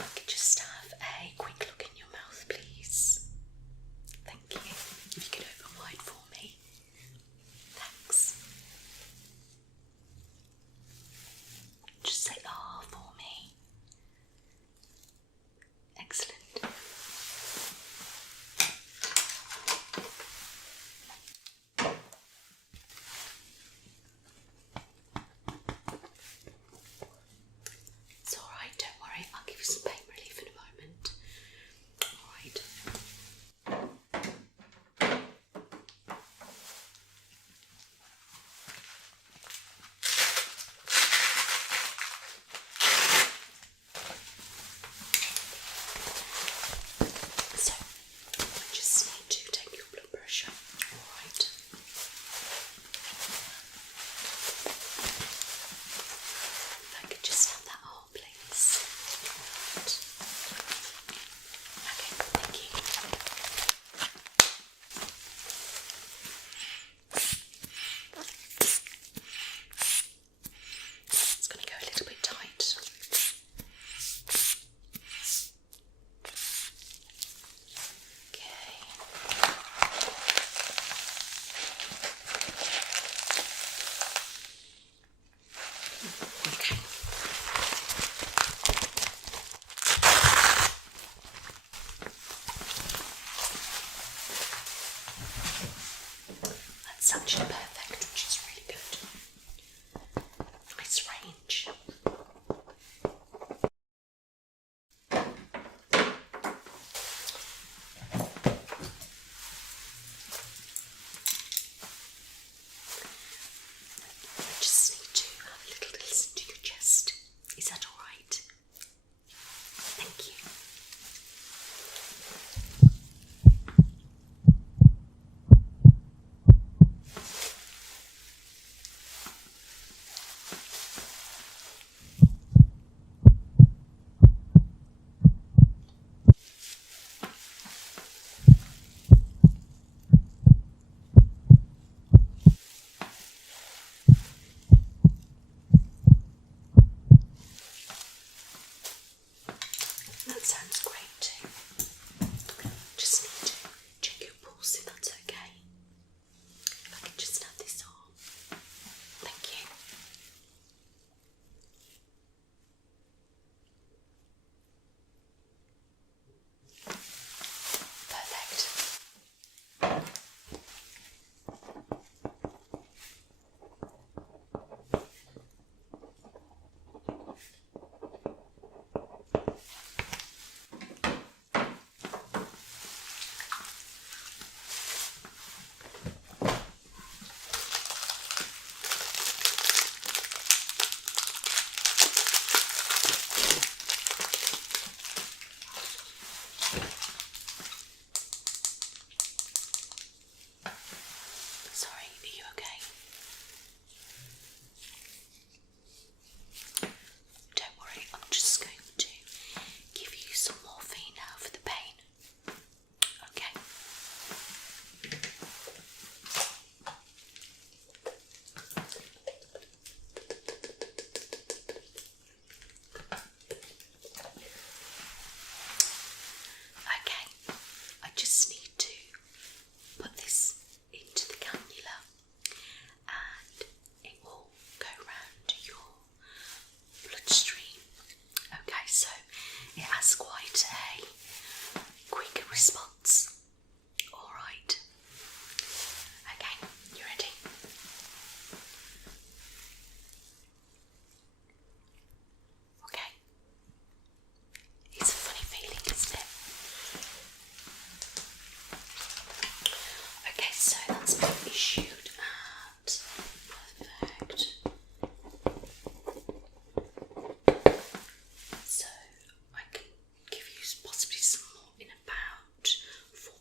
if I could just have a quick look in your mouth, please. Thank you. If you could open wide for me. Thanks. Just say "ah" for me. Excellent. It's alright, don't worry, I'll give you some pain relief in a moment. Alright. So, I just need to take your blood pressure. Alright. If I could just have that arm, please. Alright. Okay, thank you. It's going to go a little bit tight. Okay. Okay. That's actually perfect, which is really good. Nice range. I just need to have a little listen to your chest. Is that alright? Thank you. That sounds great too. Just need to check your pulse if that's okay. If I could just have this arm. Thank you. Perfect. Sorry, are you okay? Don't worry, I'm just going to give you some morphine now for the pain. Okay. Okay, I just need to put this into the cannula and it will go round your bloodstream. Okay, so it has quite a quick response. Alright. Okay, you ready? Okay. It's a funny feeling, isn't it? Okay, so that's been issued at perfect. So I can give you possibly some more in about 4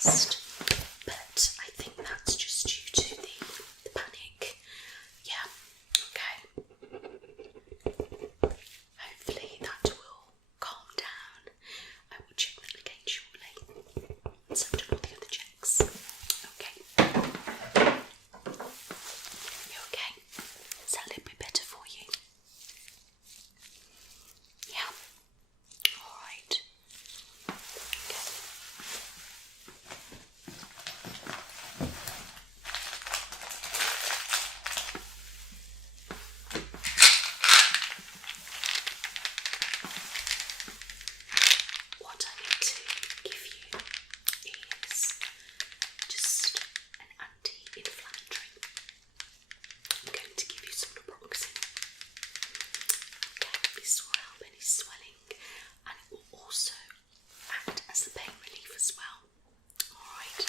fast, but I think that's just due to the panic. Yeah, okay. Hopefully that will calm down. I will check that again shortly. So I've done all the other checks. Okay. You okay? Is that a little bit better for you? Yeah. Alright. Okay. What I need to give you is just an anti-inflammatory. I'm going to give you some naproxen. Okay, this will help any swelling and it will also act as a pain relief as well. Alright.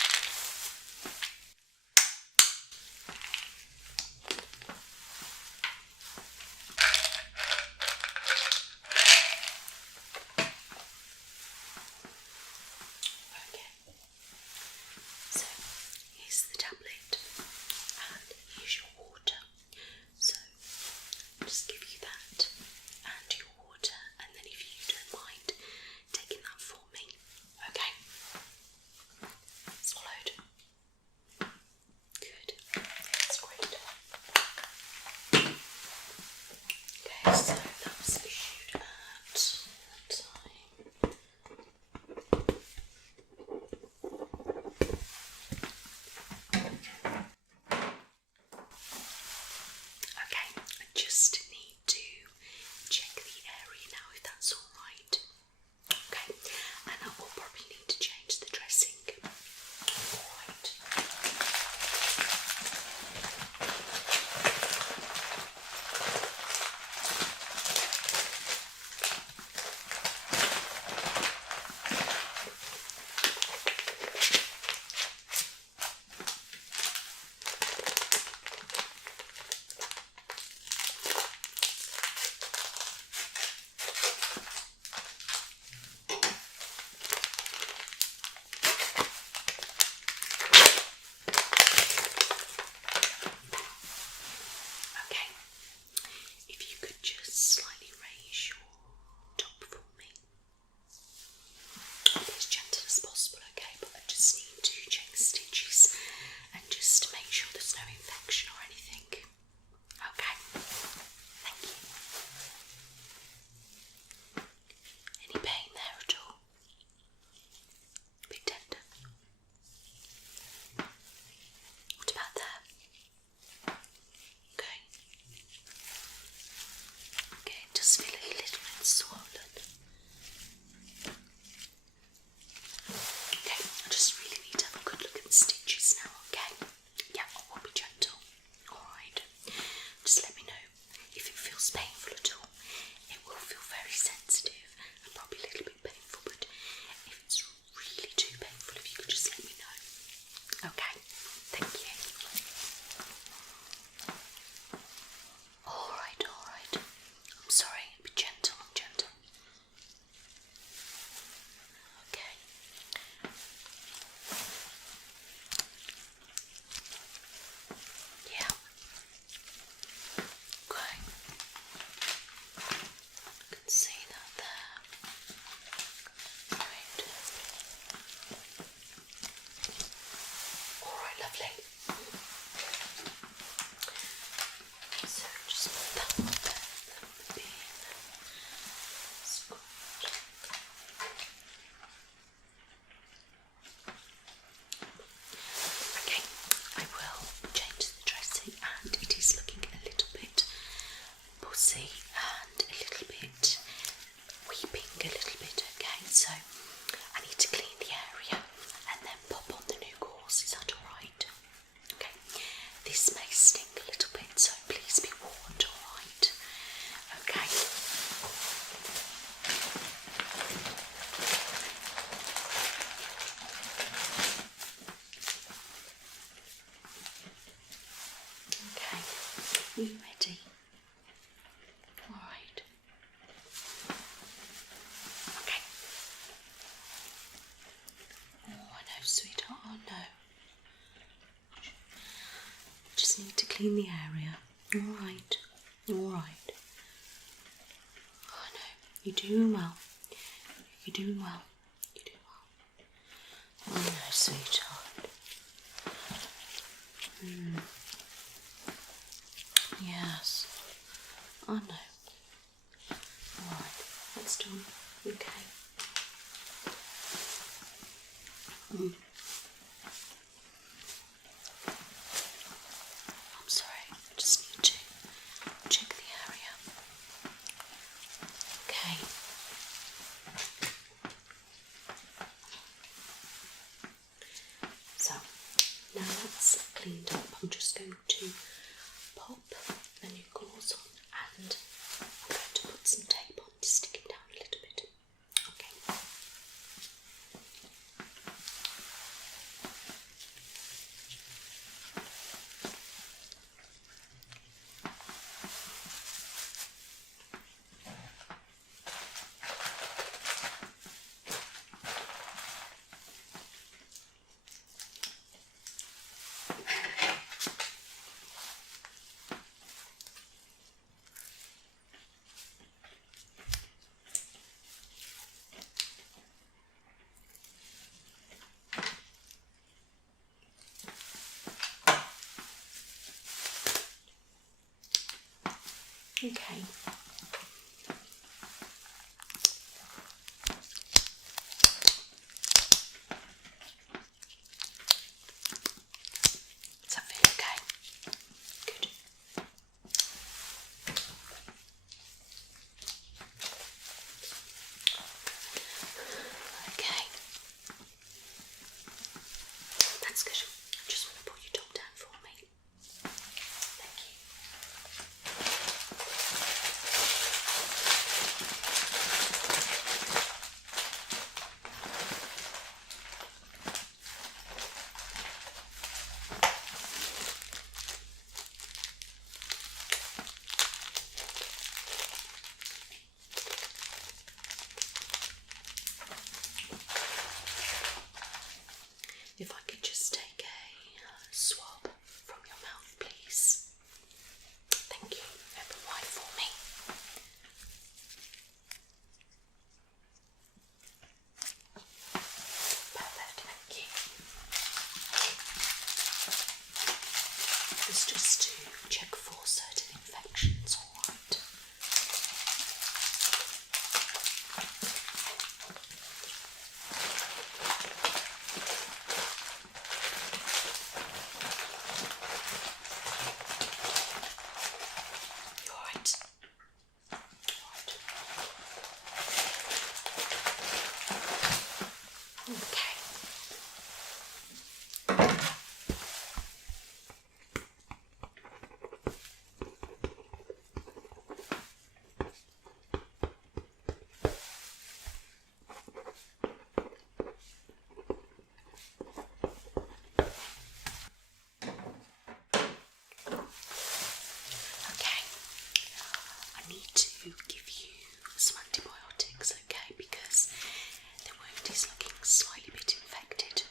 Okay. So here's the tablet and here's your water. So I'll just give you that and your water, and then if you don't mind taking that for me. Okay. Swallowed. Good. That's great. Okay, so that was issued at that time. Okay, I just need to check the area now if that's alright. Okay, and I will probably need to change the dressing. Alright. Okay, if you could just slightly raise your top for me. Be as gentle as possible, okay, but I just need to check the stitches and just make sure there's no infection or anything. Okay, thank you. Any pain there at all? A bit tender? What about there? Okay. Okay, it does feel a little bit swollen. Okay, I just really need to have a good look at the stitches now, okay? Yeah, I will be gentle. Alright. Just let me know if it feels painful at all. It will feel very sensitive and probably a little bit painful, but if it's really too painful, if you could just let me know. Okay, thank you. Alright, alright. I'm sorry, be gentle, gentle. Okay. Yeah. Okay. I can see that there. Right. Alright, lovely. So just put that one there. That would be that's good. Okay, I will change the dressing, and it is looking a little bit pussy and a little bit weeping a little bit, okay, so I need to clean the area and then pop on the new gauze. Is that alright? Okay, this may sting a little bit, so please be warned, alright? Okay. Okay, are you ready? Alright. Okay. Oh, I know, sweetheart. clean the area. Alright, alright. Oh no, you're doing well. You're doing well. You're doing well. Oh no, sweetheart. Yes. Oh no. Alright, that's done. Okay. I'm sorry, I just need to check the area. Okay. So, now that's cleaned up, I'm just going to pop the new gauze on and I'm going to put some tape on to stick it down a little bit. Okay. Okay. Does that feel okay? Good. Okay. That's good. I just want to pull your top down for me. Thank you. If I could just take a swab from your mouth, please. Thank you. Open wide for me. Perfect, thank you. It's just to check for certain infections, alright? You alright? Okay. Okay. I need to give you some antibiotics, okay, because the wound is looking slightly bit infected,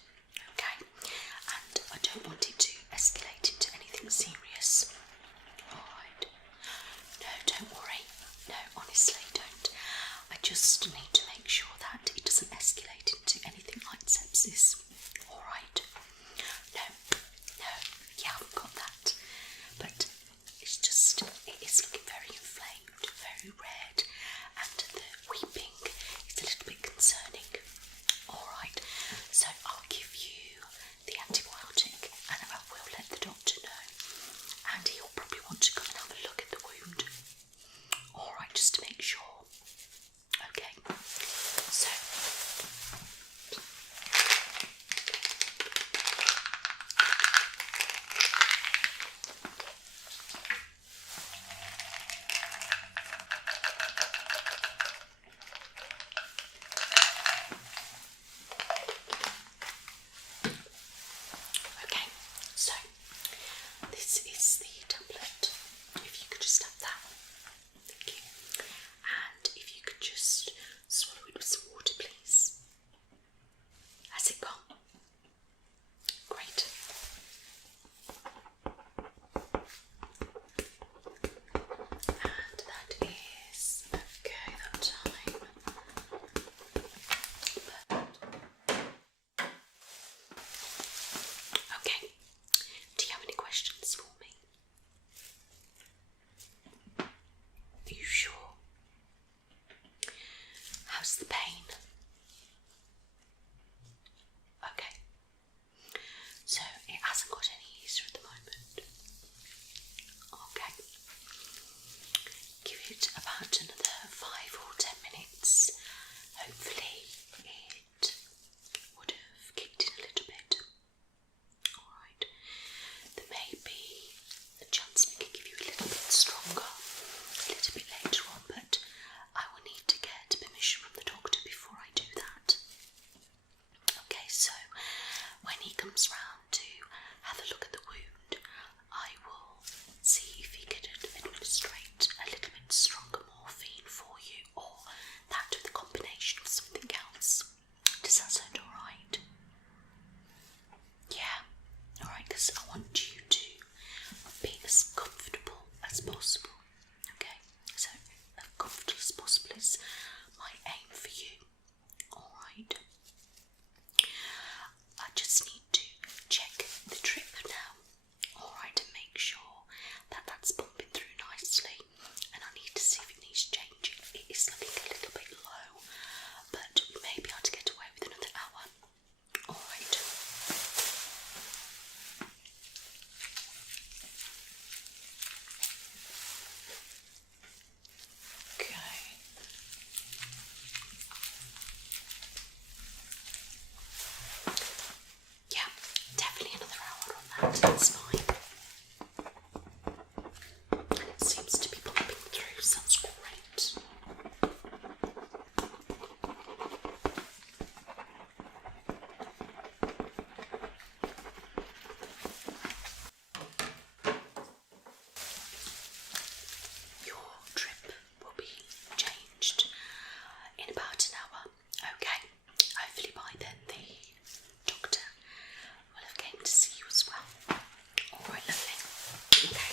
okay, and I don't want it to escalate into anything serious. Alright. No, don't worry. No, honestly, don't. I just need to make sure that it doesn't escalate into anything like sepsis. Alright. No, yeah, I've got that. But it's just, it is looking very inflamed, very red, and the weeping is a little bit concerning. Alright, so I'll give you the antibiotic and I will let the doctor know, and he'll probably want to come and have a look at the wound. Alright, just to make sure. Okay, about another 5 or 10 minutes, hopefully it would have kicked in a little bit. Alright, there may be a chance we can give you a little bit stronger a little bit later on, but I will need to get permission from the doctor before I do that. Okay, so when he comes round to have a look at the wound, I will see if he could administrate a little bit stronger morphine for you, or that with a combination of something else. Does that sound alright? Yeah, alright, because I want you to be as comfortable as possible. Okay, so as comfortable as possible is my aim for you. Alright. I just need to check the drip now, alright, and make sure that that's pumping through nicely, and I need to see if it needs changing. It is looking a little bit low, but we may be able to get away with another hour. Alright. Okay. Yeah, definitely another hour on that, that's fine. And it seems to be pumping through, so that's great. Your drip will be changed in about an hour. Okay, hopefully by then the doctor will have came to see you as well. Alright, lovely. Okay.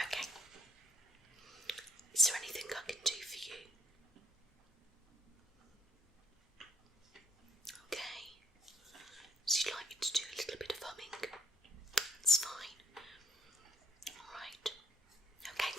Okay. Is there anything I can do for you? Okay. So you'd like me to do a little bit of humming? That's fine. Alright. Okay.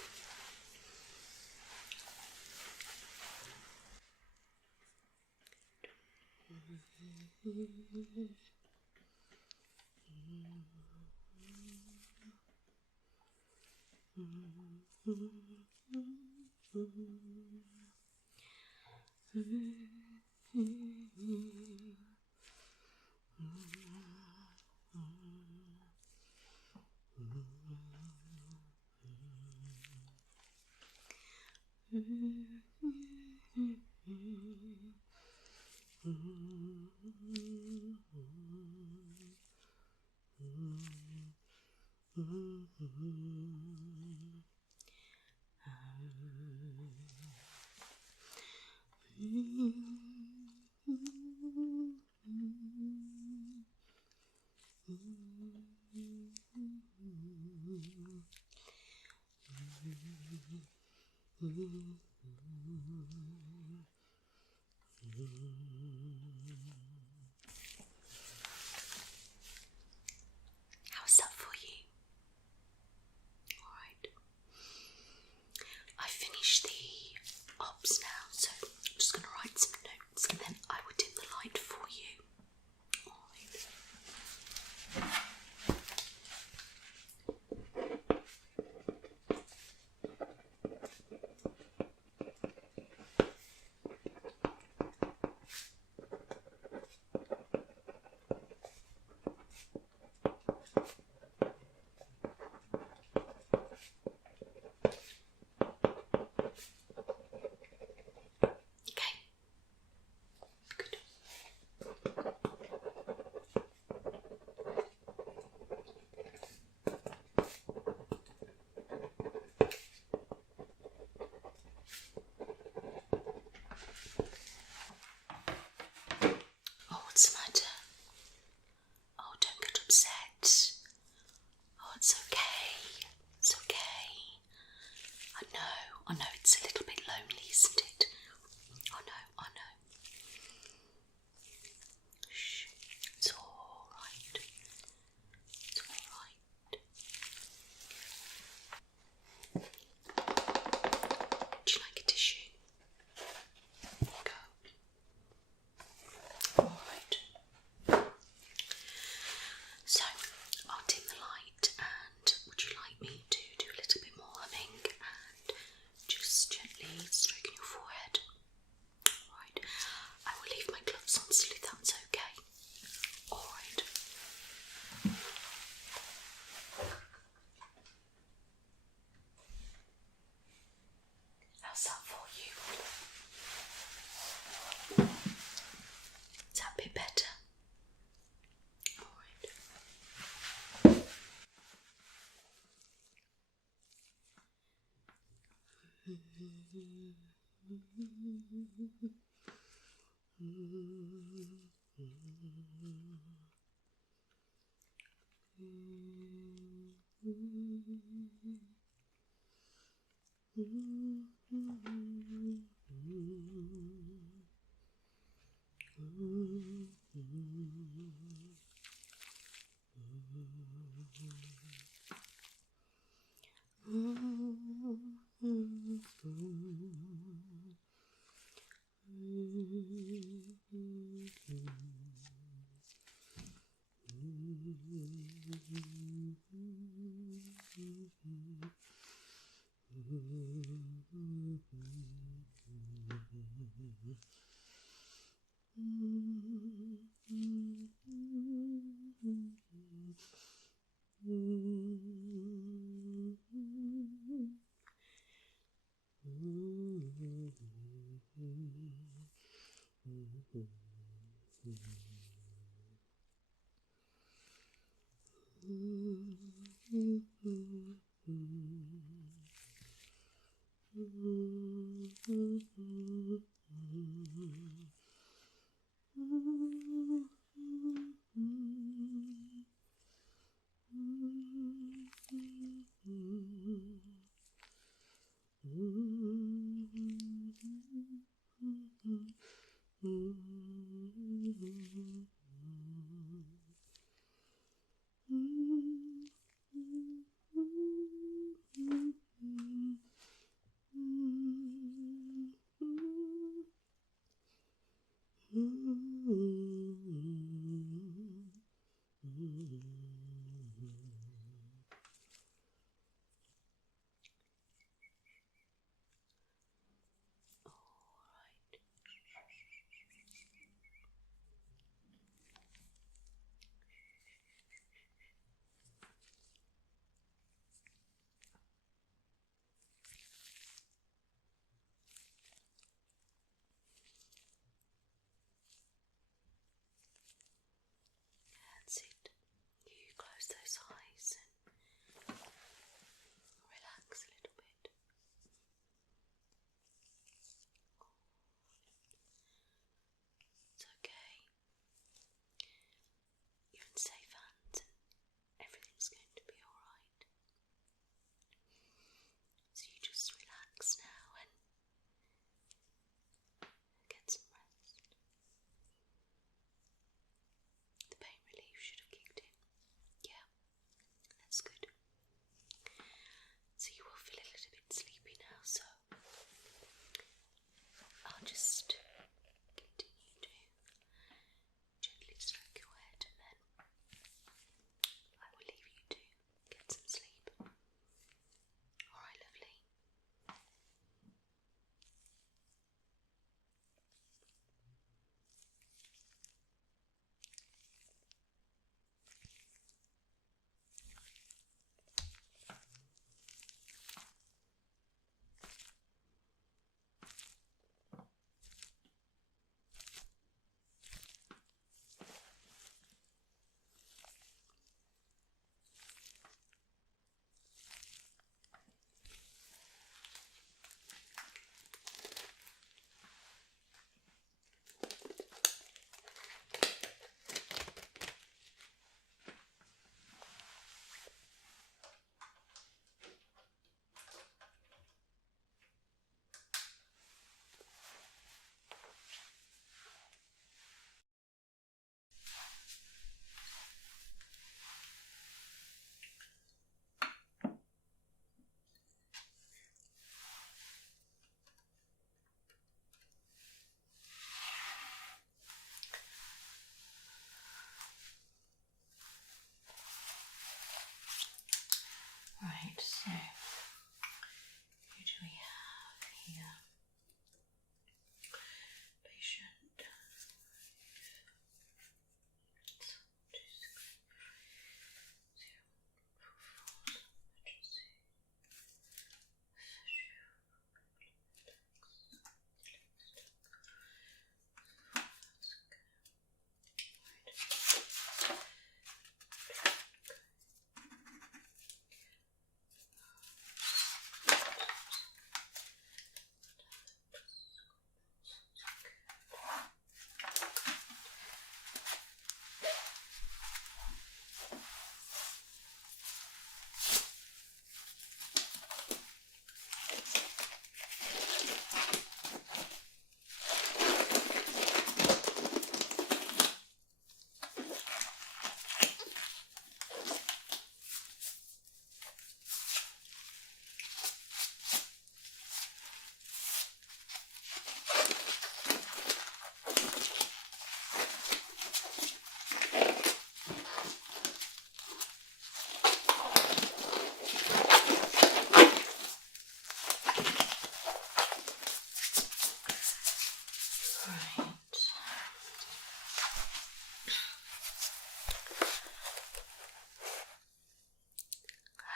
How's that for you? Alright. I finished the ops now, so I'm just going to write some notes and then I will dim the light for you. Alright. What's the matter? Oh, don't get upset. Oh, it's okay. It's okay. I know it's a little bit lonely, isn't it? I know. Shh, it's alright. It's alright.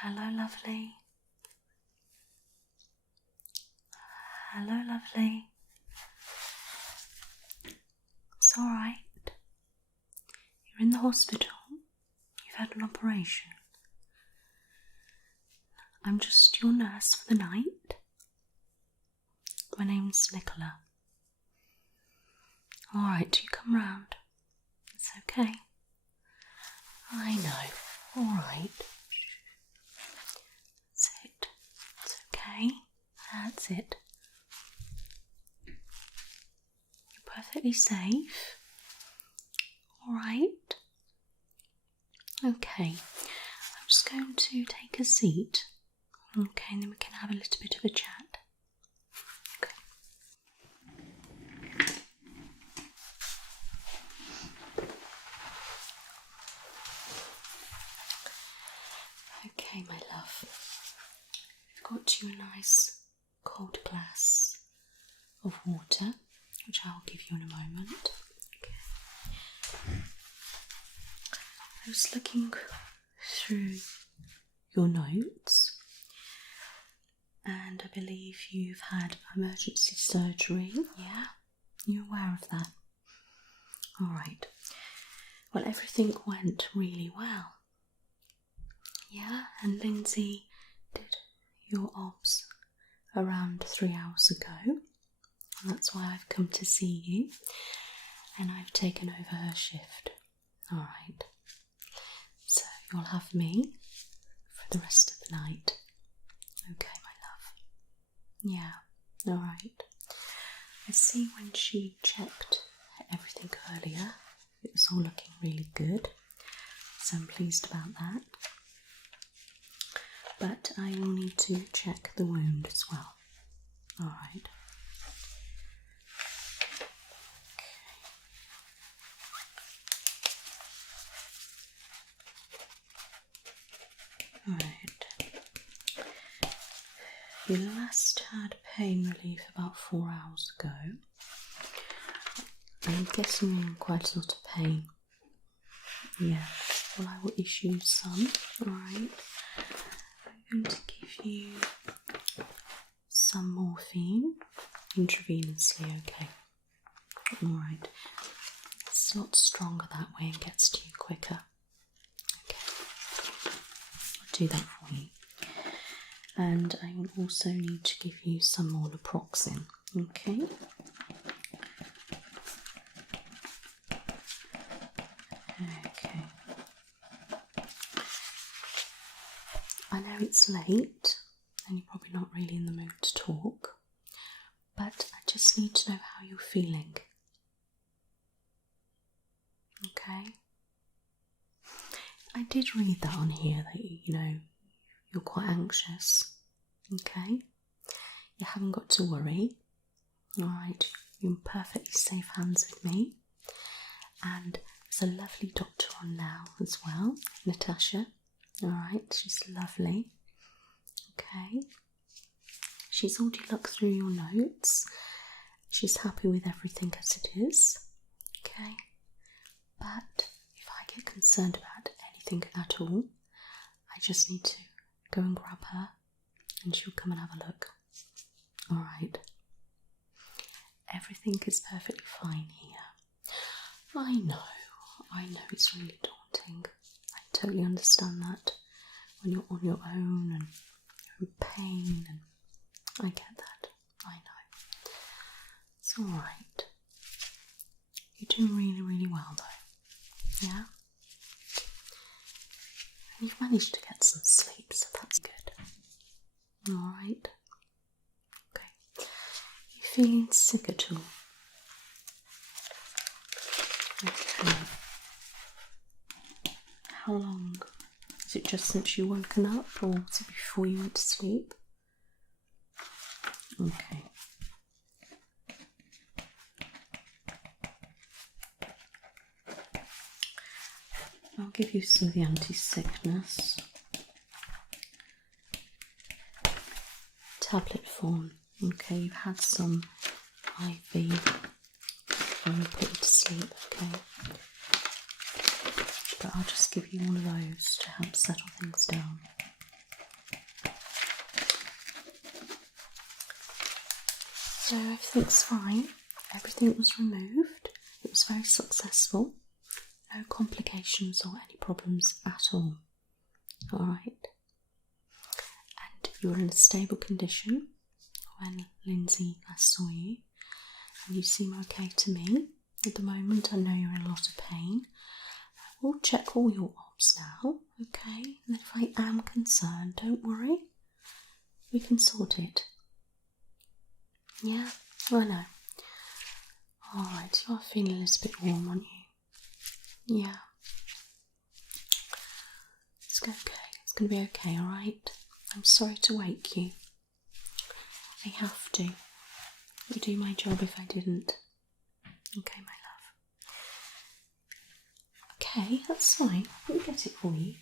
Hello, lovely. Hello, lovely. It's alright. You're in the hospital. You've had an operation. I'm just your nurse for the night. My name's Nicola. Alright, you come round. It's okay. I know. Alright. That's it. It's okay. That's it. You're perfectly safe. Alright. Okay. I'm just going to take a seat. Okay, and then we can have a little bit of a chat. Okay. Okay, my love. I've got you a nice cold glass of water, which I'll give you in a moment. Okay. I was looking through your notes, and I believe you've had emergency surgery. Yeah? You're aware of that? Alright. Well, everything went really well. Yeah, and Lindsay did your obs around 3 hours ago. And that's why I've come to see you, and I've taken over her shift. Alright. So you'll have me for the rest of the night. Okay, my love. Yeah, alright. I see when she checked everything earlier, it was all looking really good. So I'm pleased about that. But I will need to check the wound as well. Alright. Alright. You last had pain relief about 4 hours ago. I'm guessing you're in quite a lot of pain. Yeah. Well, I will issue some. Alright. I'm going to give you some morphine intravenously, okay? Alright. It's a lot stronger that way and gets to you quicker. Okay. I'll do that for you. And I will also need to give you some more naproxen, okay? Okay. I know it's late and you're probably not really in the mood to talk, but I just need to know how you're feeling. Okay? I did read that on here that, you know, you're quite anxious. Okay? You haven't got to worry. Alright, you're in perfectly safe hands with me. And there's a lovely doctor on now as well, Natasha. Alright, she's lovely. Okay. She's already looked through your notes. She's happy with everything as it is. Okay. But if I get concerned about anything at all, I just need to go and grab her and she'll come and have a look. Alright. Everything is perfectly fine here. I know it's really daunting. I totally understand that when you're on your own and you're in pain, and I get that. I know. It's alright. You're doing really, really well though. Yeah? And you've managed to get some sleep, so that's good. Alright. Okay. Are you feeling sick at all? Okay. How long? Is it just since you woken up, or was it before you went to sleep? Okay. I'll give you some of the anti-sickness. Tablet form. Okay, you've had some IV when we put you to sleep, okay? But I'll just give you one of those to help settle things down. So everything's fine. Everything was removed. It was very successful. No complications or any problems at all. Alright. And you were in a stable condition when Lindsay last saw you. And you seem okay to me. At the moment, I know you're in a lot of pain. We'll check all your obs now, okay? And if I am concerned, don't worry. We can sort it. Yeah? I know. Alright, you are feeling a little bit warm, aren't you? Yeah. It's okay. It's going to be okay, alright? I'm sorry to wake you. I have to. It would do my job if I didn't. Okay, my love. Okay, that's fine. Let me get it for you.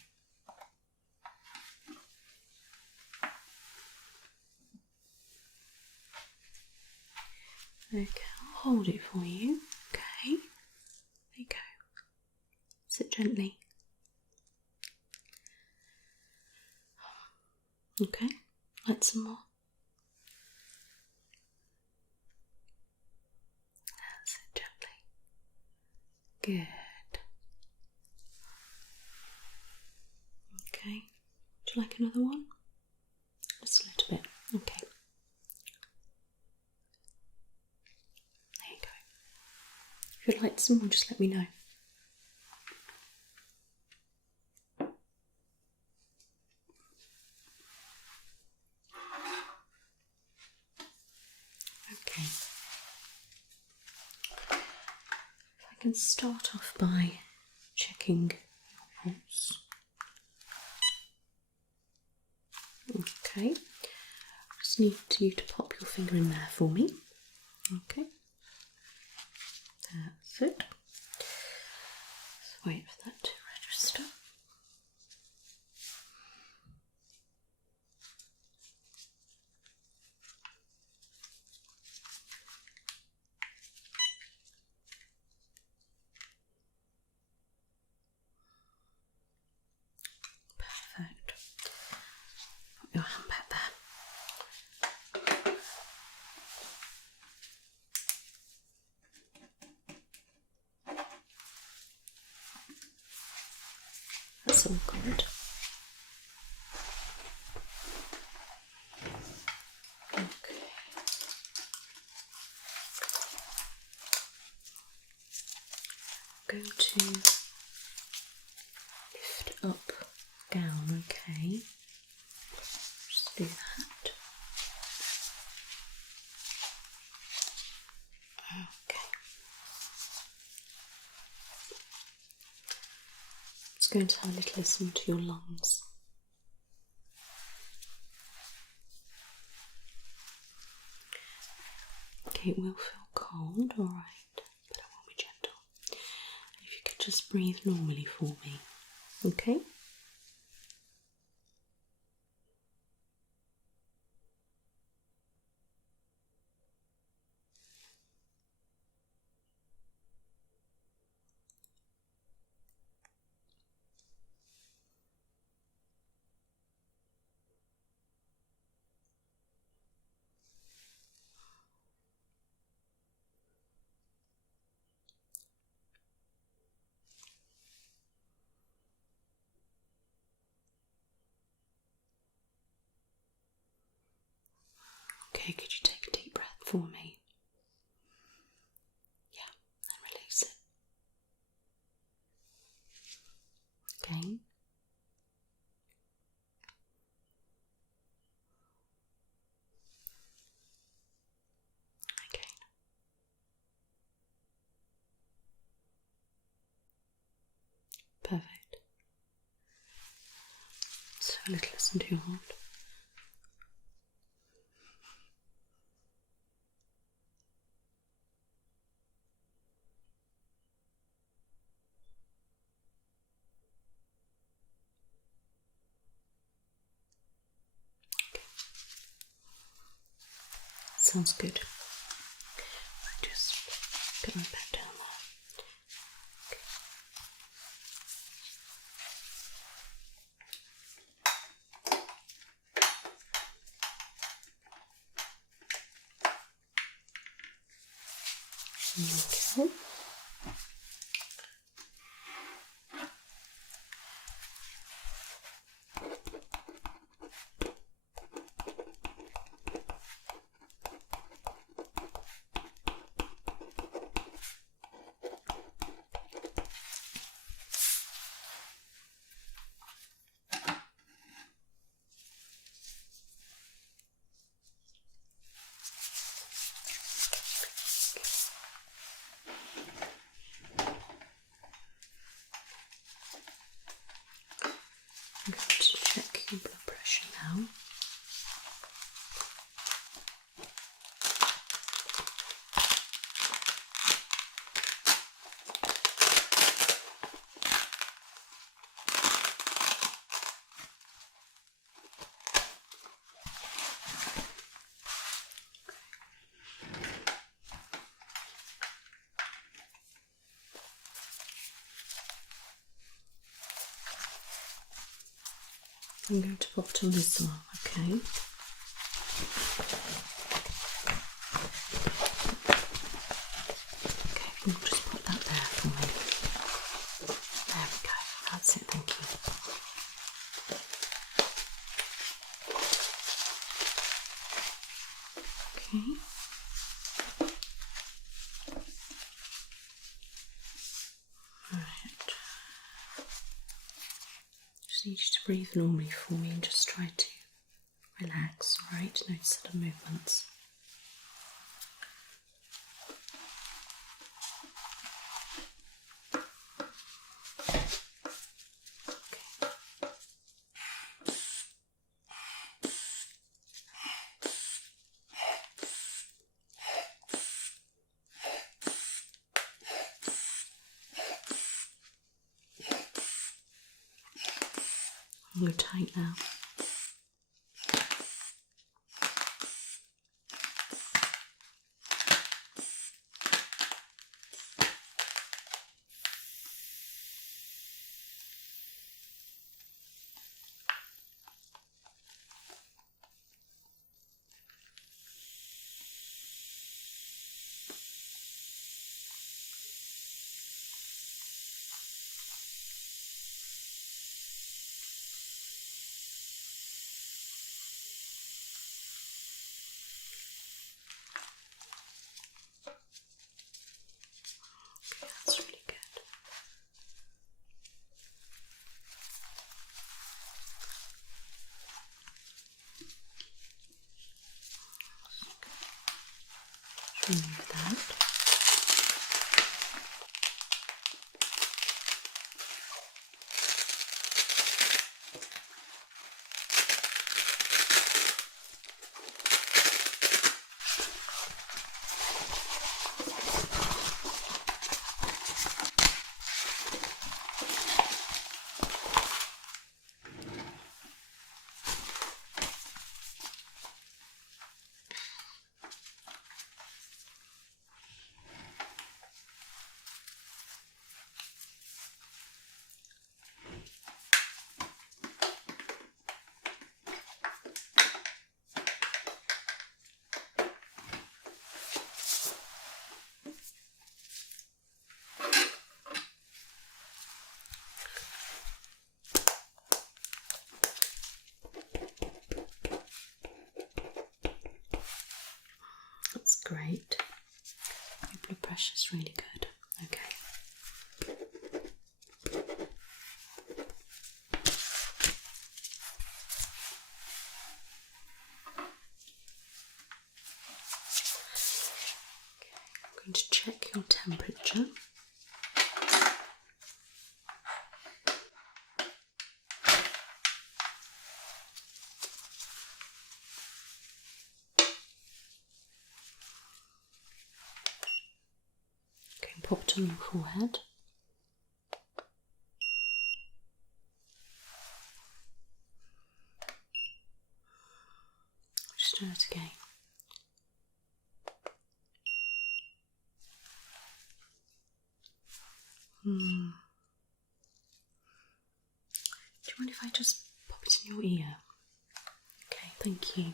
Okay, I'll hold it for you. Okay. There you go. Sit gently. Okay, like some more. Sit gently. Good. Okay, would you like another one? Just a little bit. Okay. There you go. If you'd like some more, just let me know. Okay. If I can start off by checking your pulse. Okay. Just need you to pop your finger in there for me. Okay. That's it. Let's wait for that to register. Perfect. Put your hand back there. That's all good. Okay. I'm going to lift up the gown, okay? Just do that. Okay. It's going to have a little listen to your lungs. Okay, it will feel cold, alright, but I will be gentle. If you could just breathe normally for me, okay? Okay, could you take a deep breath for me? Yeah, and release it. Again. Again. Perfect. So a little listen to your heart. Sounds good. I just put my pen down there. There we go. I'm going to check your blood pressure now. I'm going to pop it on this one, okay? Okay, we'll just put that there for me. There we go, that's it, thank you. Okay. Alright. Just need you to breathe normally for me and just try to relax, alright? No sudden movements. I'm going to tight now. That's really good. Remove that. That's great. Your blood pressure's really good. Okay. I'm going to check your temperature. Pop it on your forehead. Just do it again. Do you mind if I just pop it in your ear? Okay, thank you.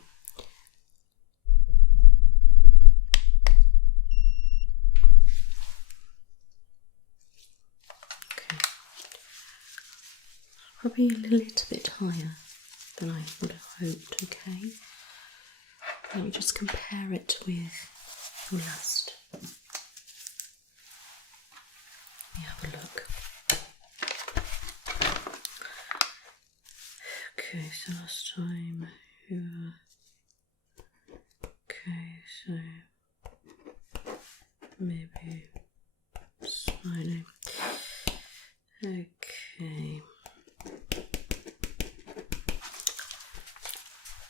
probably a little bit higher than I would have hoped, okay? Let me just compare it with your last. Let me have a look. Okay, so last time you were... Okay, so maybe smiling. Okay.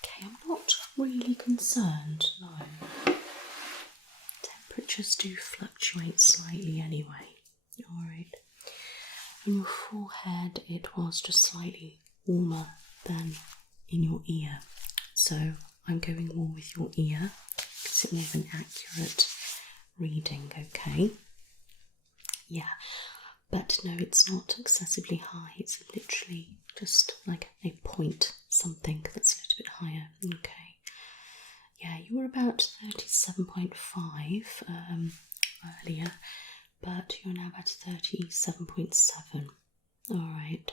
Okay, I'm not really concerned, no. Temperatures do fluctuate slightly anyway. Alright. In your forehead, it was just slightly warmer than in your ear. So I'm going more with your ear because it will have an accurate reading, okay? Yeah, but no, it's not excessively high. It's literally just like a point something that's a little bit higher, okay? Yeah, you were about 37.5 earlier, but you're now about 37.7. Alright,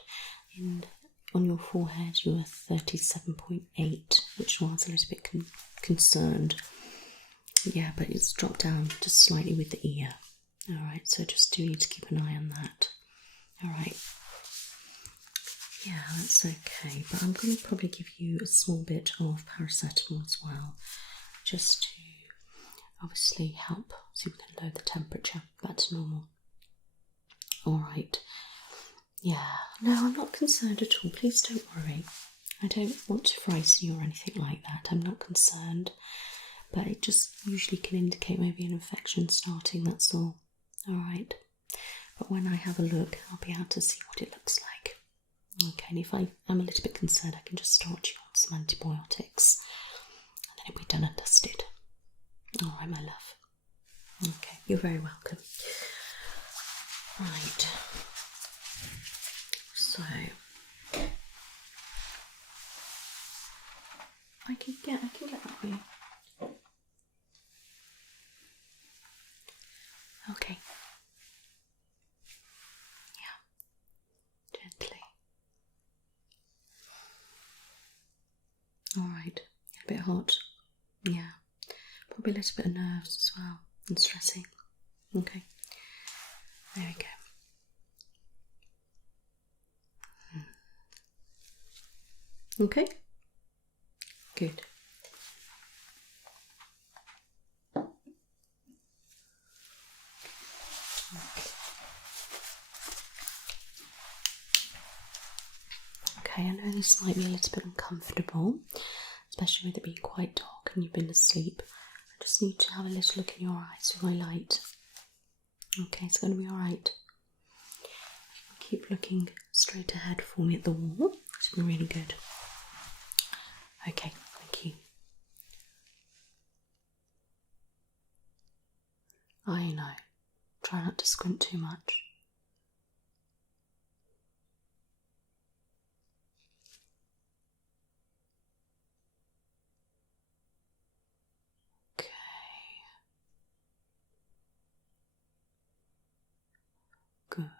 and on your forehead you were 37.8, which was a little bit concerned. Yeah, but it's dropped down just slightly with the ear. Alright, so just do need to keep an eye on that. Alright. Yeah, that's okay, but I'm going to probably give you a small bit of paracetamol as well, just to obviously help so we can lower the temperature back to normal. Alright. Yeah, no, I'm not concerned at all. Please don't worry. I don't want to frighten you or anything like that. I'm not concerned, but it just usually can indicate maybe an infection starting, that's all. Alright. But when I have a look, I'll be able to see what it looks like. Okay, and if I'm a little bit concerned, I can just start you on some antibiotics and then it'll be done and dusted. Alright, my love. Okay, you're very welcome. Right. So I can get that for you. Okay. Yeah. Gently. Alright. A bit hot. Yeah. Probably a little bit of nerves as well and stressing. Okay. There we go. Okay. Good. Okay, I know this might be a little bit uncomfortable, especially with it being quite dark and you've been asleep. I just need to have a little look in your eyes with my light. Okay, it's going to be alright. Keep looking straight ahead for me at the wall. It's been really good. Okay, thank you. I know. Try not to squint too much. Okay. Good.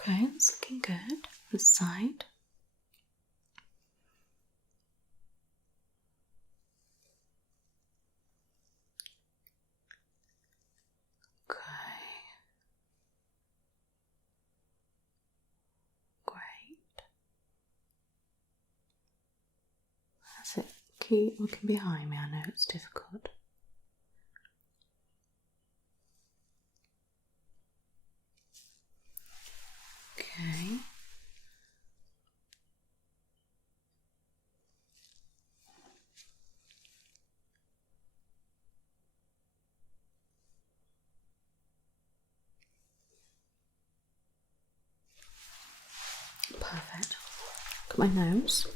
Okay, it's looking good. This side. Okay. Great. That's it. Keep looking behind me. I know it's difficult. Okay. Perfect. Look at my nose.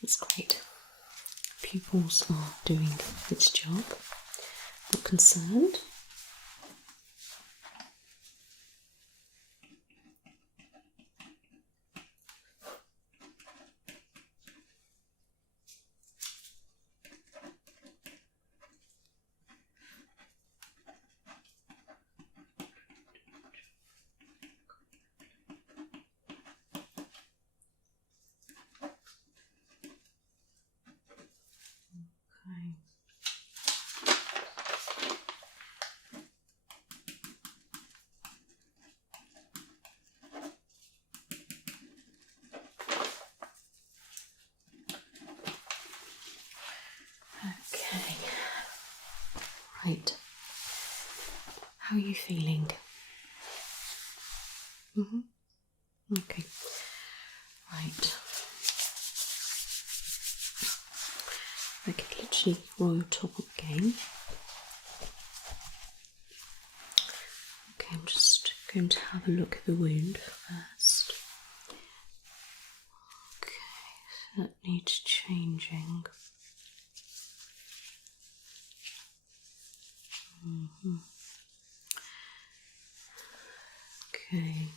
It's great. Pupils are doing its job. Not concerned. Right. How are you feeling? Okay. Right. I could literally roll your top up again. Okay, I'm just going to have a look at the wound first. Okay, so that needs changing. Okay.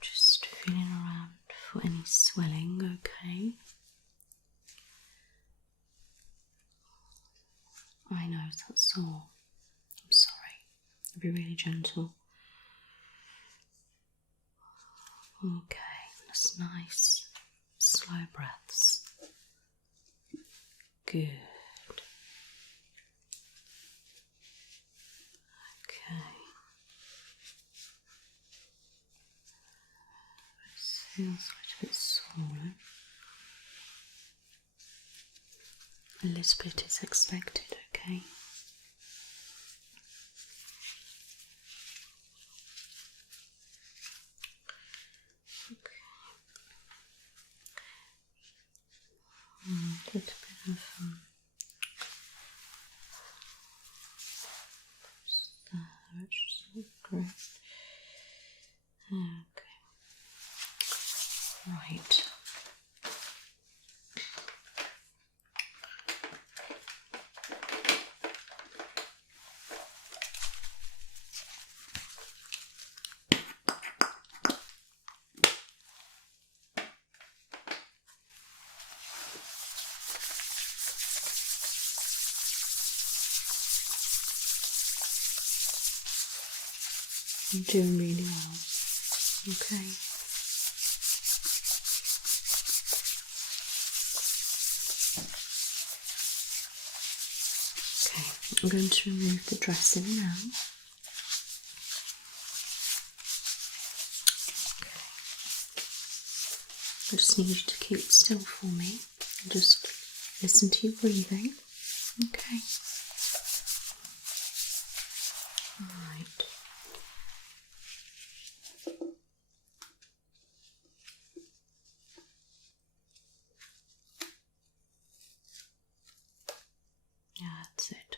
Just feeling around for any swelling, okay? I know that's sore. I'm sorry. I'll be really gentle. Okay, that's nice. Slow breaths. Good. Okay. It feels a little bit swollen. A little bit is expected, okay? A little bit of which is great. Okay. Right. You're doing really well. Okay. Okay, I'm going to remove the dressing now. Okay. I just need you to keep still for me and just listen to your breathing. Okay. Alright. Yeah, that's it.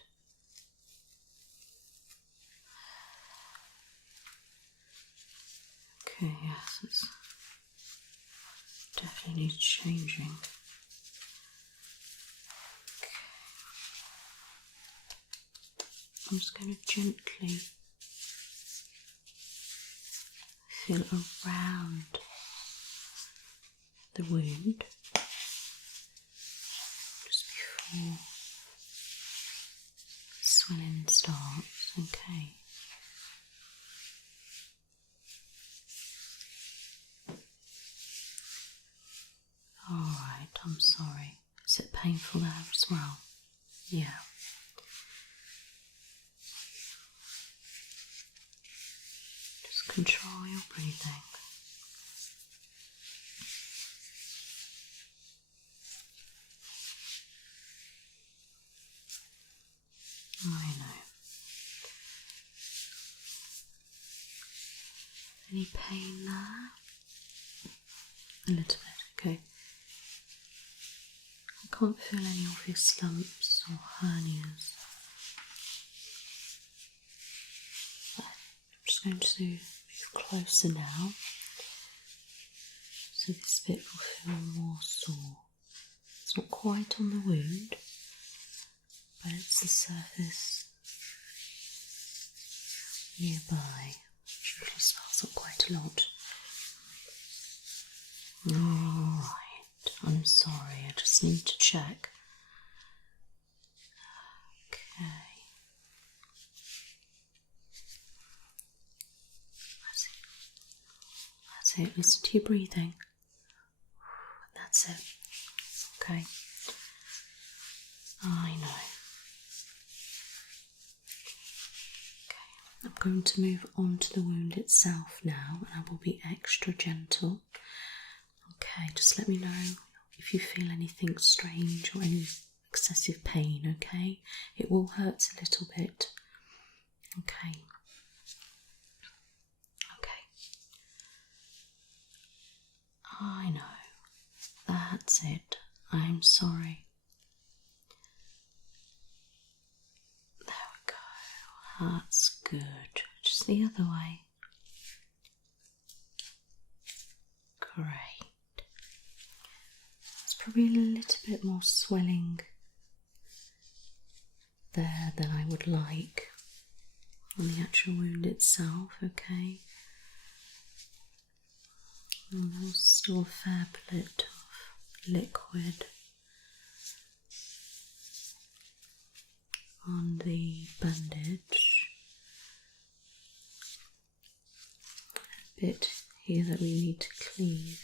Okay, yes, it's definitely needs changing. Okay. I'm just going to gently feel around the wound just before the swelling starts, okay? Alright, I'm sorry. Is it painful there as well? Yeah. Just control your breathing. I know. Any pain there? A little bit, okay. I can't feel any obvious lumps or hernias. I'm just going to move closer now, so this bit will feel more sore. It's not quite on the wound, but it's the surface nearby, which usually swells up quite a lot. Alright, I'm sorry, I just need to check. Okay. That's it, listen to your breathing. That's it. Okay. I know. Okay, I'm going to move on to the wound itself now, and I will be extra gentle. Okay, just let me know if you feel anything strange or any excessive pain, okay? It will hurt a little bit. Okay. Okay. I know. That's it. I'm sorry. There we go. That's good. Just the other way. Great. There's probably a little bit more swelling there than I would like on the actual wound itself, okay? And there's still a fair bit of liquid on the bandage. A bit here that we need to clean.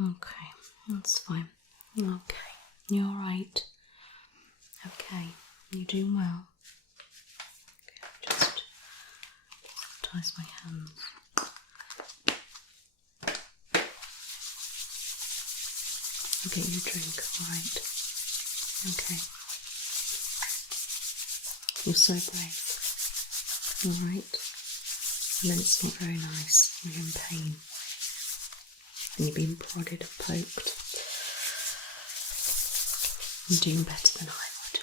Okay, that's fine. Okay, you're alright. Okay, you're doing well. Okay, just ties my hands. I'll get you a drink, alright? Okay. You're so brave. Alright? And then it's not very nice when you're in pain. And you're being prodded and poked. You're doing better than I would.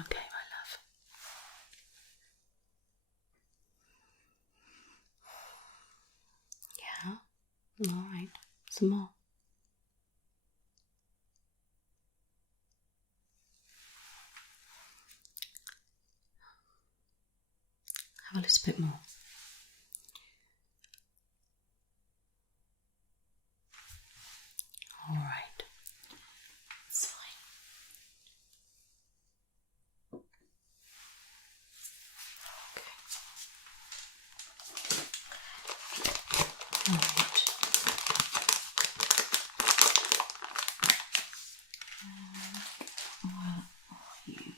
Okay, my love. Yeah? Alright. Some more. Have a little bit more. Alright. It's fine. Okay. Alright. Where are you?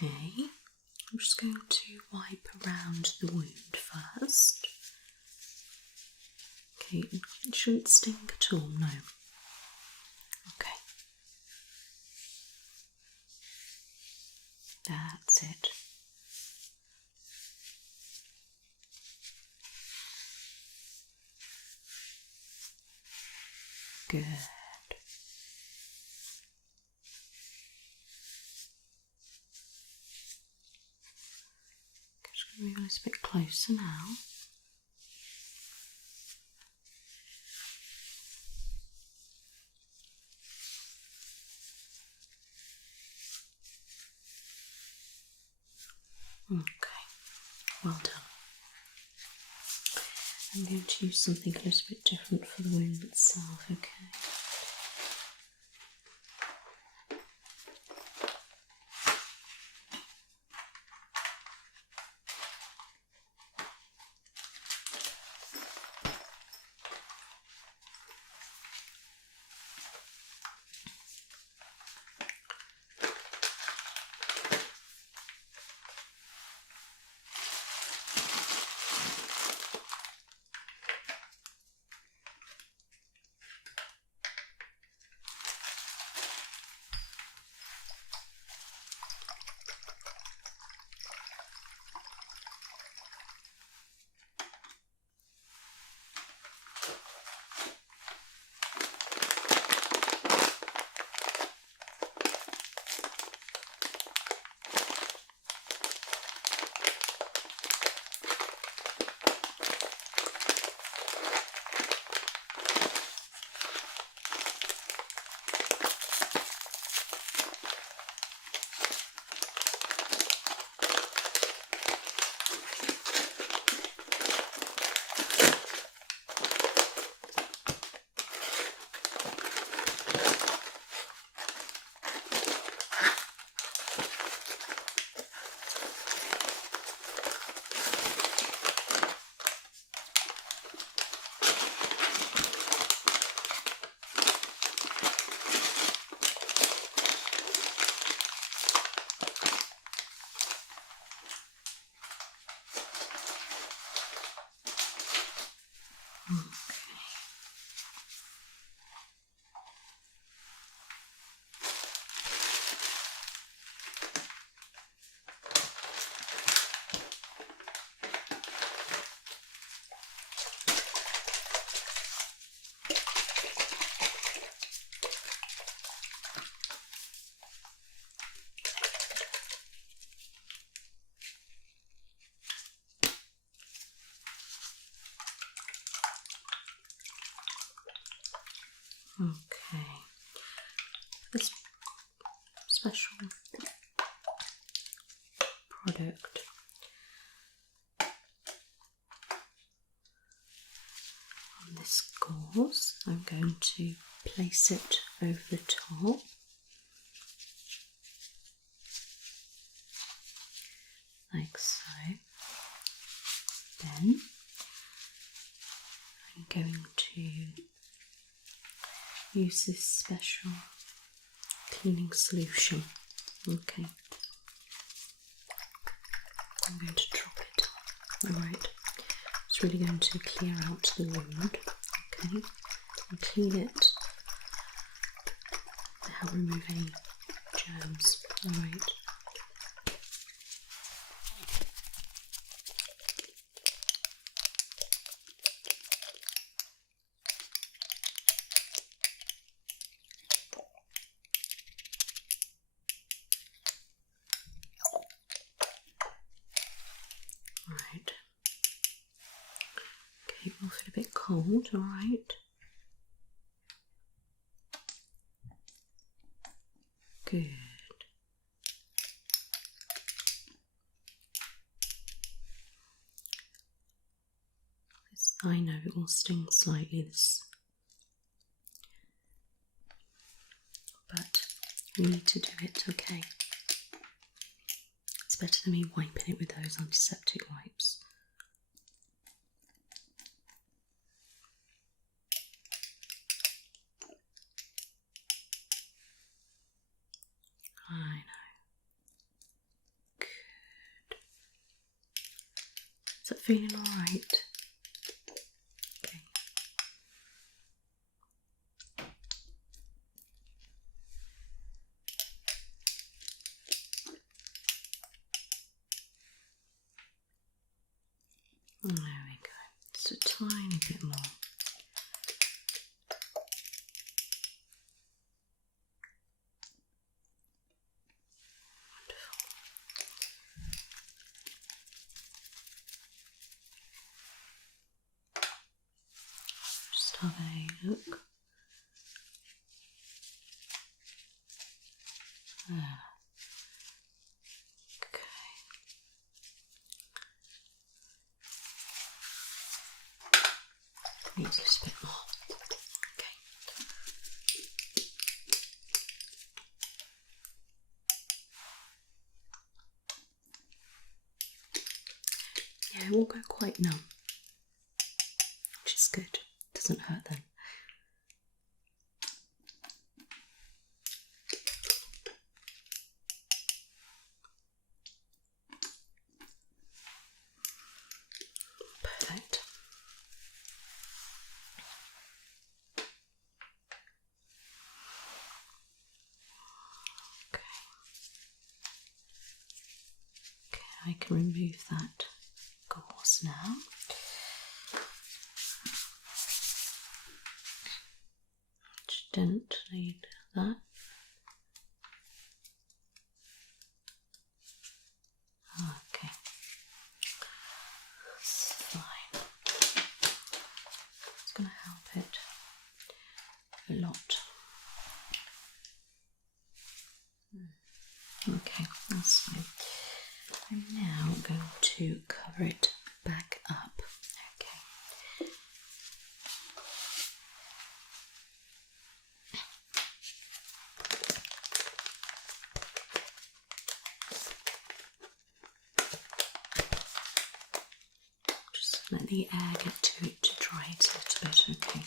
Okay, I'm just going to wipe around the wound first. Okay, it shouldn't sting at all, no. Okay. That's it. Good. Just going to move a little bit closer now. Okay, well done. I'm going to use something a little bit different for the wound itself, okay? special product. On this gauze, I'm going to place it over the top. Like so. Then I'm going to use this special cleaning solution. Okay. I'm going to drop it. Alright. It's really going to clear out the wound. Okay. And clean it to help remove any germs. Alright. Right. Okay, we'll feel a bit cold, alright. Good. I know it will sting slightly, this, but we need to do it, okay? It's better than me wiping it with those antiseptic wipes. I know. Good. Is that feeling alright? Okay. There we go. Just a tiny bit more. Just have a look. There. Okay. Needs a little bit more. Okay. Yeah, it won't go quite numb, which is good. Doesn't hurt then. Perfect. Okay. Okay, I can remove that gauze now. Just don't need that. Okay. That's fine. It's going to help it a lot. Okay, that's fine. I'm now going to cover it back up. Okay. Just let the air get to it to dry it a little bit, okay.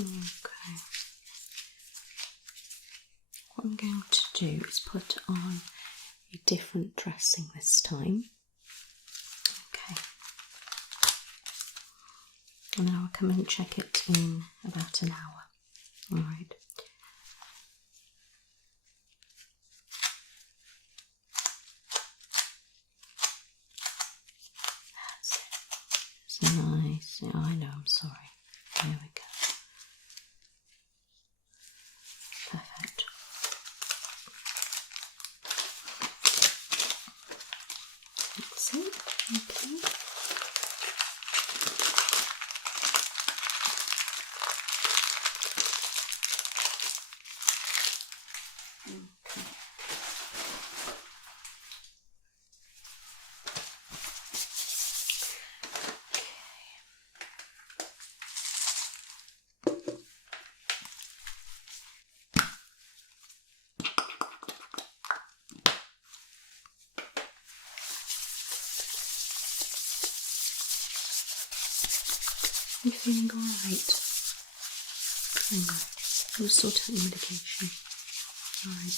Okay. What I'm going to do is put on a different dressing this time. Okay. And then I'll come and check it in about an hour. Alright. That's it. It's nice. Oh, I know, I'm sorry. There we go. Perfect. That's it. Okay. You feeling alright? We'll sort out your medication. Alright.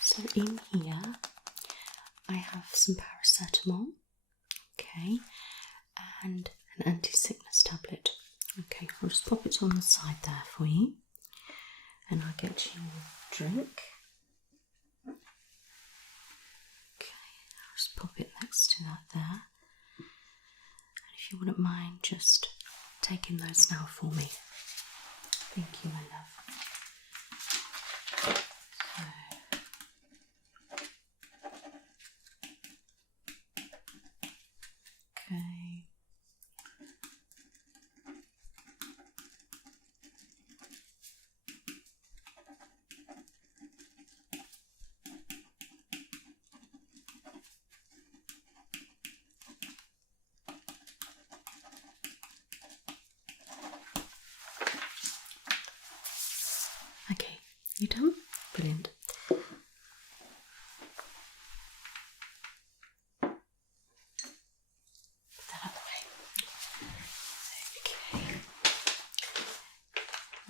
So in here I have some paracetamol, okay, and an anti-sickness tablet. Okay, I'll just pop it on the side there for you, and I'll get you a drink. Okay, I'll just pop it next to that there. And if you wouldn't mind just taking those now for me. Thank you, my love. Okay. Okay, you done? Brilliant.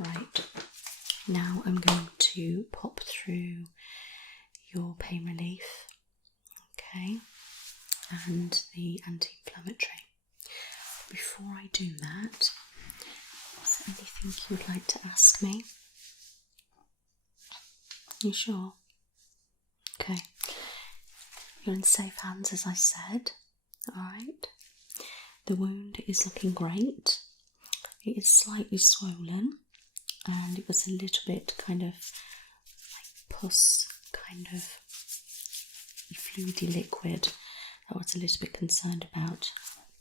Right, now I'm going to pop through your pain relief, okay, and the anti-inflammatory. Before I do that, is there anything you'd like to ask me? You sure? Okay, you're in safe hands as I said, alright. The wound is looking great. It is slightly swollen, and it was a little bit kind of like pus, kind of fluidy liquid that I was a little bit concerned about,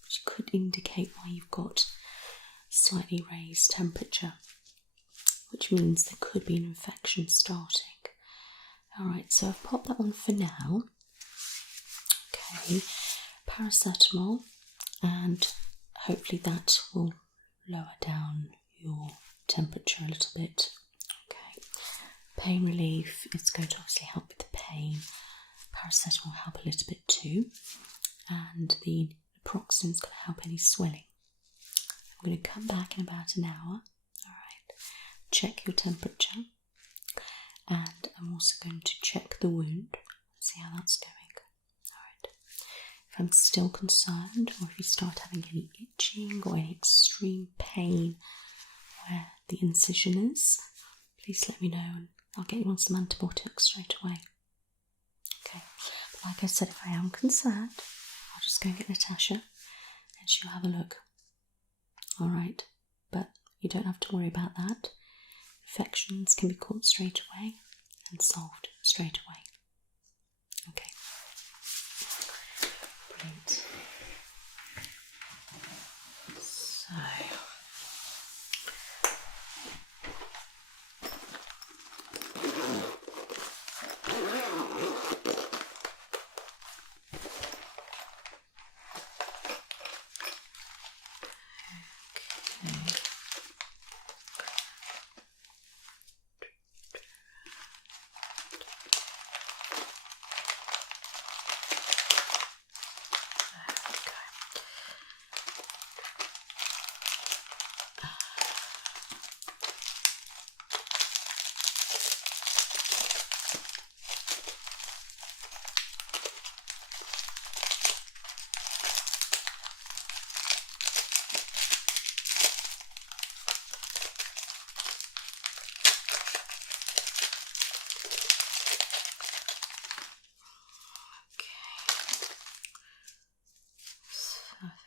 which could indicate why you've got slightly raised temperature, which means there could be an infection starting. Alright, so I've popped that on for now. Okay, paracetamol, and hopefully that will lower down your temperature a little bit. Okay, pain relief is going to obviously help with the pain. Paracetamol will help a little bit too, and the naproxen is going to help any swelling. I'm going to come back in about an hour. Alright, check your temperature, and I'm also going to check the wound, see how that's going. Alright, if if I'm still concerned, or if you start having any itching or any extreme pain where the incision is, please let me know and I'll get you on some antibiotics straight away. Okay, but like I said, if I am concerned, I'll just go and get Natasha and she'll have a look. Alright, but you don't have to worry about that. Infections can be caught straight away and solved straight away. Okay. Brilliant. So,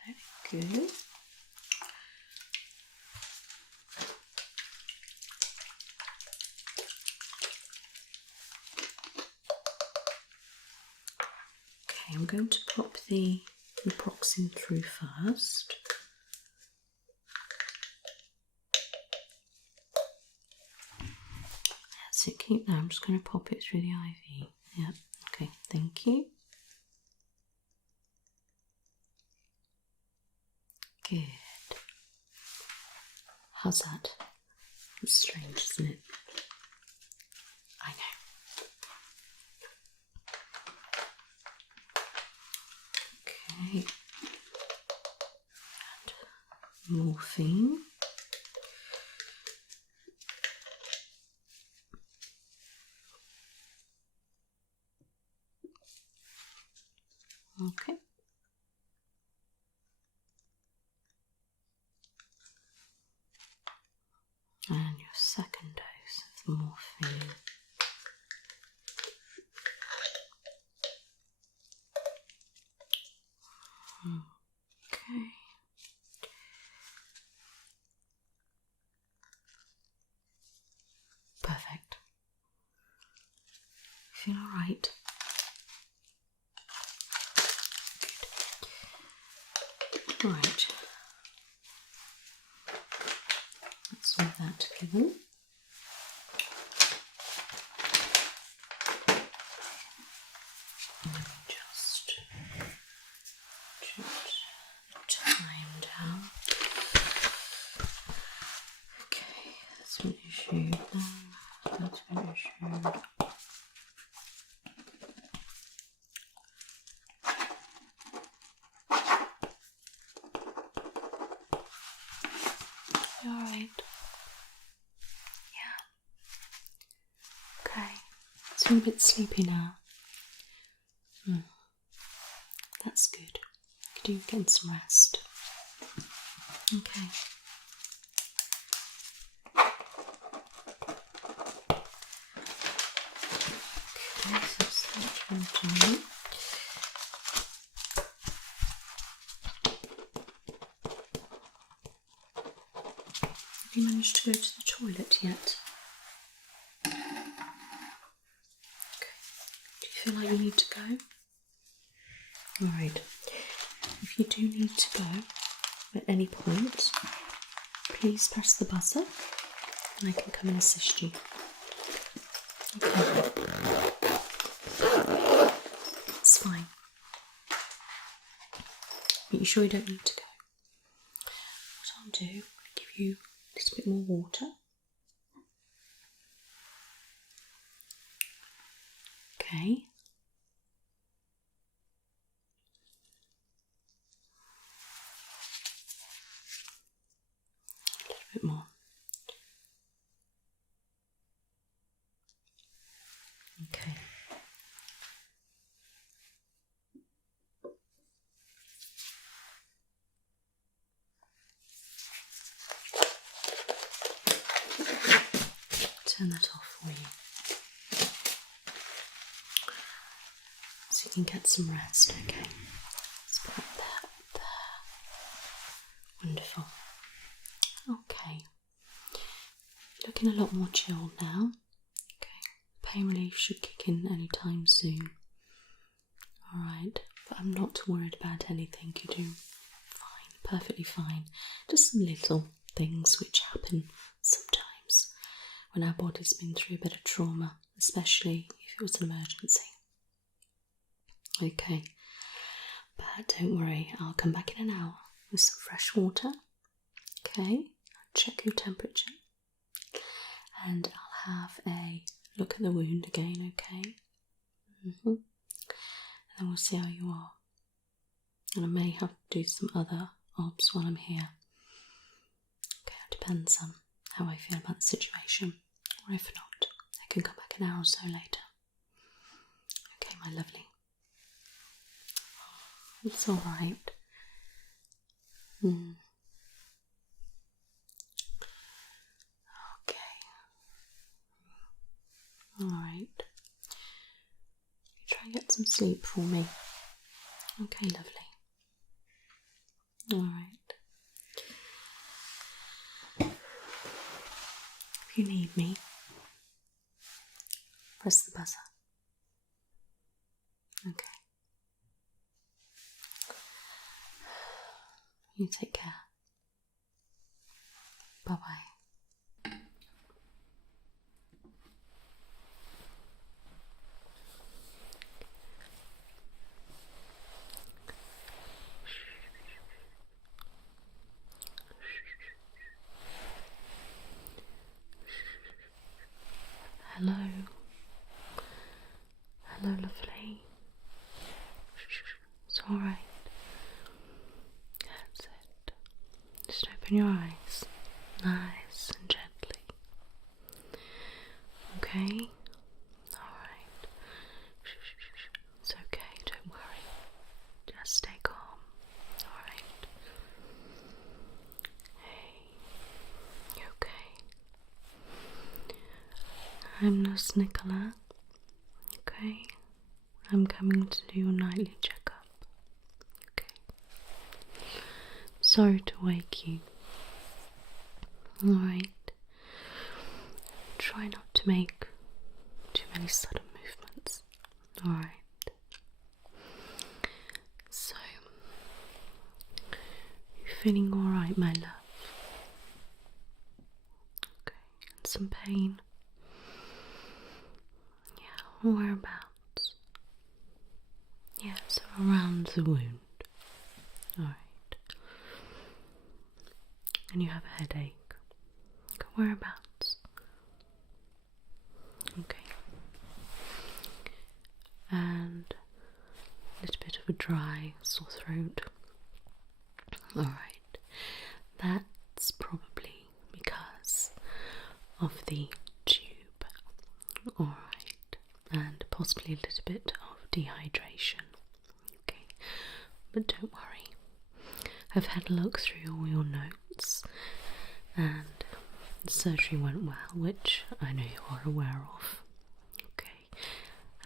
very good. Okay, I'm going to pop the naproxen through first. That's it, keep that. I'm just going to pop it through the IV. Yep, okay, thank you. Good. How's that? It's strange, isn't it? I know. Okay. And morphine. Okay. And your second dose of the morphine. Okay. Perfect. Feel alright? Good. Right. Let's leave that given. Let me just jot the time down. Okay, that's been issued. That's been issued. You alright? Yeah. Okay. So you're a bit sleepy now. That's good. You could do getting some rest. Okay. Okay, so that's done. Have you managed to go to the toilet yet? Okay. Do you feel like you need to go? Alright. If you do need to go at any point, please press the buzzer and I can come and assist you. Okay. It's fine. Are you sure you don't need to go? What I'll do, I'll give you a little bit more water. Okay. A little bit more. Okay. turn that off for you. So you can get some rest, okay? Let's put that there. Wonderful. Okay. Looking a lot more chilled now. Okay. Pain relief should kick in anytime soon. Alright, but I'm not worried about anything. You do fine, perfectly fine. Just some little things which happen sometimes when our body's been through a bit of trauma, especially if it was an emergency. Okay, but don't worry, I'll come back in an hour with some fresh water. Okay, I'll check your temperature and I'll have a look at the wound again, okay? And then we'll see how you are. And I may have to do some other obs while I'm here. Okay, it depends on how I feel about the situation. Or if not, I can come back an hour or so later. Okay, my lovely. It's alright. Okay. Alright. Try and get some sleep for me. Okay, lovely. Alright. If you need me, press the buzzer. Okay. You take care. Bye-bye. Hello. Hello, lovely. It's alright. That's it. Just open your eyes. Nice and gently. Okay? Alright. It's okay, don't worry. Just stay calm. Alright? Hey. You okay? I'm Nurse Nicola. Okay? I'm coming to do your nightly checkup. Okay? Sorry to wake you. Alright. Try not to make too many sudden movements. Alright. So, you feeling alright, my love? Okay. And some pain? Yeah, whereabouts? Yeah, so around the wound. Alright. And you have a headache. Okay, whereabouts? Okay. And a little bit of a dry, sore throat. Alright. That's probably because of the tube. Alright. And possibly a little bit of dehydration. Okay. But don't worry. I've had a look through all your notes and the surgery went well, which I know you are aware of. Okay.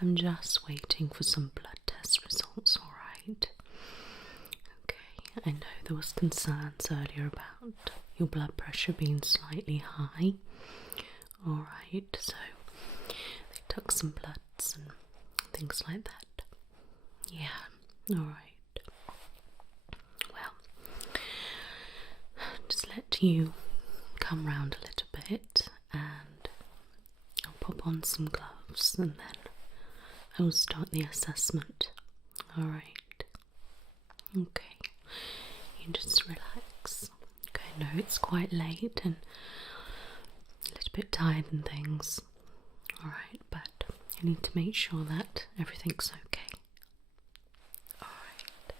I'm just waiting for some blood test results, alright? Okay. I know there was concerns earlier about your blood pressure being slightly high. Alright, so they took some bloods and things like that. Yeah, alright. Well, just let you come round a little bit and I'll pop on some gloves and then I will start the assessment. Alright. Okay. You just relax. Okay, I know it's quite late and a little bit tired and things. Alright, but you need to make sure that everything's okay. Alright.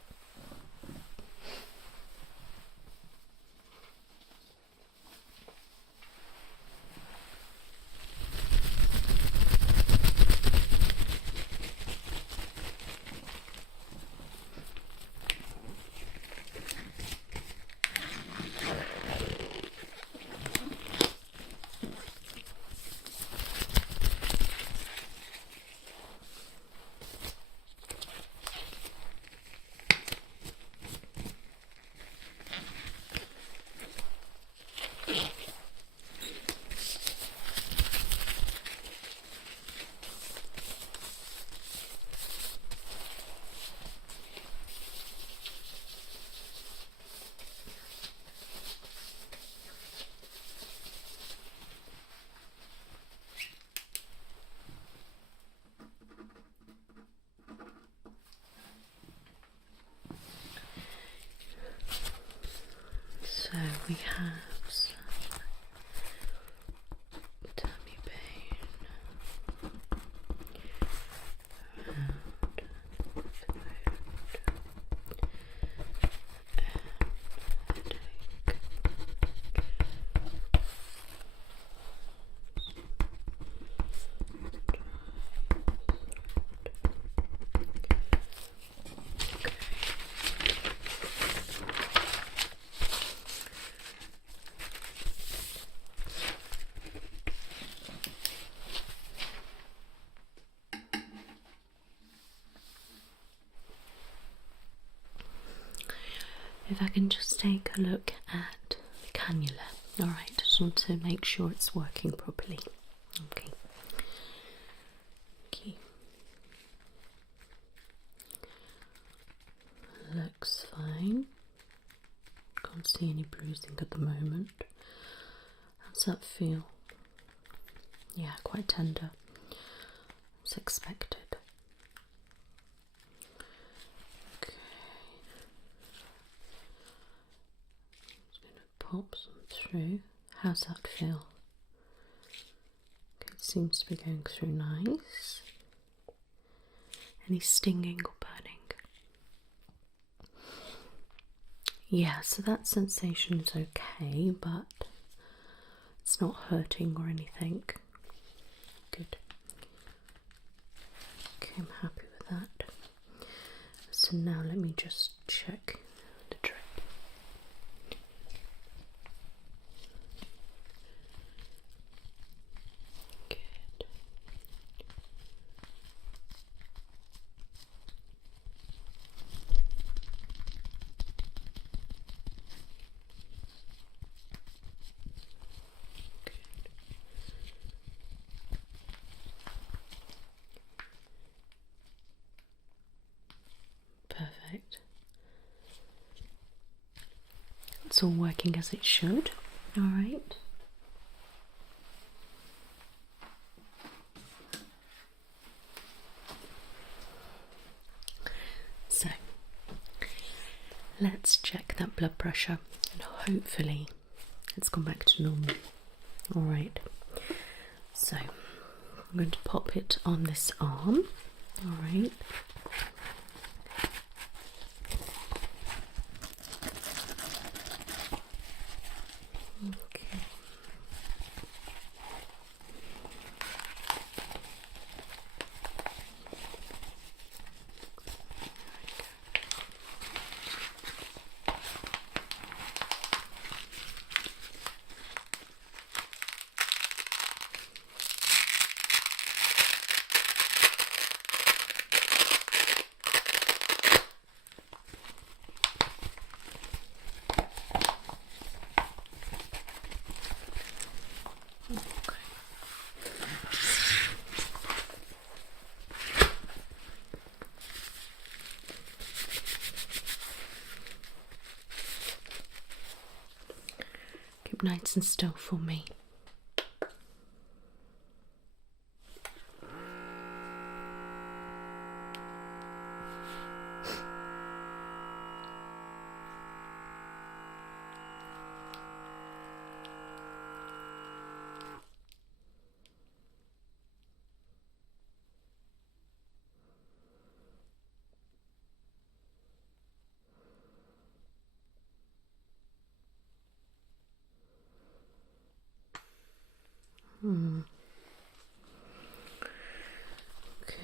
we have some tummy pain around the throat and headache. If I can just take a look at the cannula. Alright, just want to make sure it's working properly. Okay. Okay. Looks fine. Can't see any bruising at the moment. How's that feel? Yeah, quite tender. As expected. Okay. Just going to pop some through. How's that feel? Okay, it seems to be going through nice. Any stinging or burning? Yeah, so that sensation is okay, but it's not hurting or anything. Good. Okay, I'm happy with that. So now let me just check the drip. Good. Perfect. It's all working as it should. All right. So let's check that blood pressure and hopefully it's gone back to normal. All right. So I'm going to pop it on this arm. All right. Okay. Keep nice and still for me. Okay.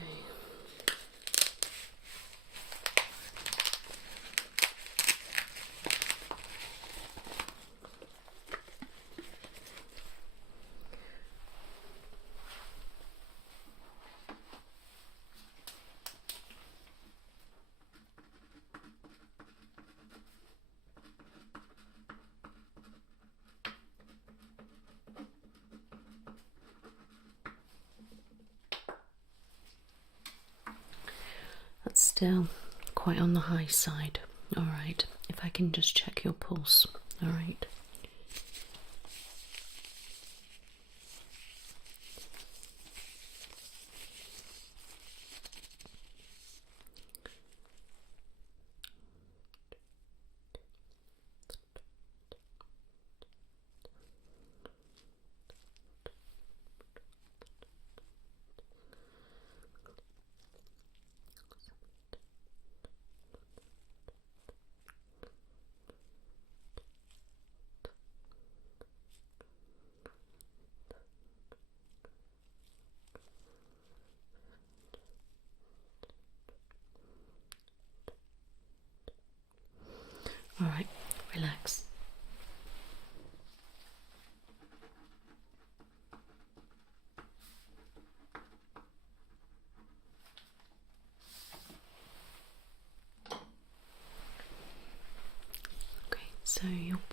That's still quite on the high side. All right, if I can just check your pulse. All right.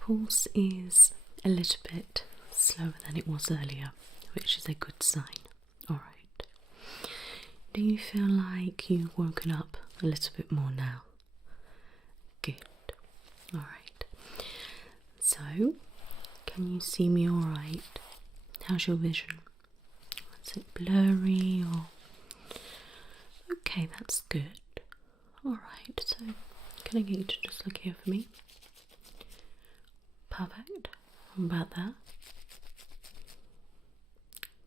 pulse is a little bit slower than it was earlier, which is a good sign. Alright. Do you feel like you've woken up a little bit more now? Good. Alright. So, can you see me alright? How's your vision? Is it blurry or... Okay, that's good. Alright, so can I get you to just look here for me? Perfect. How about that?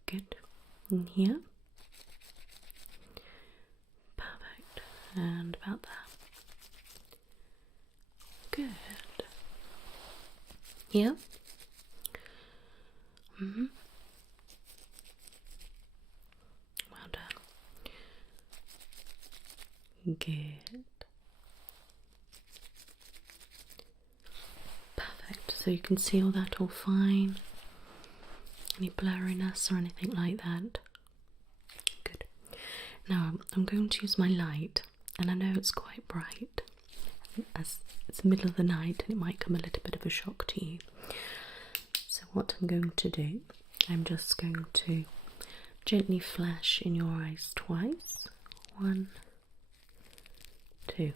Good. And here? Perfect. And about that? Good. Yeah? Mm-hmm. Well done. Good. Perfect. So you can see all that all fine. Any blurriness or anything like that? Good. Now I'm going to use my light, and I know it's quite bright as it's the middle of the night and it might come a little bit of a shock to you. So what I'm going to do, I'm just going to gently flash in your eyes twice. 1, 2.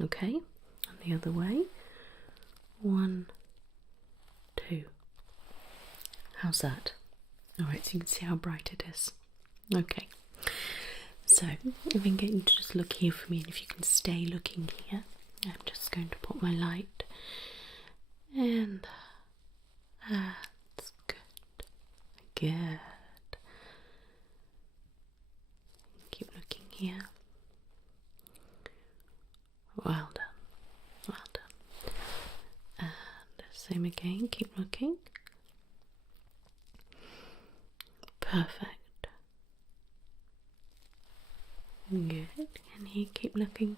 Okay, and the other way. 1, 2. How's that? Alright, so you can see how bright it is. Okay, so if I can get you to just look here for me, and if you can stay looking here, I'm just going to put my light, and that's good. Good. Keep looking here. Well done. Well done. And same again, keep looking. Perfect. Good. And here, keep looking.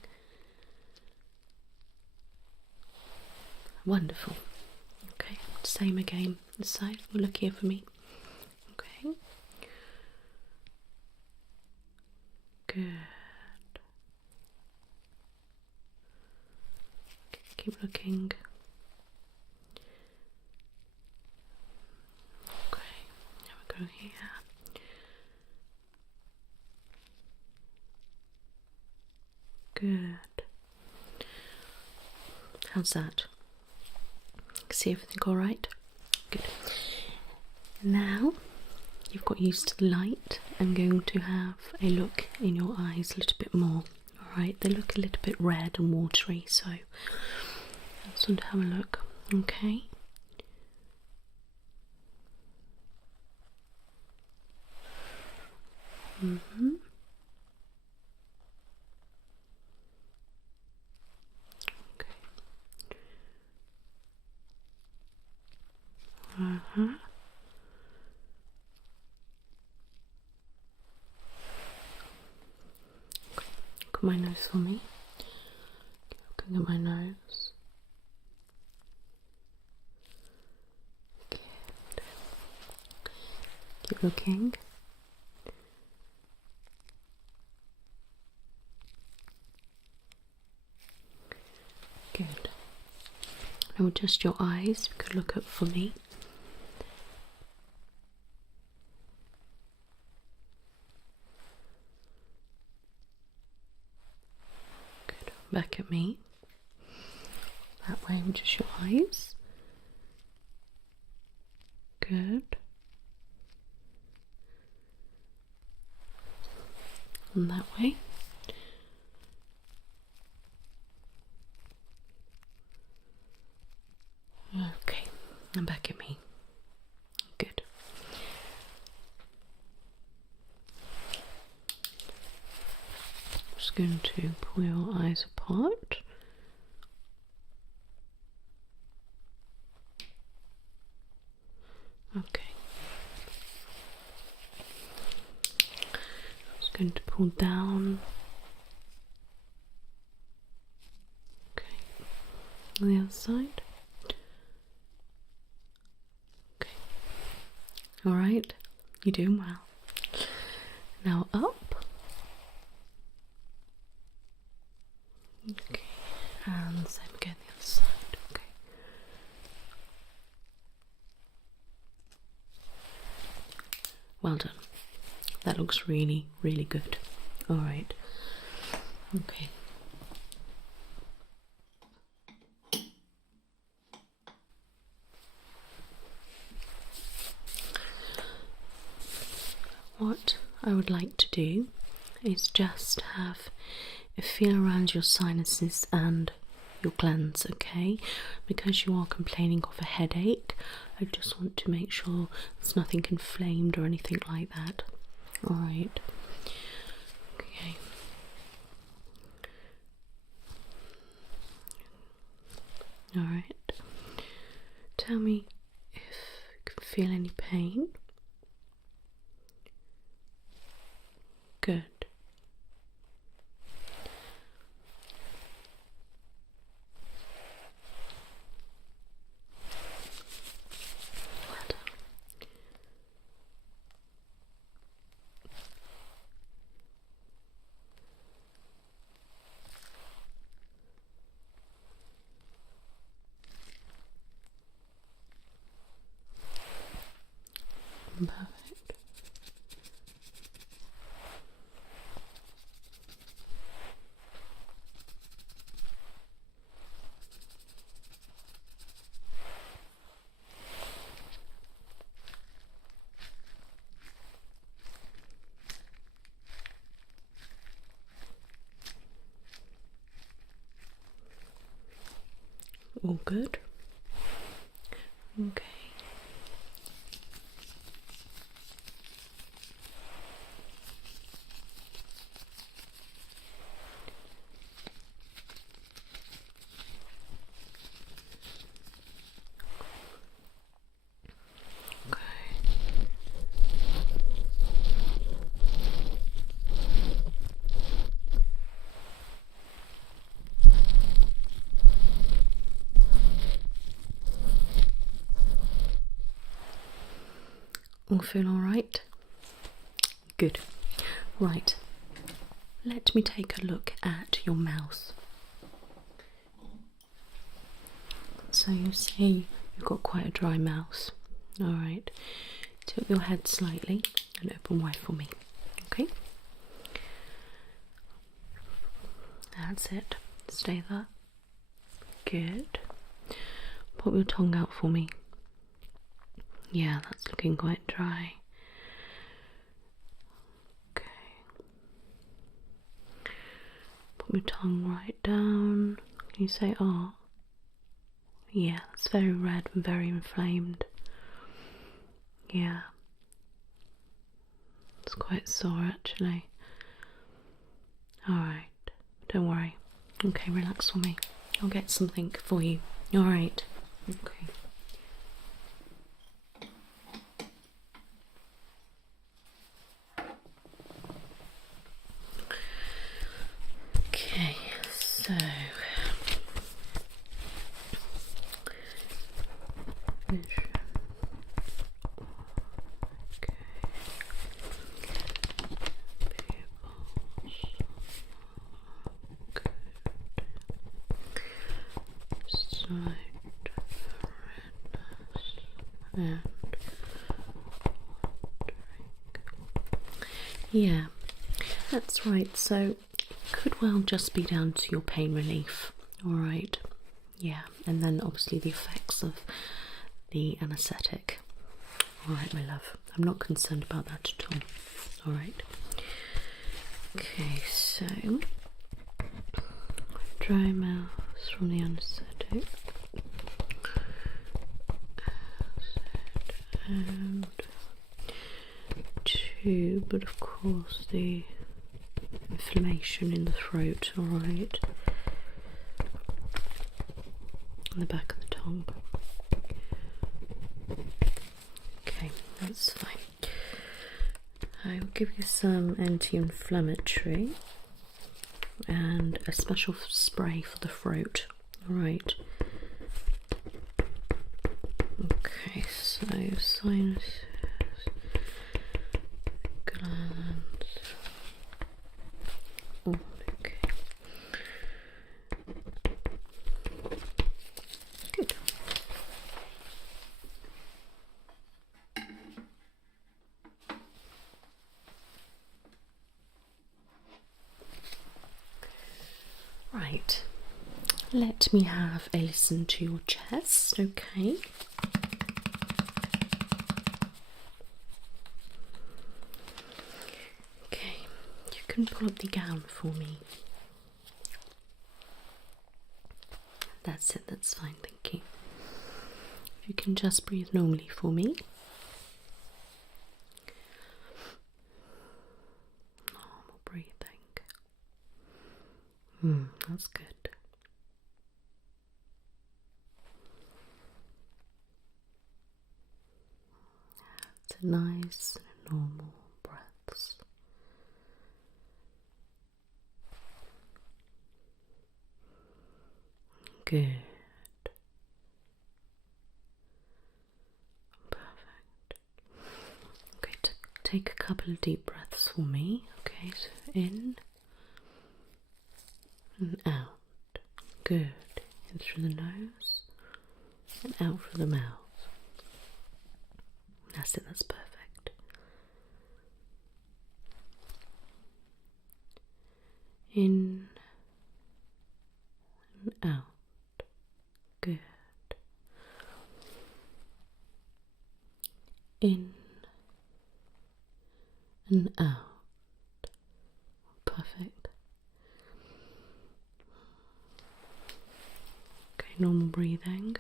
Wonderful. Okay, same again. This side. Well, look here for me. Okay. Good. Okay, keep looking. Okay, now we go here. Good. How's that? See everything all right? Good. Now you've got used to the light, I'm going to have a look in your eyes a little bit more. Alright, they look a little bit red and watery, so let's have a look. Okay. Mm-hmm. Okay. Uh-huh. Okay. Look at my nose for me. Looking at my nose. Good. Keep looking. Good. Now adjust your eyes. You could look up for me. Good. Back at me. That way, adjust your eyes. Good. And that way. Okay, and back at me. Good. I'm just going to pull your eyes apart. Okay. I'm just going to pull down. Okay. On the other side. Alright, you're doing well. Now up. Okay, and same again the other side. Okay. well done. That looks really, really good. Alright. Okay. What I would like to do is just have a feel around your sinuses and your glands, okay? Because you are complaining of a headache, I just want to make sure there's nothing inflamed or anything like that. Alright. Okay. Alright. Tell me if you can feel any pain. Good. Well done. Perfect. All good. Okay. All feel all right? Good. Right. Let me take a look at your mouth. So you see you've got quite a dry mouth. All right. Tilt your head slightly and open wide for me. Okay. That's it. Stay there. Good. Pop your tongue out for me. Yeah, that's looking quite dry. Okay. Put your tongue right down. Can you say "ah"? Yeah, it's very red and very inflamed. Yeah. It's quite sore actually. Alright, don't worry. Okay, relax for me. I'll get something for you. Alright. Okay. Okay, so and yeah, that's right. So could well just be down to your pain relief. All right. Yeah, and then obviously the effects of the anaesthetic. All right, my love. I'm not concerned about that at all. All right. Okay, so dry mouth from the anaesthetic. And two, but of course the inflammation in the throat, alright, on the back of the tongue. Okay, that's fine. I will give you some anti-inflammatory and a special spray for the throat, alright. Okay, so sinuses, glands. Oh, okay. Good. Right, let me have a listen to your chest, okay? Okay, you can pull up the gown for me. That's it, that's fine, thank you. If you can just breathe normally for me. Normal breathing. That's good. It's a nice, normal breaths. Good. Perfect. Okay, take a couple of deep breaths for me. Okay, so in and out. Good. In through the nose and out through the mouth. That's it, that's perfect. In and out. Good. In and out. Perfect. Okay, normal breathing.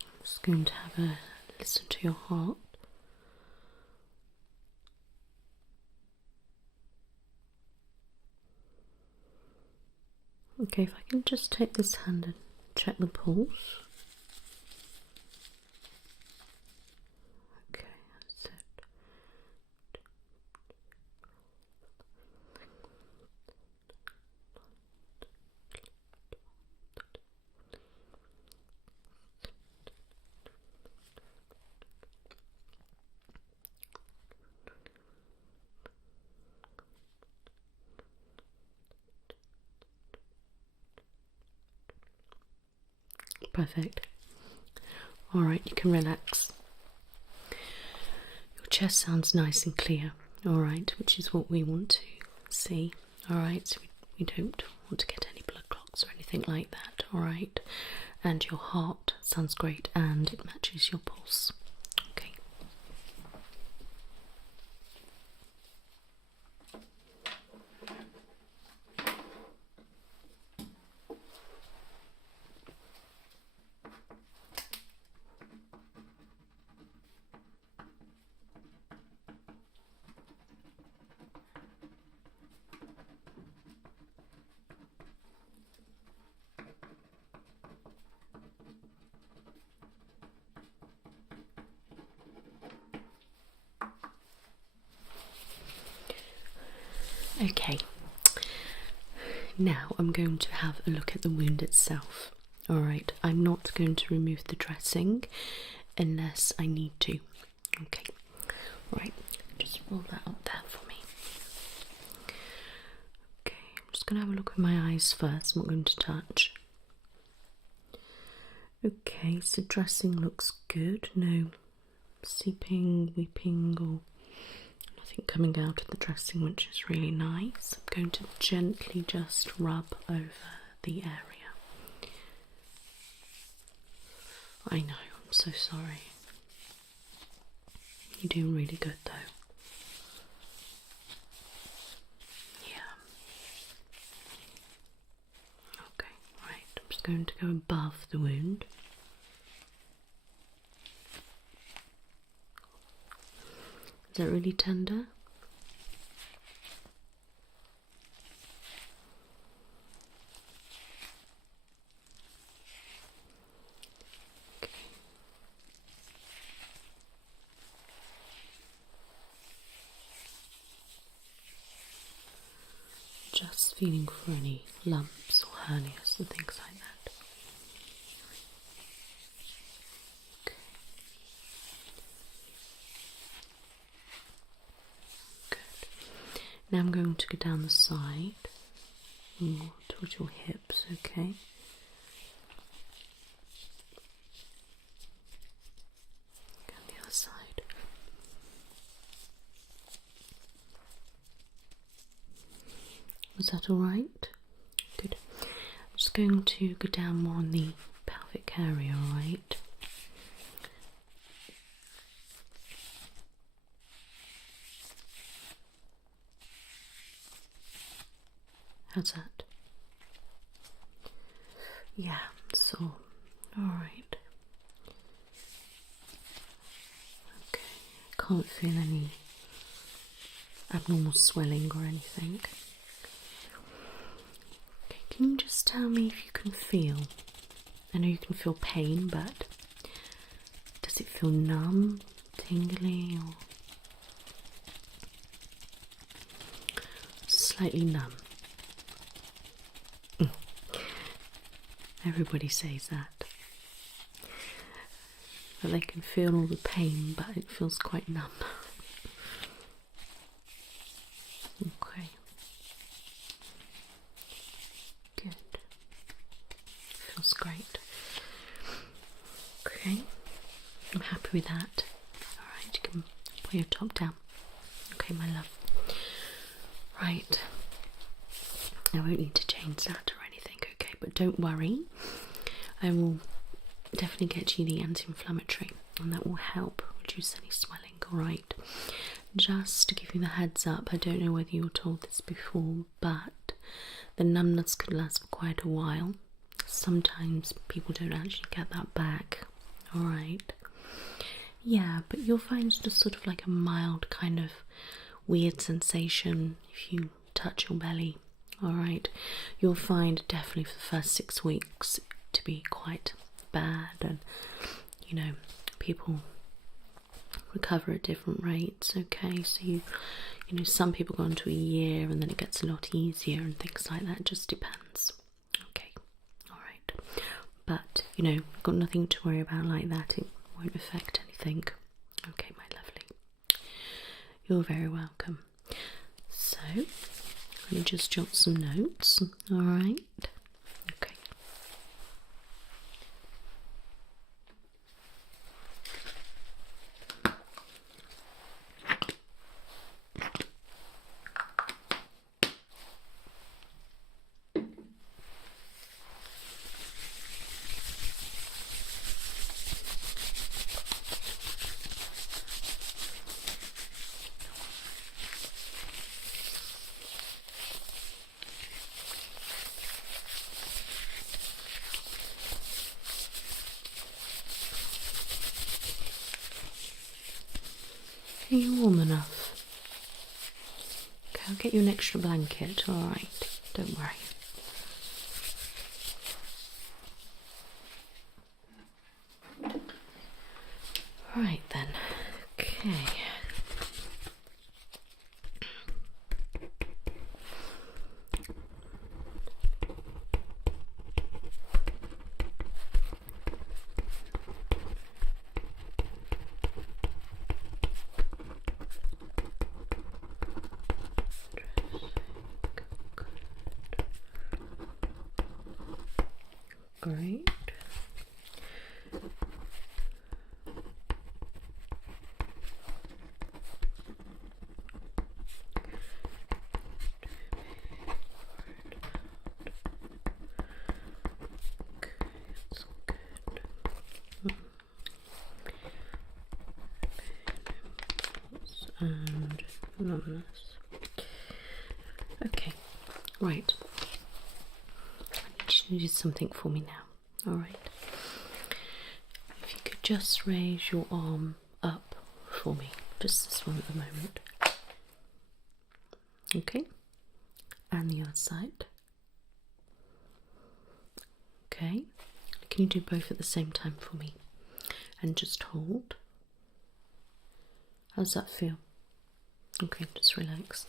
I'm just going to have a listen to your heart. Okay, if I can just take this hand and check the pulse. Okay, that's it. Perfect. Alright, you can relax. Your chest sounds nice and clear, alright, which is what we want to see. Alright, so we don't want to get any blood clots or anything like that, alright? And your heart sounds great and it matches your pulse. Okay. Okay, now I'm going to have a look at the wound itself. Alright, I'm not going to remove the dressing unless I need to. Okay, right, just roll that up there for me. Okay, I'm just going to have a look with my eyes first. I'm not going to touch. Okay, so dressing looks good. No seeping, weeping, or nothing coming out of the dressing, which is really nice. I'm going to gently just rub over the area. I know, I'm so sorry. You're doing really good though. Yeah. Okay, right, I'm just going to go above the wound. Is that really tender? Okay. Just feeling for any lumps or hernias and things like that. Okay. Good. Now I'm going to go down the side, more towards your hips, okay? Was that alright? Good. I'm just going to go down more on the pelvic area, alright? How's that? Yeah, so, alright. Okay, can't feel any abnormal swelling or anything. Okay, can you just tell me if you can feel? I know you can feel pain, but does it feel numb, tingly, or slightly numb? Everybody says that they can feel all the pain, but it feels quite numb. Okay, good. Feels great. Okay, I'm happy with that. Alright, you can put your top down. Okay, my love. Right, I won't need to change that or anything, okay, but don't worry. I will definitely get you the anti-inflammatory and that will help reduce any swelling, alright? Just to give you the heads up, I don't know whether you were told this before, but the numbness could last for quite a while. Sometimes people don't actually get that back, alright? Yeah, but you'll find it's just sort of like a mild kind of weird sensation if you touch your belly, alright? You'll find definitely for the first 6 weeks to be quite bad, and you know, people recover at different rates, okay? So you know, some people go on to a year and then it gets a lot easier and things like that. It just depends. Okay, alright. But, you know, got nothing to worry about like that. It won't affect anything. Okay, my lovely. You're very welcome. So, let me just jot some notes, alright? Okay. Are you warm enough? Okay, I'll get you an extra blanket, alright, don't worry. Right then, okay. Great. And numbness. Okay, right. You did something for me now. Alright. If you could just raise your arm up for me. Just this one at the moment. Okay. And the other side. Okay. Can you do both at the same time for me? And just hold. How does that feel? Okay, just relax.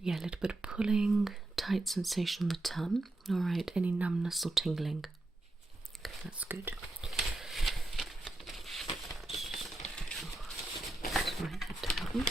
Yeah, a little bit of pulling, tight sensation on the tongue. Alright, any numbness or tingling? Okay, that's good. Let's write that down.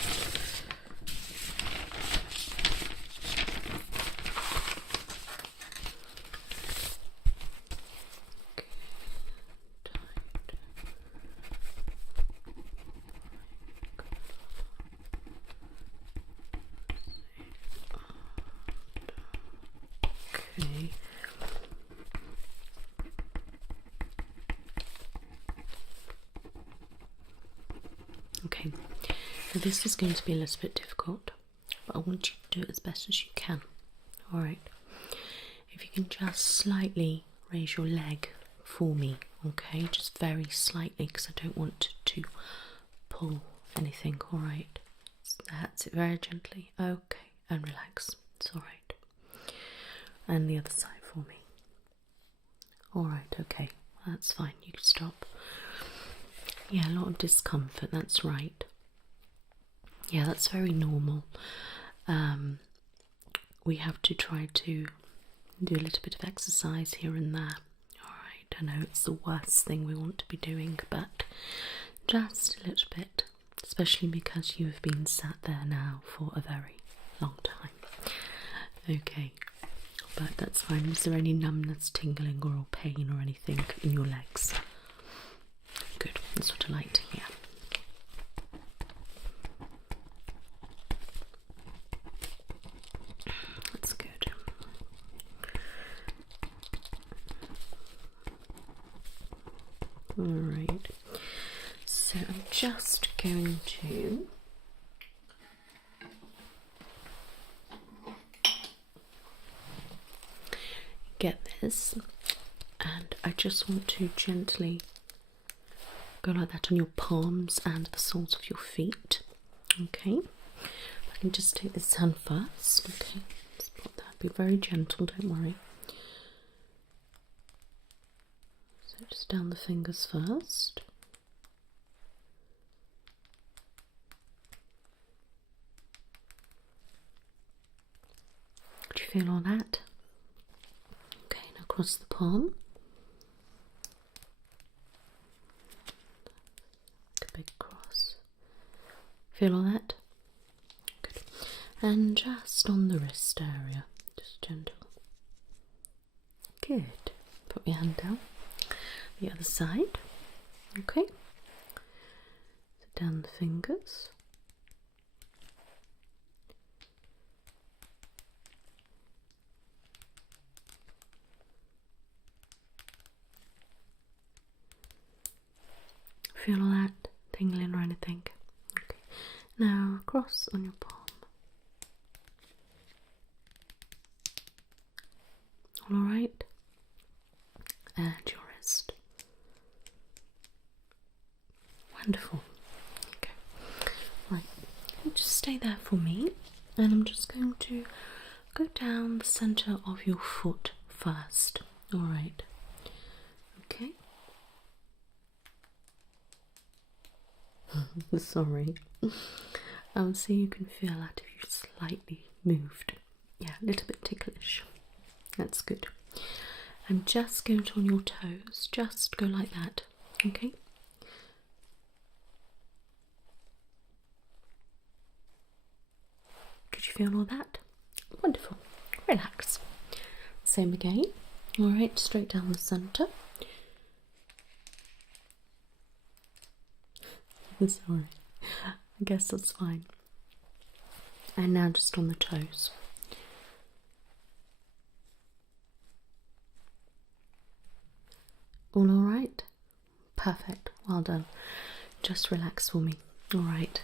Okay, so this is going to be a little bit difficult, but I want you to do it as best as you can. Alright, if you can just slightly raise your leg for me, okay, just very slightly, because I don't want to pull anything. Alright, that's it, very gently. Okay, and relax. It's alright. And the other side for me. Alright, okay, that's fine, you can stop. Yeah, a lot of discomfort, that's right. Yeah, that's very normal. We have to try to do a little bit of exercise here and there. Alright, I know it's the worst thing we want to be doing, but just a little bit, especially because you have been sat there now for a very long time. Okay, but that's fine. Is there any numbness, tingling or pain or anything in your legs? Good, that's what I like to hear. That's good. Alright, so I'm just going to get this, and I just want to gently go like that on your palms and the soles of your feet. Okay, I can just take this hand first. Okay, just put that. Be very gentle, don't worry. So just down the fingers first. Do you feel all that? Okay, now across the palm. A big cross. Feel all that? Good. And just on the wrist area, just gentle. Good. Put your hand down. The other side. Okay. So down the fingers. Feel all that tingling or anything? Okay. Now across on your palm. All right. And your wrist. Wonderful. Okay. Right. You just stay there for me, and I'm just going to go down the centre of your foot first. All right. Okay. Sorry. So you can feel that if you slightly moved. Yeah, a little bit ticklish. That's good. I'm just going to on your toes. Just go like that. Okay. Did you feel all that? Wonderful. Relax. Same again. All right, straight down the centre. Sorry. I guess that's fine. And now just on the toes. All right? Perfect. Well done. Just relax for me. All right.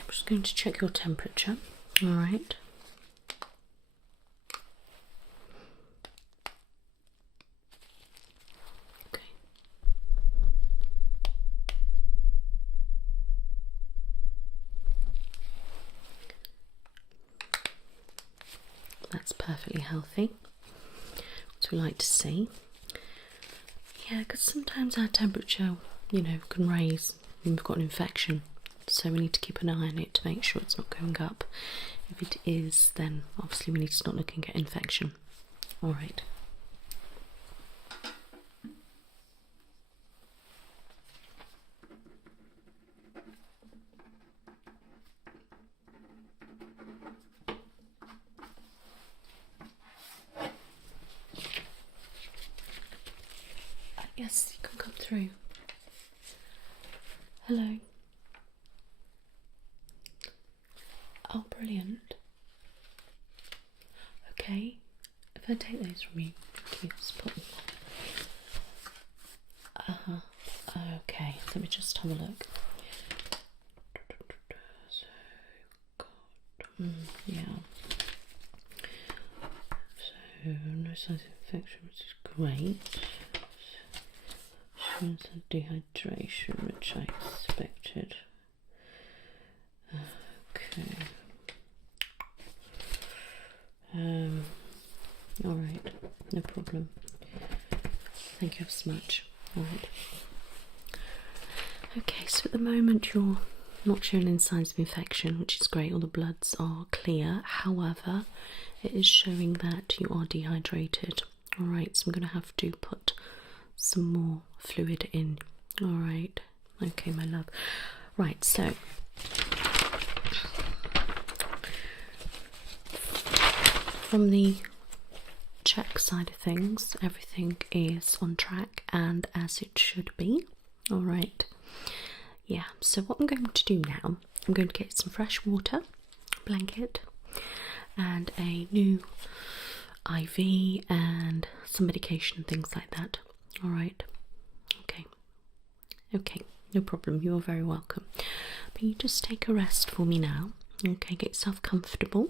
I'm just going to check your temperature. All right. Okay. That's perfectly healthy. What we like to see. Yeah, because sometimes our temperature, can raise when we've got an infection. So we need to keep an eye on it to make sure it's not going up. If it is, then obviously we need to start looking at infection. All right. Yes, you can come through. Hello. Oh, brilliant. Okay, if I take those from you, can you just put them on? Okay, let me just have a look. So, yeah. So, no signs of infection, which is great. Assurance of dehydration, which I expected. Okay. Alright, no problem. Thank you so much. Alright. Okay, so at the moment you're not showing any signs of infection, which is great. All the bloods are clear. However, it is showing that you are dehydrated. Alright, so I'm going to have to put some more fluid in. Alright. Okay, my love. Right, so from the check side of things, everything is on track and as it should be. Alright. Yeah, so what I'm going to do now, I'm going to get some fresh water, blanket, and a new IV and some medication, things like that. Alright. Okay. Okay, no problem. You're very welcome. But you just take a rest for me now. Okay, get yourself comfortable.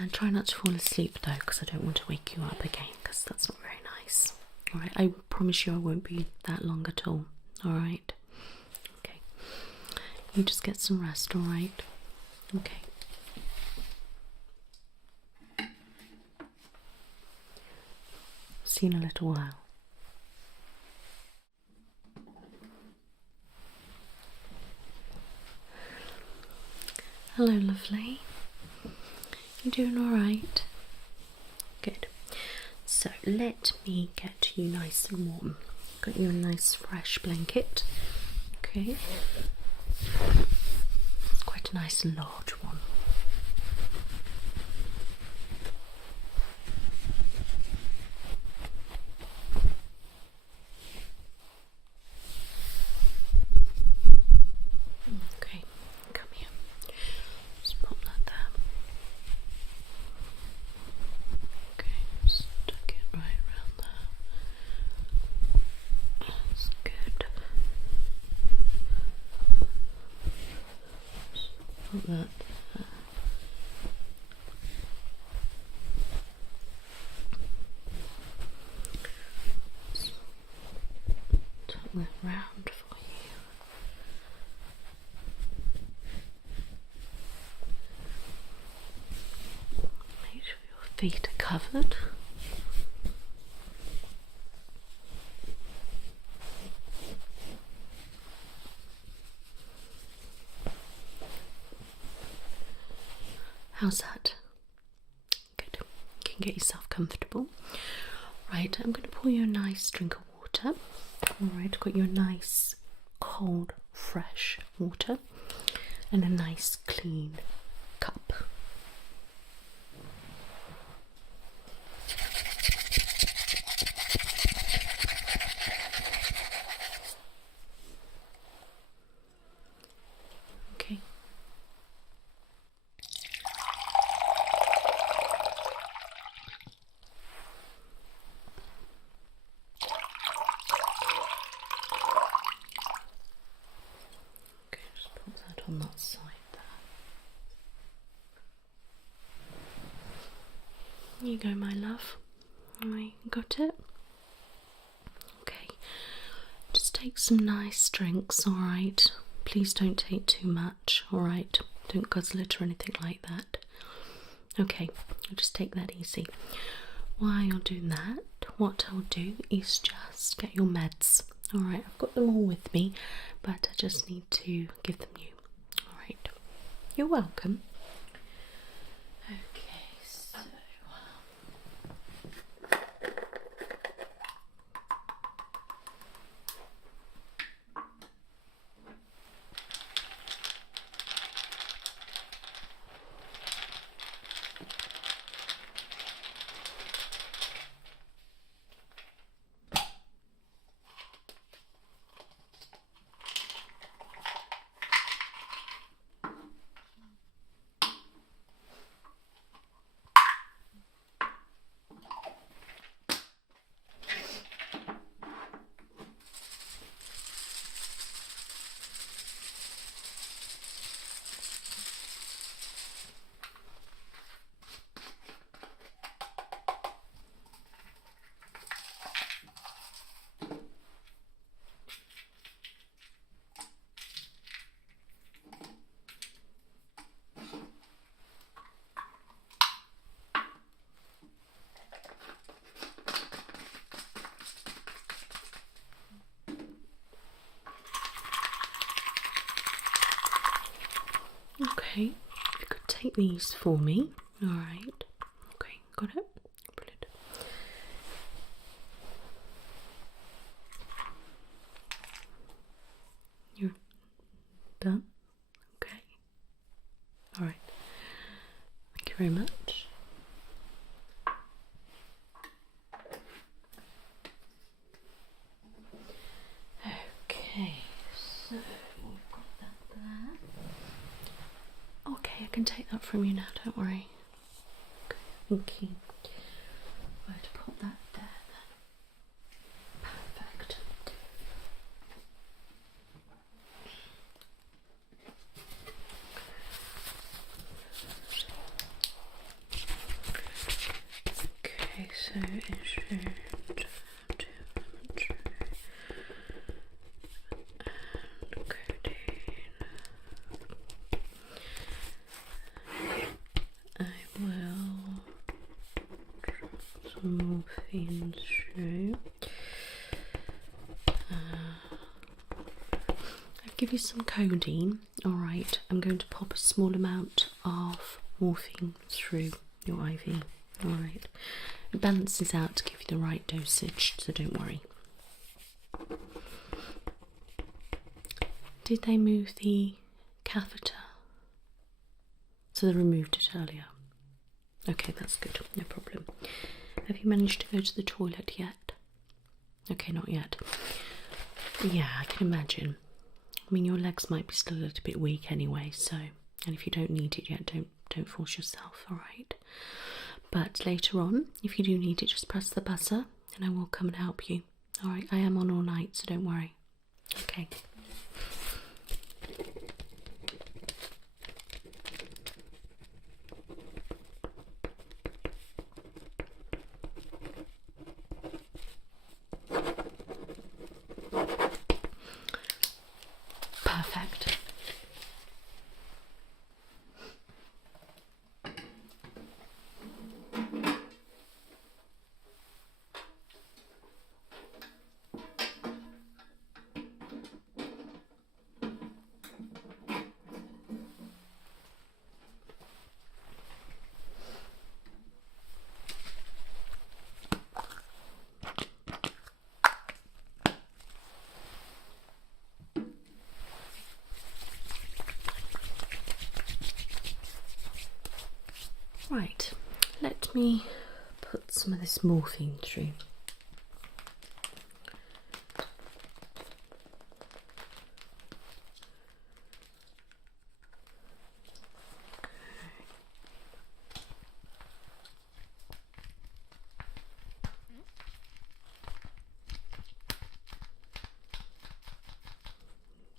And try not to fall asleep though, because I don't want to wake you up again, because that's not very nice. Alright, I promise you I won't be that long at all. Alright. Okay. You just get some rest, alright? Okay. See you in a little while. Hello, lovely. You doing alright? Good. So let me get you nice and warm. Got you a nice fresh blanket. Okay. It's quite a nice and large one. Okay, come here. Just pop that there. Okay, stuck it right around there. That's good. Just put that there. Just tuck that round for you. Make sure your feet are covered. How's that? Good. You can get yourself comfortable. Right, I'm going to pour you a nice drink of water. Alright, got you a nice cold, fresh water and a nice clean cup. Okay. Okay, just put that on that side there. Here you go, my love. Alright, got it? Okay. Just take some nice drinks, alright? Please don't take too much, alright? Don't guzzle it or anything like that. Okay, I'll just take that easy. While you're doing that, what I'll do is just get your meds. Alright, I've got them all with me, but I just need to give them you. Alright, you're welcome. Okay, so Okay, if you could take these for me. Alright. Okay, got it? Brilliant. You're done? Okay. Alright. Thank you very much. Okay, so we've got that there. Okay, I can take that from you now, don't worry. Okay, thank you. Where to put that there then? Perfect. Okay, so it should morphine through. I'll give you some codeine. Alright, I'm going to pop a small amount of morphine through your IV. Alright, it balances out to give you the right dosage, so don't worry. Did they move the catheter? So they removed it earlier. Okay, that's good, no problem. Have you managed to go to the toilet yet? Okay, not yet. Yeah, I can imagine. I mean, your legs might be still a little bit weak anyway, so, and if you don't need it yet, don't force yourself, alright? But later on, if you do need it, just press the buzzer and I will come and help you. Alright, I am on all night, so don't worry. Okay. Perfect. Right, let me put some of this morphine through.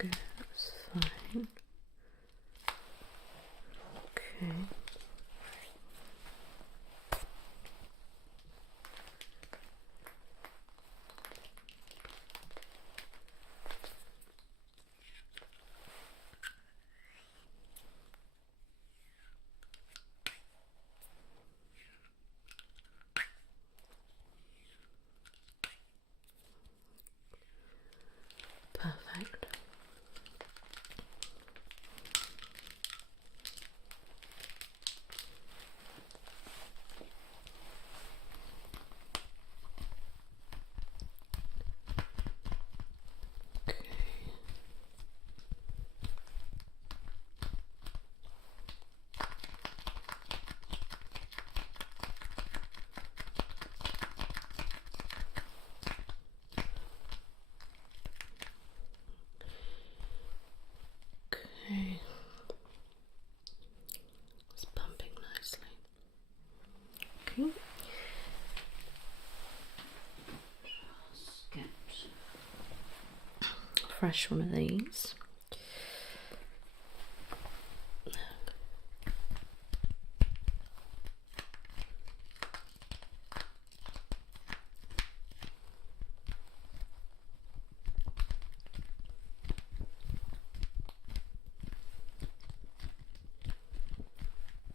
Okay, that's fine. Okay. Perfect. Okay. It's pumping nicely. Okay. Just get a fresh one of these.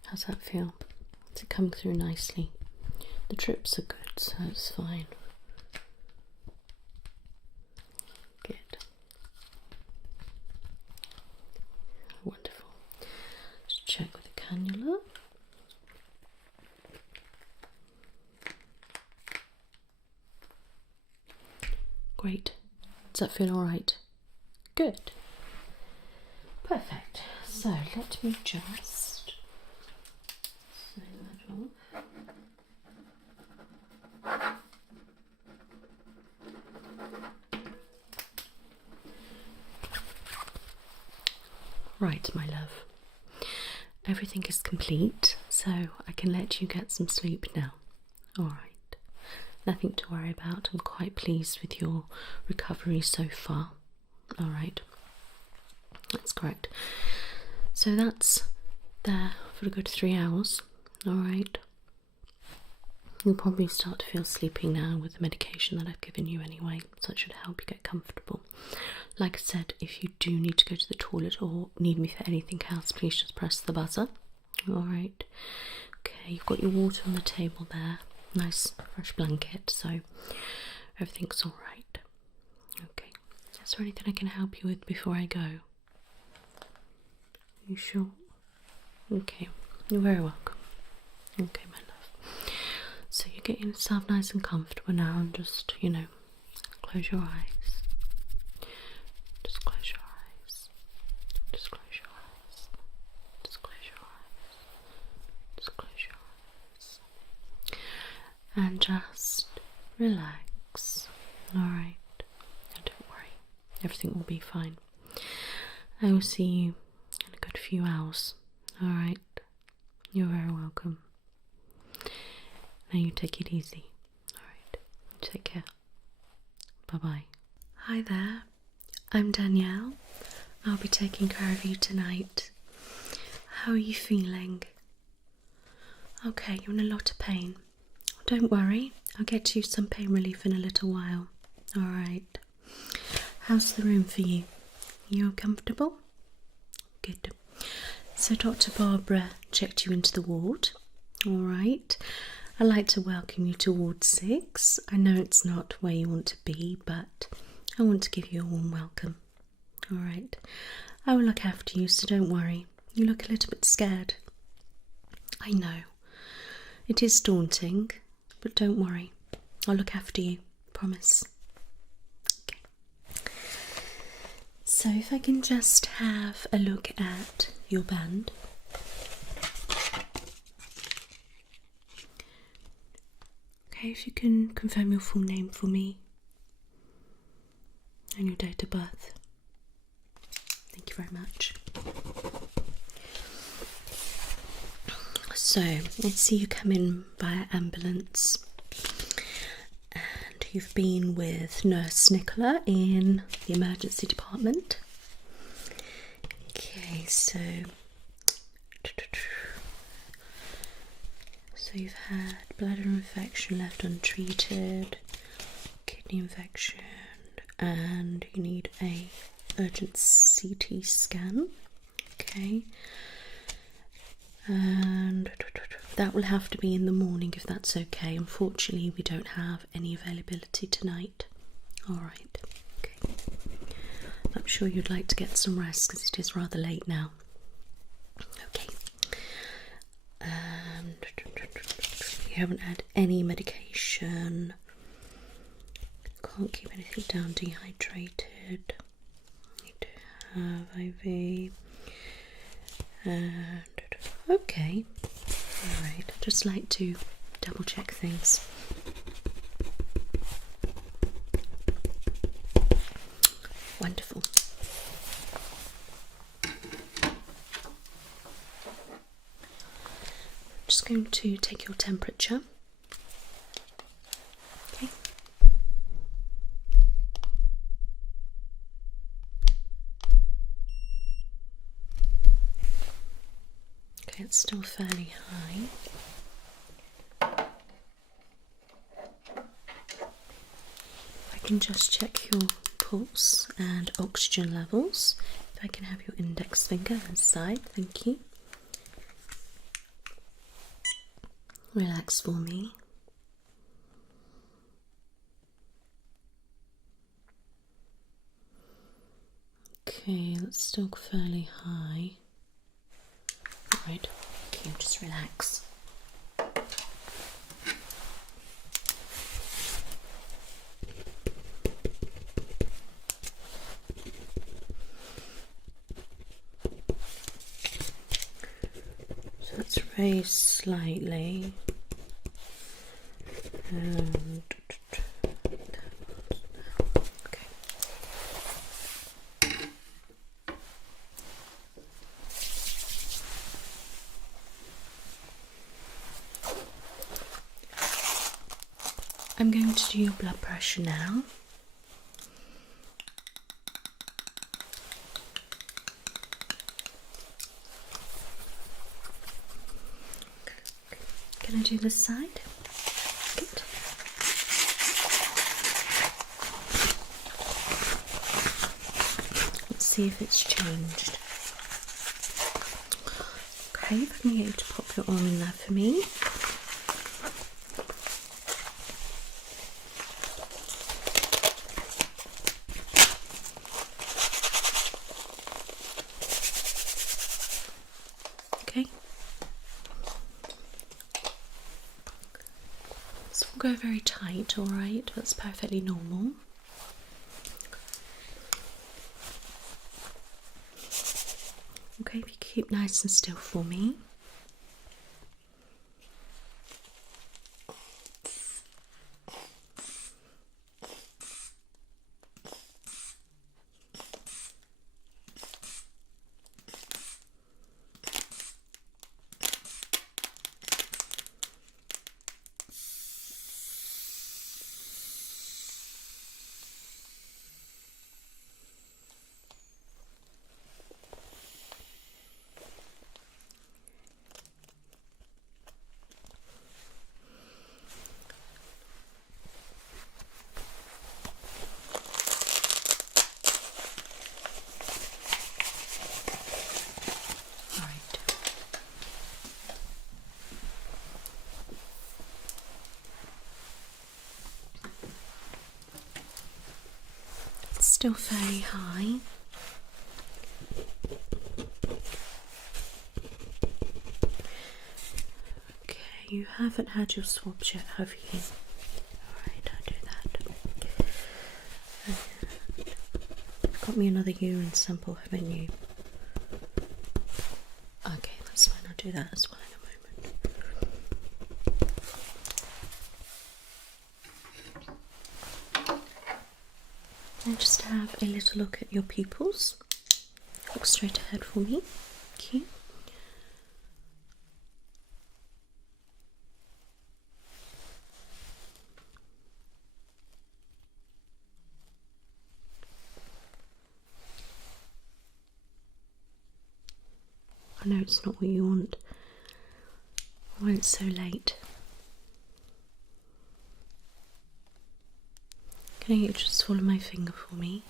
How's that feel? Does it come through nicely? The drips are good, so it's fine. Good. Wonderful. cannula. Great. Does that feel alright? Good. Perfect. So let me just sign that off. Right, my love. Everything is complete, so I can let you get some sleep now. Alright. Nothing to worry about. I'm quite pleased with your recovery so far. Alright. That's correct. So that's there for a good 3 hours. Alright. You'll probably start to feel sleepy now with the medication that I've given you anyway, so that should help you get comfortable. Like I said, if you do need to go to the toilet or need me for anything else, please just press the buzzer. Alright. Okay, you've got your water on the table there. Nice fresh blanket, so everything's alright. Okay. Is there anything I can help you with before I go? You sure? Okay. You're very welcome. Okay, my love. So you're getting yourself nice and comfortable now, and just, you know, close your eyes. Just close your eyes. Just close your eyes. Just close your eyes. Just close your eyes. And just relax. Alright. Don't worry. Everything will be fine. I will see you in a good few hours. Alright. You're very welcome. Now you take it easy. Alright. Take care. Bye-bye. Hi there. I'm Danielle. I'll be taking care of you tonight. How are you feeling? Okay, you're in a lot of pain. Don't worry, I'll get you some pain relief in a little while. Alright. How's the room for you? You comfortable? Good. So Dr. Barbara checked you into the ward. Alright. I'd like to welcome you to Ward 6. I know it's not where you want to be, but I want to give you a warm welcome. Alright. I will look after you, so don't worry. You look a little bit scared. I know. It is daunting, but don't worry. I'll look after you. Promise. Okay. So if I can just have a look at your band. Okay, if you can confirm your full name for me and your date of birth. Thank you very much. So, I see you come in via ambulance and you've been with Nurse Nicola in the emergency department. Okay, so you've had bladder infection left untreated, kidney infection, and you need a urgent CT scan. Okay. And that will have to be in the morning if that's okay. Unfortunately, we don't have any availability tonight. Alright, okay. I'm sure you'd like to get some rest because it is rather late now. Okay. And you haven't had any medication. Can't keep anything down, dehydrated. You do have IV. And okay. Alright, I'd just like to double check things. Wonderful. I'm just going to take your temperature. Okay. Okay, it's still fairly high. I can just check your pulse and oxygen levels. If I can have your index finger inside, thank you. Relax for me. Okay, that's still fairly high. Right, you. Just relax. So let's raise slightly. And okay. I'm going to do your blood pressure now. Can I do this side? Good. Let's see if it's changed. Okay, if I can get you to pop your arm in there for me. Okay. This will go very tight, alright? That's perfectly normal. Okay, if you keep nice and still for me. Still fairly high. Okay, you haven't had your swabs yet, have you? Alright, I'll do that. Got me another urine sample, haven't you? Okay, that's fine, I'll do that as well in a moment. And just have a little look at your pupils. Look straight ahead for me. Thank you. I know it's not what you want. Why it's so late. Can you just follow my finger for me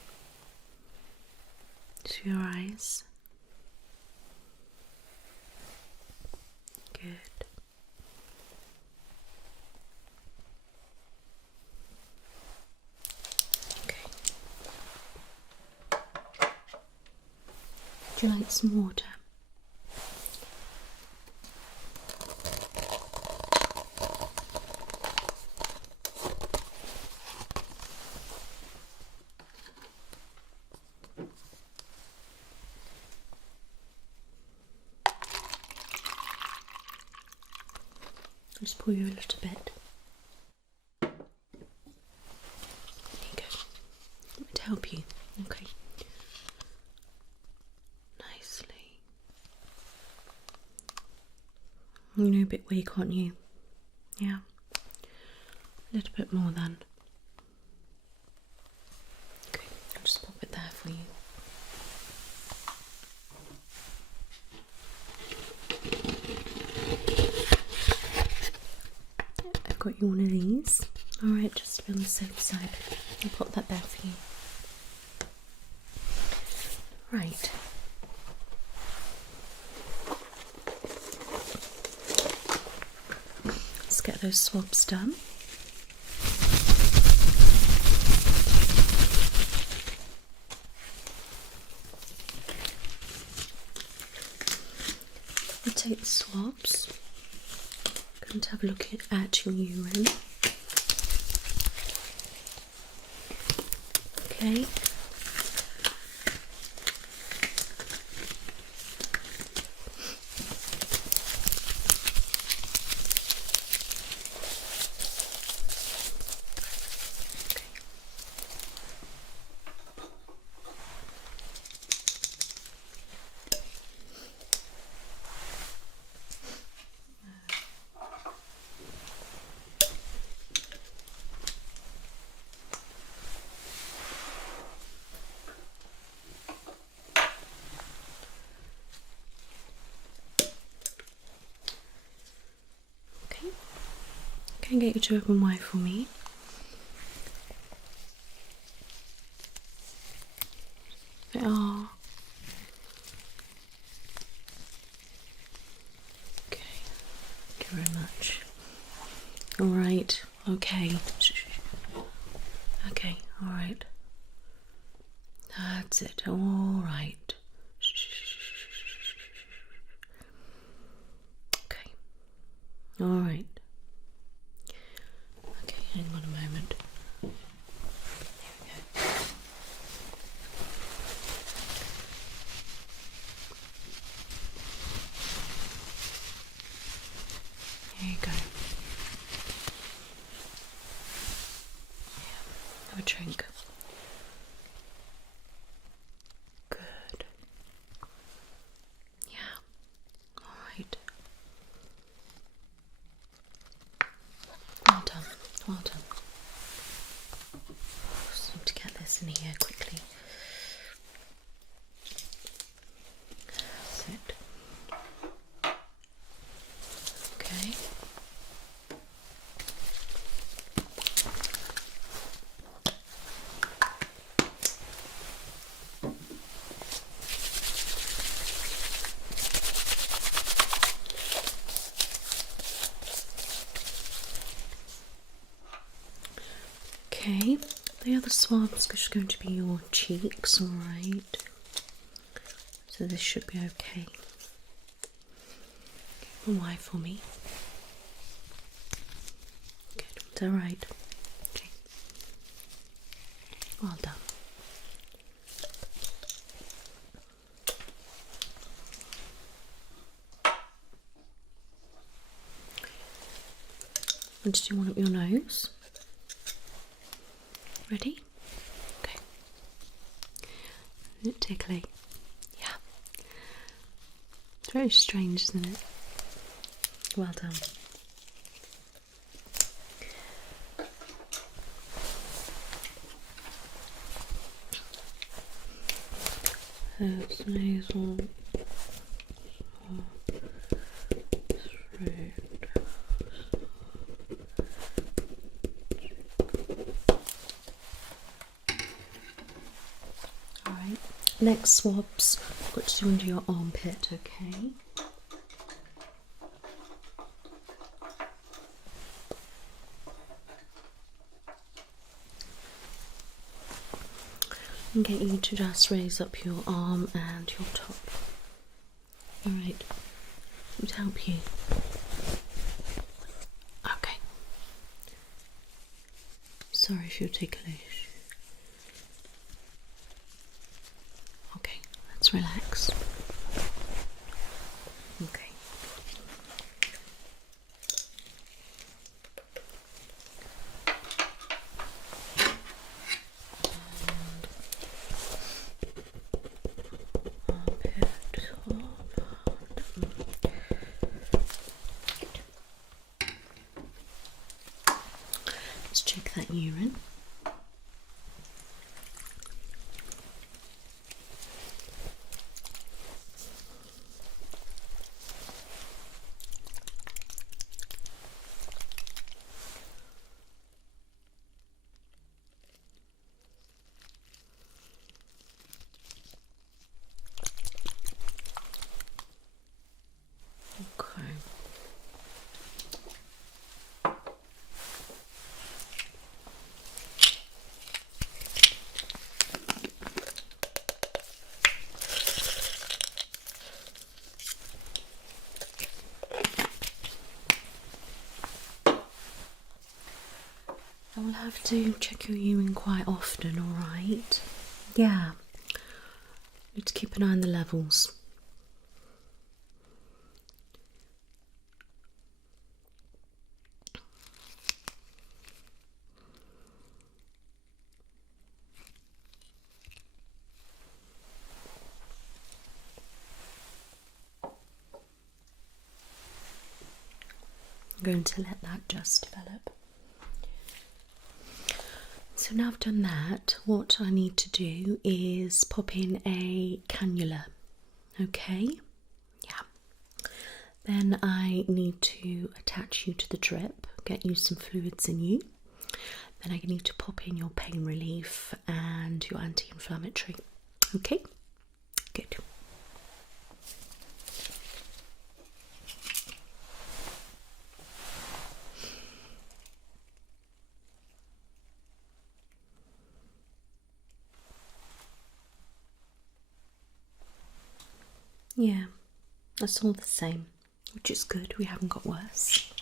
to your eyes? Good. Okay. Would you like some water? I'll just pour you a little bit. There you go. Want me to help you? Okay. Nicely. You know a bit weak, aren't you? Yeah. A little bit more then. Okay, I'll just pop it there for you. I've got you one of these. Alright, just to be on the safe side. I'll pop that there for you. Right. Let's get those swabs done. I'll take the swabs. I'm going to have a look at your urine. Okay. Can I get you to open wide for me? They are. Okay, thank you very much. Alright, okay. Okay, alright. That's it, alright. Okay, alright. Okay, hang on a moment. There we go. There you go. Yeah, have a drink. Good. Yeah. Alright. Well done. Well done. Just need to get this in here quickly. That's it. Okay. Okay, the other swab's just going to be your cheeks, alright? So this should be okay. Open wide for me. Good, it's alright. Okay. Well done. And did you want up your nose? Ready? Okay. Isn't it tickly? Yeah. It's very strange, isn't it? Well done. That's nasal. Alright, next swabs, I've got to do under your armpit, okay? And get you to just raise up your arm and your top. Alright, let me help you. Okay. Sorry if you're ticklish. Okay, let's relax. Okay. Let's check that urine. Okay. I will have to check your urine quite often, alright? Yeah. Need to keep an eye on the levels. I'm going to let that just develop. So now I've done that, what I need to do is pop in a cannula, okay? Yeah. Then I need to attach you to the drip, get you some fluids in you. Then I need to pop in your pain relief and your anti-inflammatory, okay? Good. Yeah, that's all the same, which is good, we haven't got worse.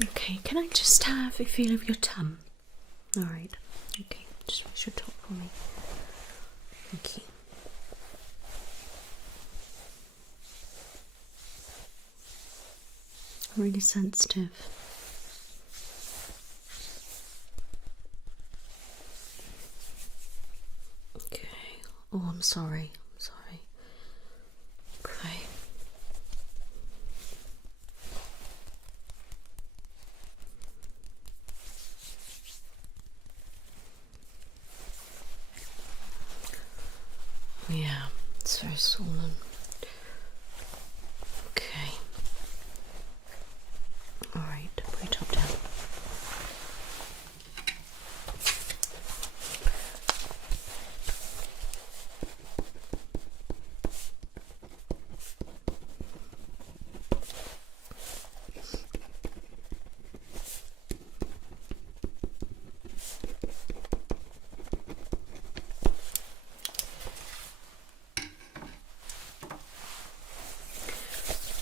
Okay, can I just have a feel of your tongue? Alright, okay, just raise your top for me. Thank you. Really sensitive. Okay, oh, I'm sorry, Okay. Yeah, it's very swollen. Okay. Alright, put your top down.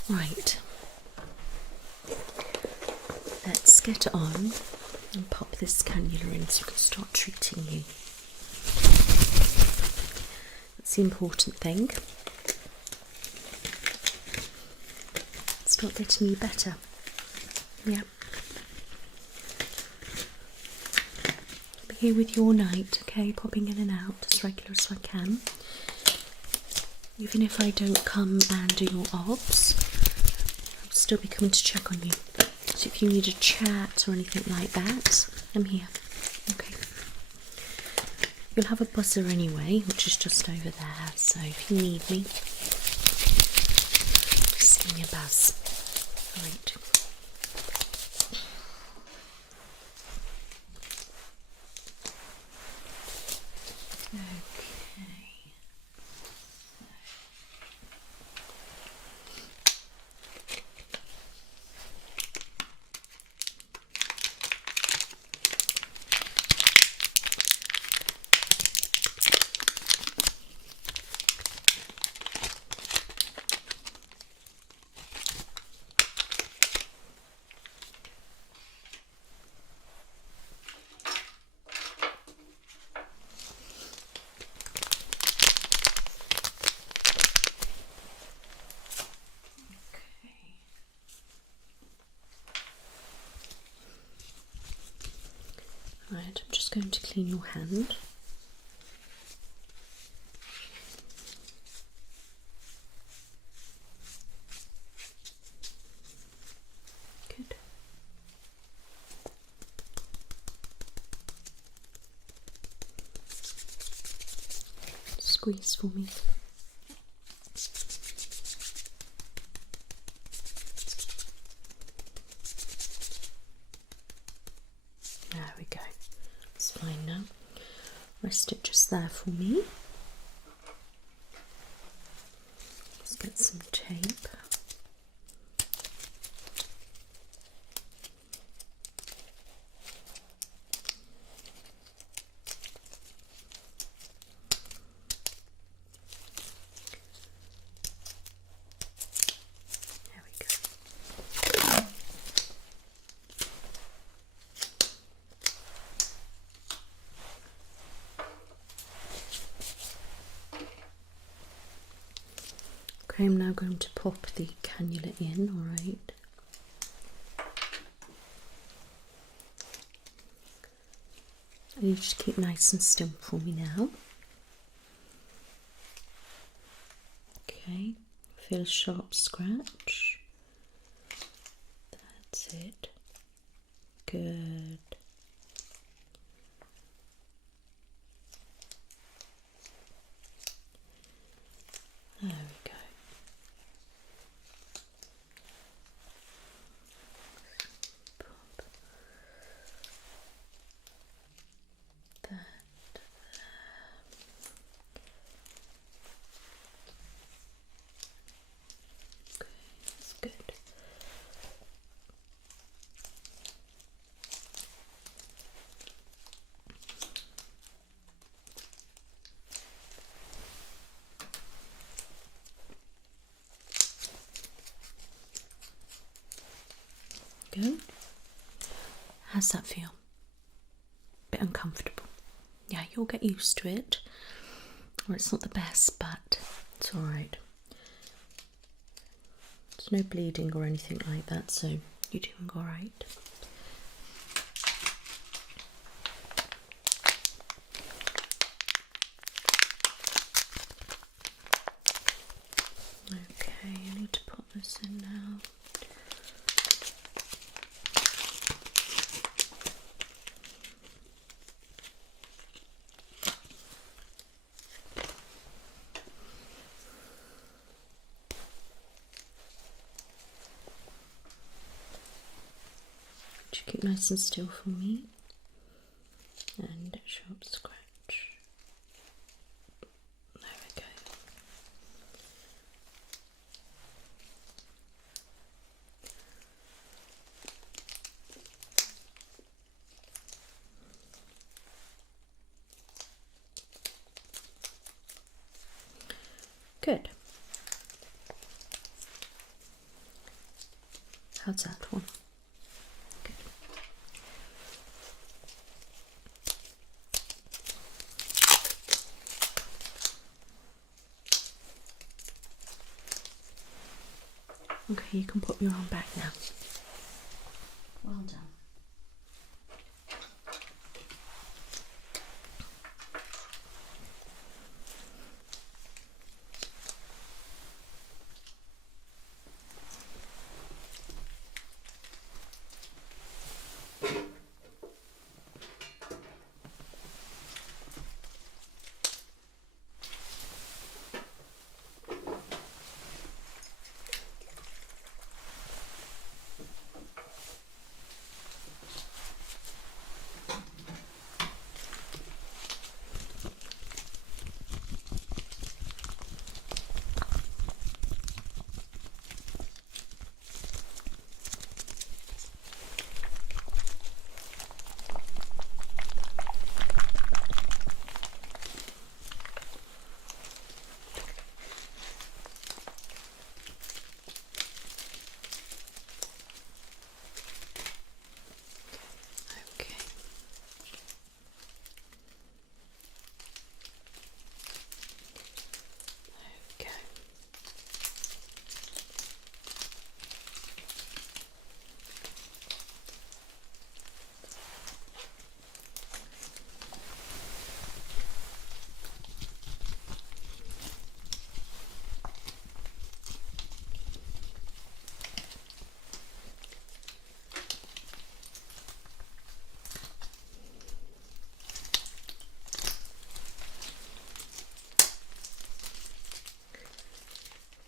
Right, let's get on and pop this cannula in so we can start treating you. That's the important thing. Start getting you better. Yeah. I'll be here with you all night, okay? Popping in and out as regular as I can. Even if I don't come and do your obs, I'll still be coming to check on you. So if you need a chat or anything like that, I'm here. Okay. You'll have a buzzer anyway, which is just over there. So if you need me, just give me a buzz. Alright. Right, I'm just going to clean your hand. Good. Squeeze for me. Rest it just there for me. Let's get some tape. There we go. Okay, I'm now going to pop the cannula in, alright. And you just keep nice and still for me now. Okay, feel a sharp scratch. That's it. Good. There we go. Pop that there. Okay, that's good. Good. How's that feel? Bit uncomfortable. Yeah, you'll get used to it. Or it's not the best, but it's alright. There's no bleeding or anything like that, so you're doing alright. Okay, I need to put this in now. Keep nice and still for me, and sharp scratch. There we go. Good. How's that one? Okay, you can put your arm back now. Well done.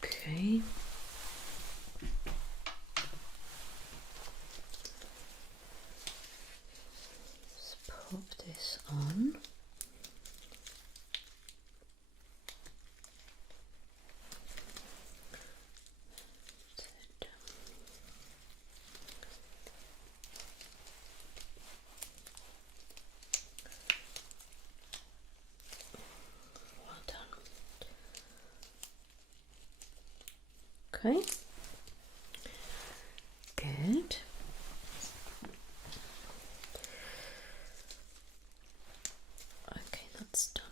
Okay. Let's pop this on. Okay. Good. Okay, that's done.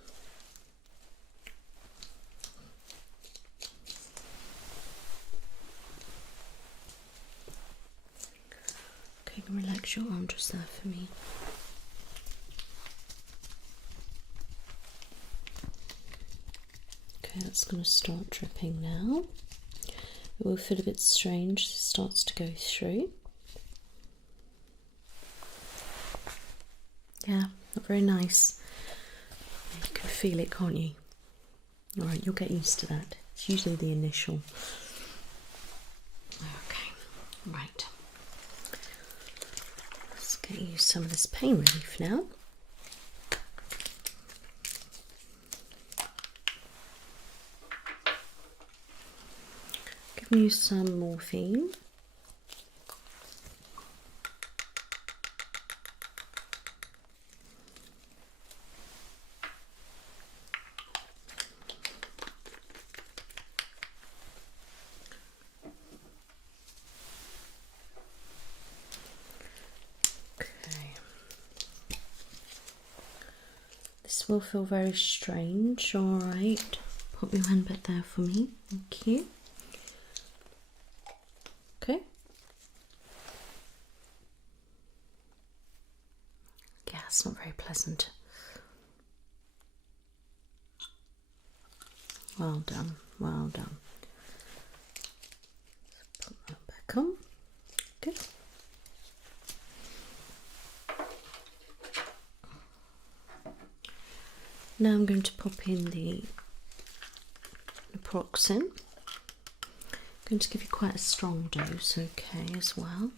Okay, relax your arm just there for me. Okay, that's going to start dripping now. It will feel a bit strange as it starts to go through. Yeah, not very nice. You can feel it, can't you? Alright, you'll get used to that. It's usually the initial. Okay, right. Let's get you some of this pain relief now. Give you some morphine. Okay. This will feel very strange, alright. Pop your hand back there for me. Thank you. Okay. Yeah, it's not very pleasant. Well done, well done. Let's put that back on. Good. Now I'm going to pop in the naproxen. I'm going to give you quite a strong dose, okay, as well.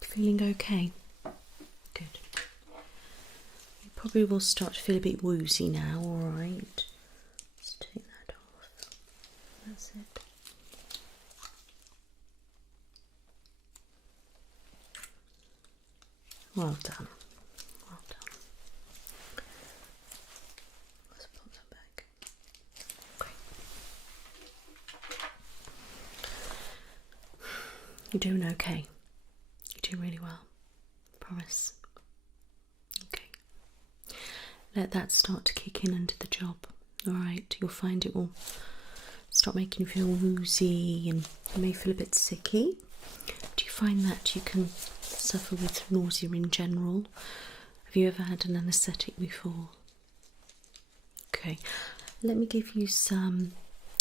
Feeling okay? Good. You probably will start to feel a bit woozy now, alright. Let's take that off. That's it. Well done. Well done. Let's put that back. Okay. You're doing okay. You're doing really well. Promise. Okay. Let that start to kick in under the job. Alright, you'll find it will start making you feel woozy and you may feel a bit sicky. Do you find that you can suffer with nausea in general? Have you ever had an anaesthetic before? Okay, let me give you some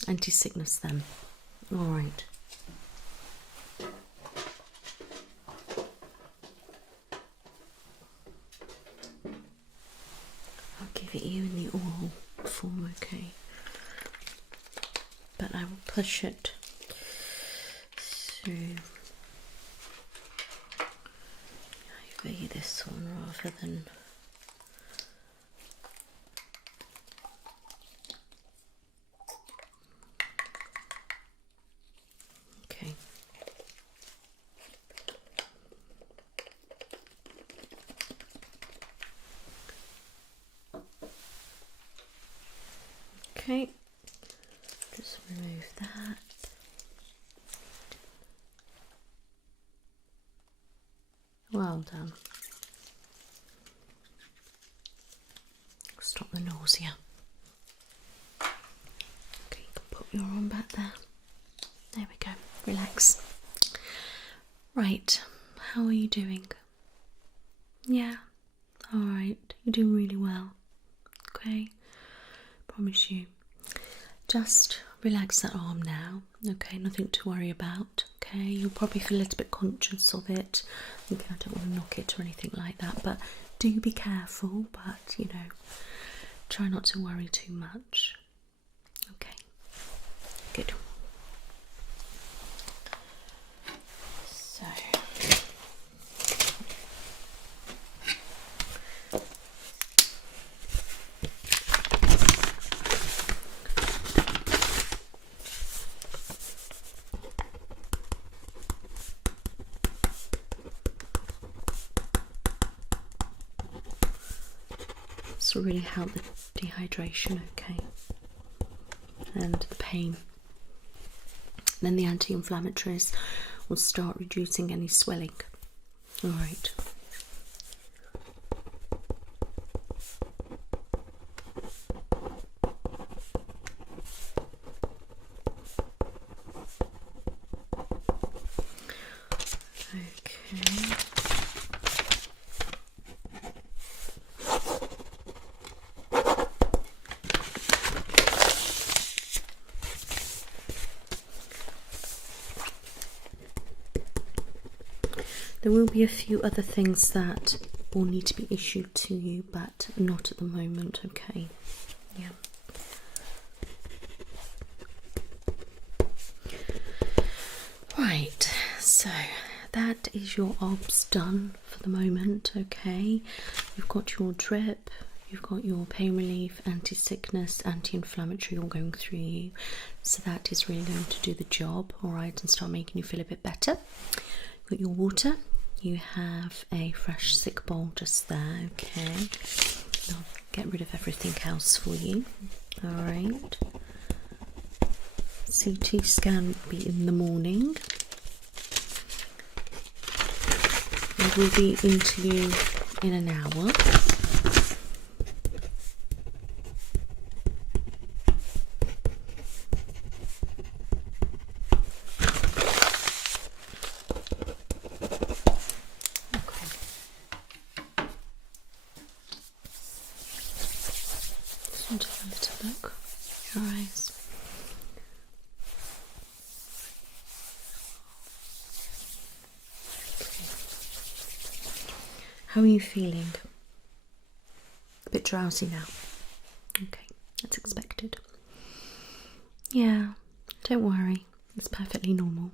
anti-sickness then. Alright. I'll give it you in the oral form, okay? But I will push it through IV this one rather than okay. Okay, just remove that. Well done. Stop the nausea. Okay, you can put your arm back there. There we go. Relax. Right, how are you doing? Yeah, alright. You're doing really well. Okay, promise you. Just relax that arm now. Okay, nothing to worry about. Okay, you'll probably feel a little bit conscious of it. Okay, I don't want to knock it or anything like that, but do be careful. But you know, try not to worry too much. Okay, good. So. This will really help the dehydration, okay, and the pain. Then the anti-inflammatories will start reducing any swelling. All right. Okay. There will be a few other things that will need to be issued to you, but not at the moment, okay? Yeah. Right, so that is your obs done for the moment, okay? You've got your drip, you've got your pain relief, anti-sickness, anti-inflammatory all going through you. So that is really going to do the job, alright, and start making you feel a bit better. Got your water, you have a fresh sick bowl just there, okay? I'll get rid of everything else for you, alright. CT scan will be in the morning. It will be into you in an hour. Just have a little look at your eyes. How are you feeling? A bit drowsy now. Okay, that's expected. Yeah, don't worry, it's perfectly normal.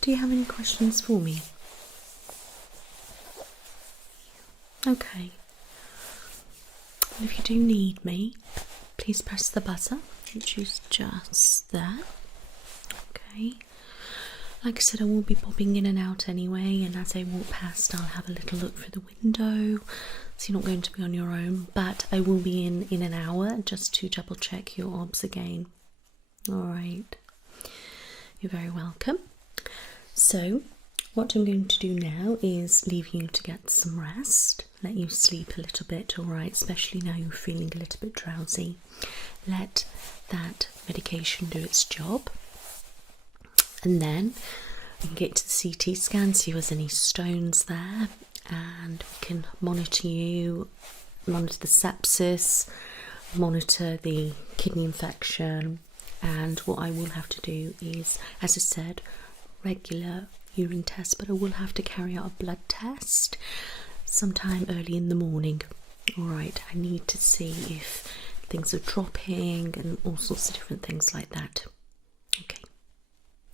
Do you have any questions for me? Okay. And if you do need me, please press the buzzer, which is just there. Okay. Like I said, I will be popping in and out anyway, and as I walk past I'll have a little look through the window, so you're not going to be on your own, but I will be in an hour just to double check your obs again. Alright, you're very welcome. So what I'm going to do now is leave you to get some rest, let you sleep a little bit, alright, especially now you're feeling a little bit drowsy. Let that medication do its job. And then we can get to the CT scan, see if there's any stones there, and we can monitor you, monitor the sepsis, monitor the kidney infection, and what I will have to do is, as I said, regular urine test, but I will have to carry out a blood test sometime early in the morning. Alright, I need to see if things are dropping and all sorts of different things like that. Okay.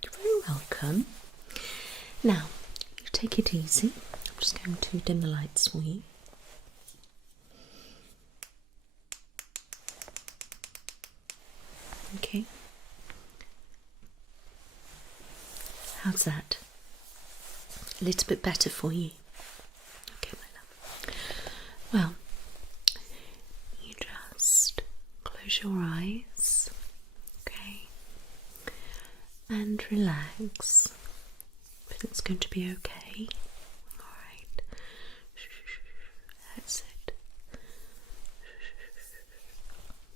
You're very welcome. Now, you take it easy. I'm just going to dim the lights for you. Okay. How's that? A little bit better for you? Okay, my love. Well, you just close your eyes, okay, and relax. Everything's going to be okay. Alright. That's it.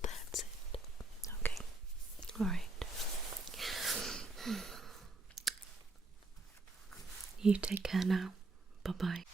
That's it. Okay. Alright. You take care now. Bye-bye.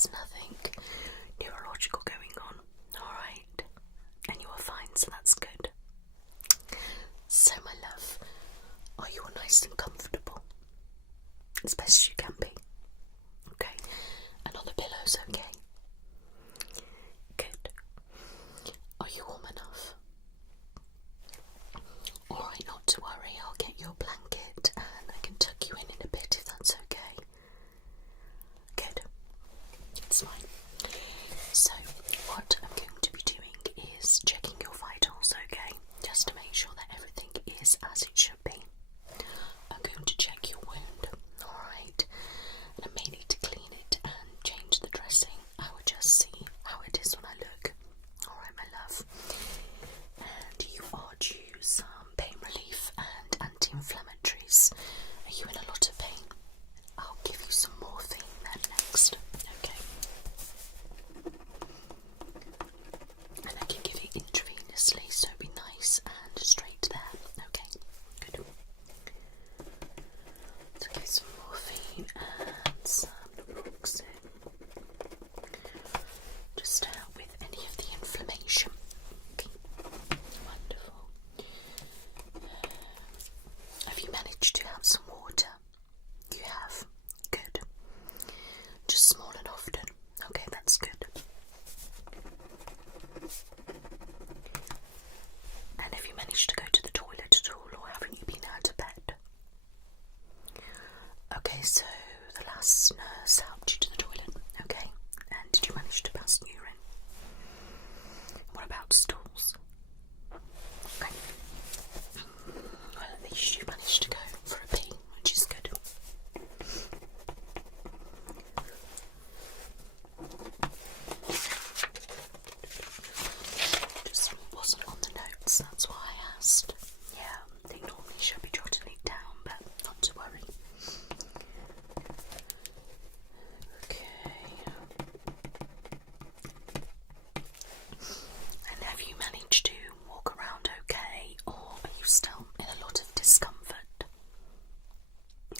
there's nothing neurological going on. Alright. And you are fine, so that's good. So, my love, are you all nice and comfortable? As best as you can be. Okay. And on the pillows, okay? Good. Are you warm enough? Alright, not to worry, I'll get you a blanket and I can tuck you in a bit if that's okay. Good. It's fine. So, what I'm going to be doing is checking your vitals, okay? Just to make sure that everything is as it should be. I'm going to check your wound, alright? And I may need to clean it and change the dressing. I will just see how it is when I look. Alright, my love. And you are due some pain relief and anti-inflammatories. Are you in a lot of pain? I'll give you some morphine then next. Okay. And I can give it intravenously, so be nice and straight there. Okay, good. So give some morphine and some naproxen, just to help with any of the inflammation. Okay, wonderful. Have you managed to have some water? You have? Good. Just small and often. Okay, that's good. And have you managed to go to the toilet at all, or haven't you been out of bed? Okay, so the last nurse helped you to the toilet, okay? And did you manage to pass urine? What about stools? Okay. Well, at least you managed to go for a pee, which is good. Just wasn't on the notes, that's why I asked. Yeah, they normally should be jotting it down, but not to worry. Okay. And have you managed to walk around okay, or are you still in a lot of discomfort?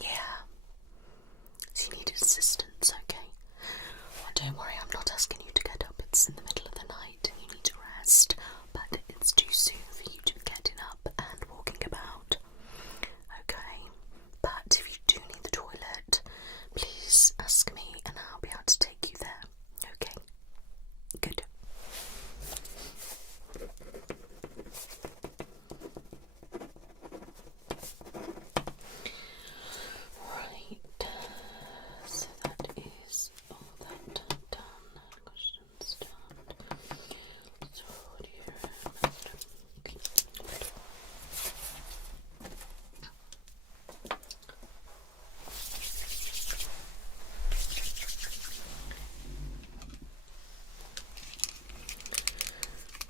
Yeah. So you need assistance, okay? Well, don't worry, I'm not asking you to get up. It's in the middle of the night and you need to rest, but it's too soon for you to be getting up and walking about. Okay? But if you do need the toilet, please ask me and I'll be able to take you there. Okay? Good. Right, so that is all that done. Questions done. So here,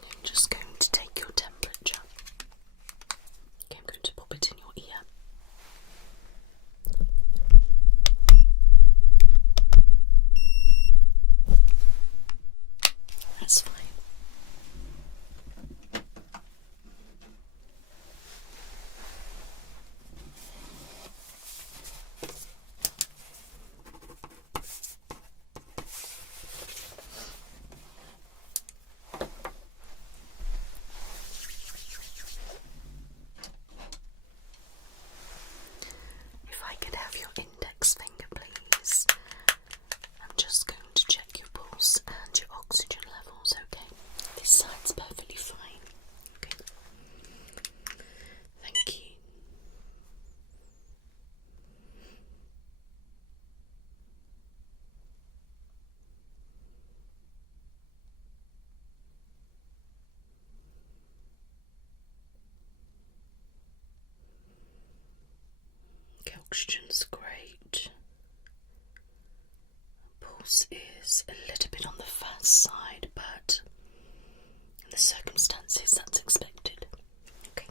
I'm just going to take your temperature. Okay, I'm going to pop it in your ear. That's fine. If I could have your index finger, please. I'm just going to check your pulse and your oxygen levels, okay? This side's perfectly fine. Okay. Thank you. Okay, oxygen's great. Pulse is a little bit on the fast side, but in the circumstances, that's expected. Okay.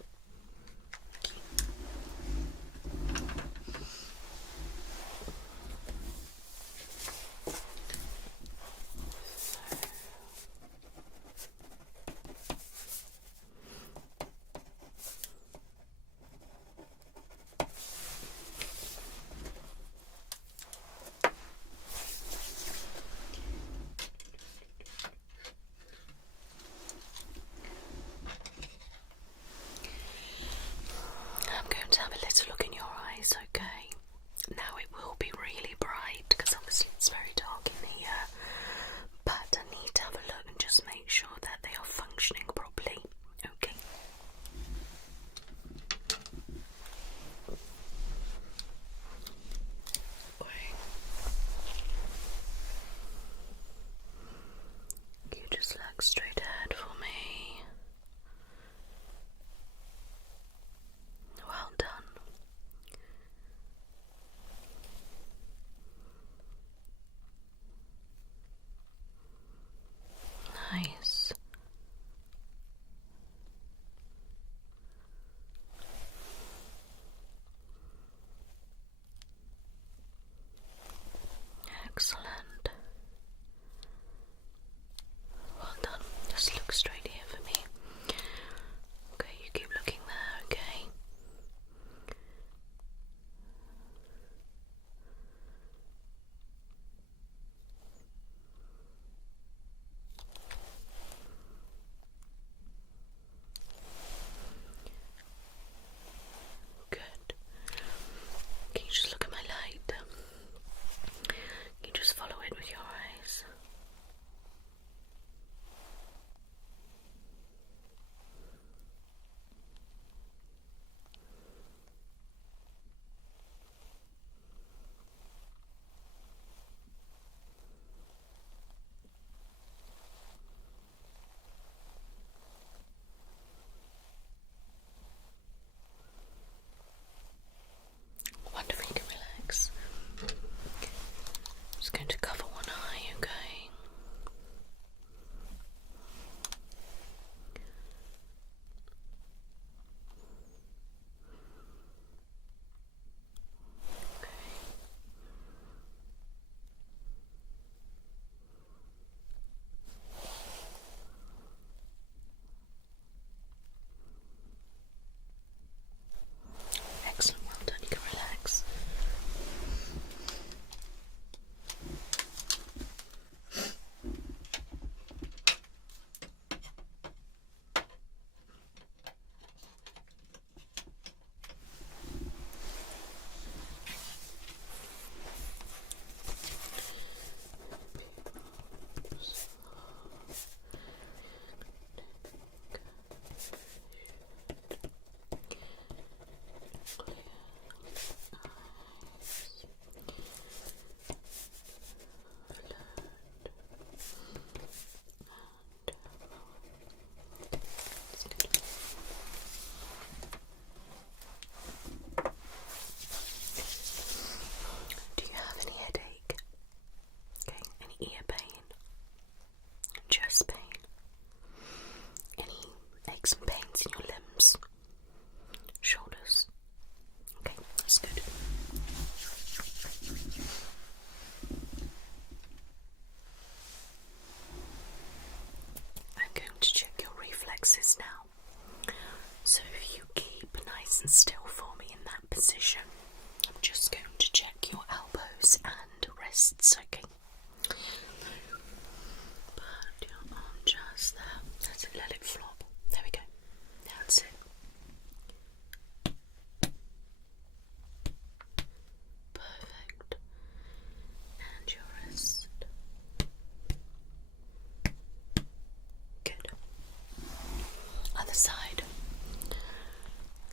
side.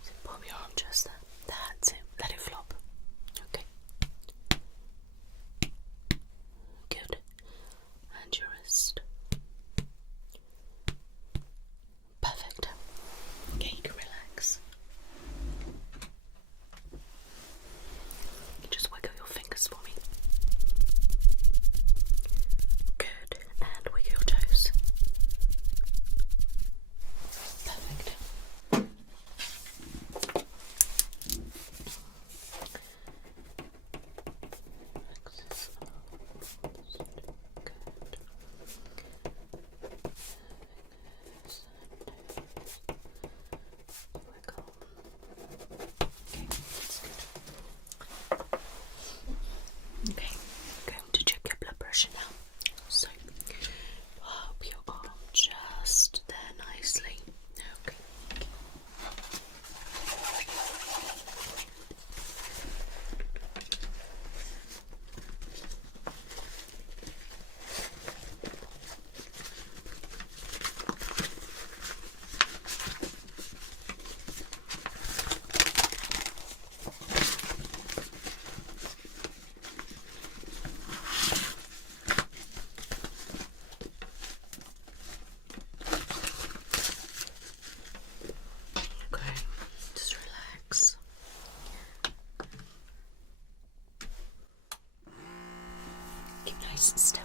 So pull your arm just there. That's it. Let it flop. Okay. Good. And your wrist. Perfect. Okay, you can relax. Just wiggle your fingers for me. Good. And wiggle your toes. Perfect. Okay, I'm going to check your blood pressure now. So, up your arm just there nicely. Okay. Okay, just relax. Keep nice and still.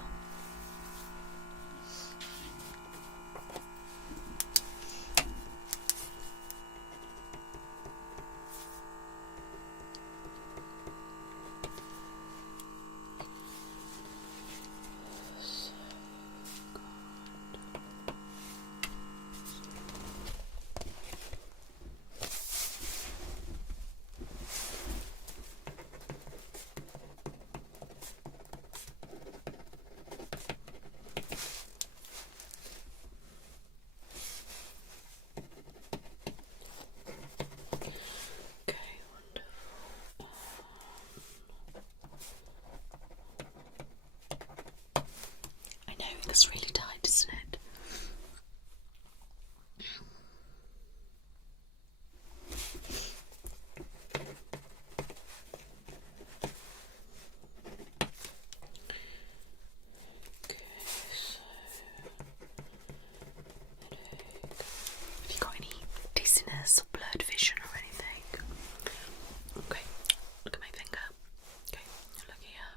Okay, wonderful. I know it looks really tight, doesn't it? Okay, so have you got any dizziness or blurred vision or anything? Okay, look at my finger. Okay, look here.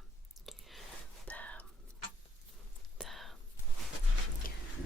There. There.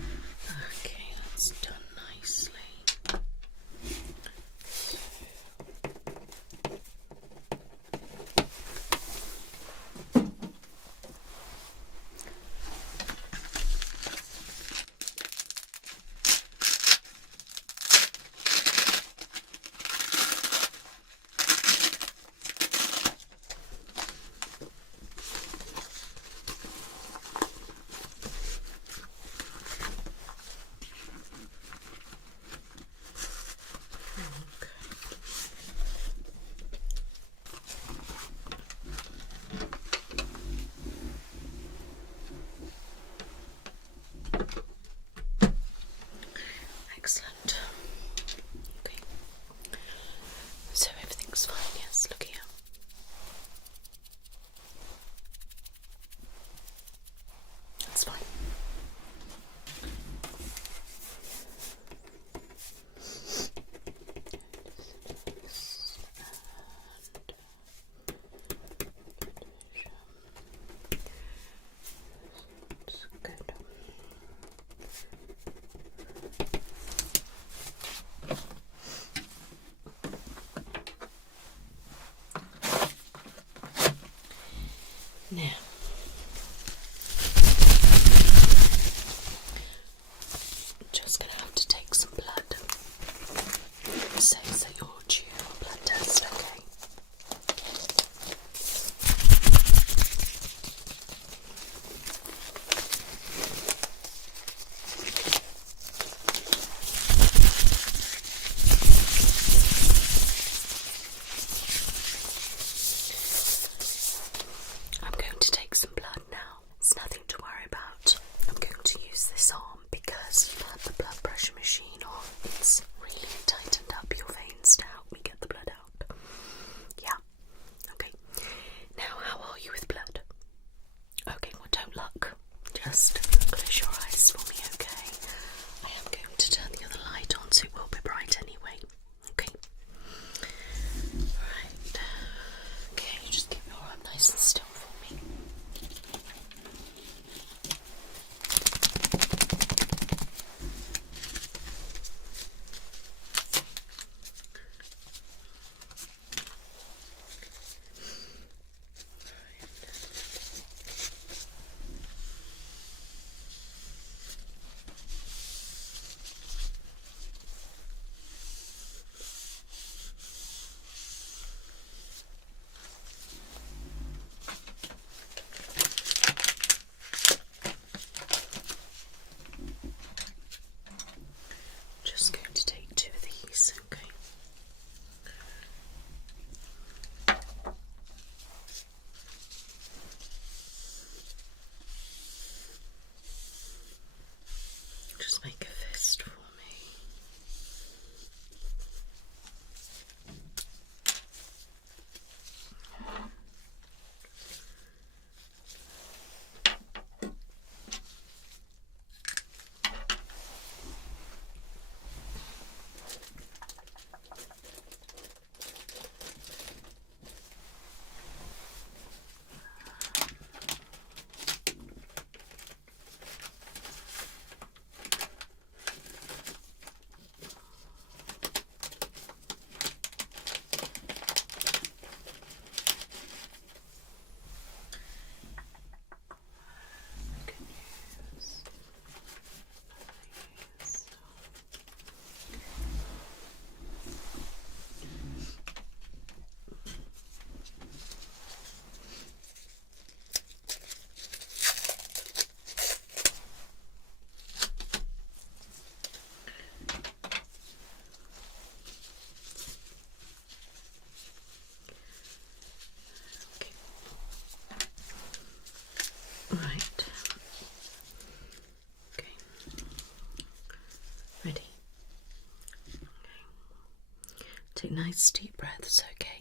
Take nice deep breaths, okay?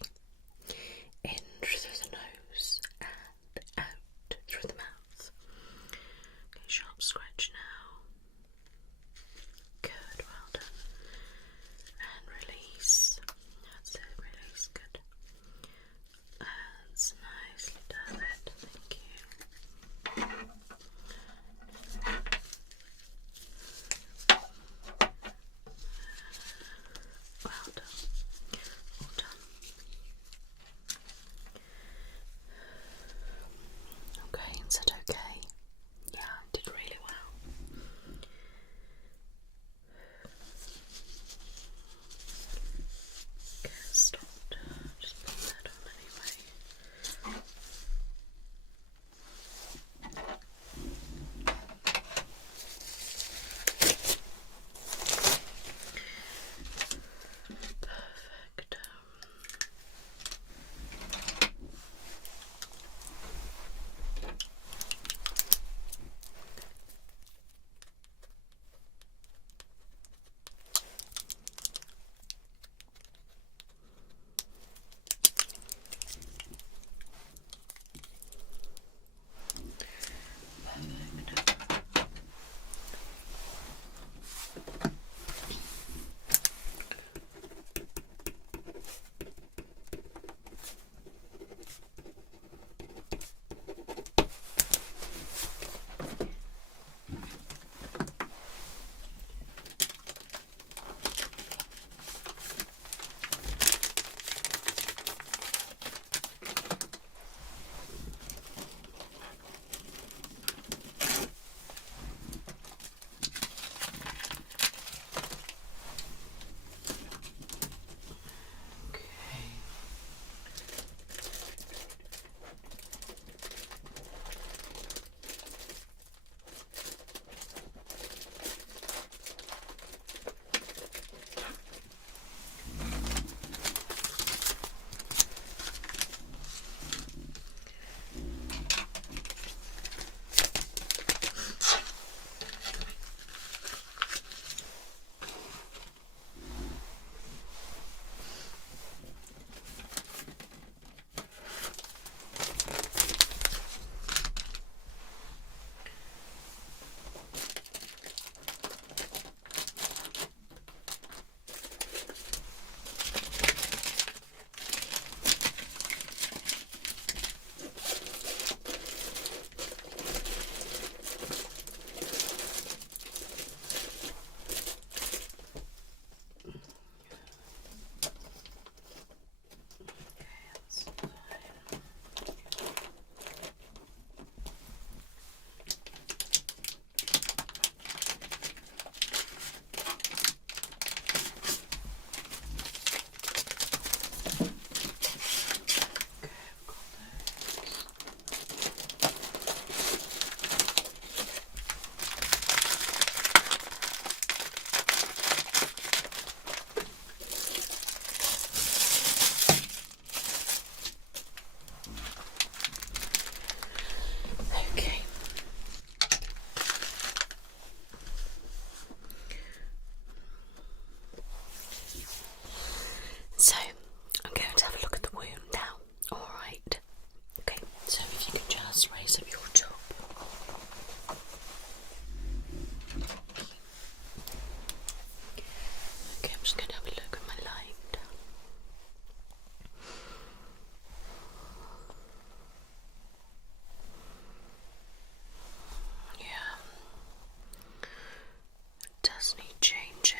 In through the nose and out through the mouth. Okay, sharp scratch now. Good, well done. And release. That's it, release, good. That's nicely done it, thank you. Well done. All done. Okay, is that okay? Yeah, I did really well. Okay, stopped. Just put that on anyway. Perfect. So, I'm going to have a look at the wound now. Alright. Okay, so if you can just raise up your top. Okay, I'm just going to have a look at my light. Yeah. It does need changing.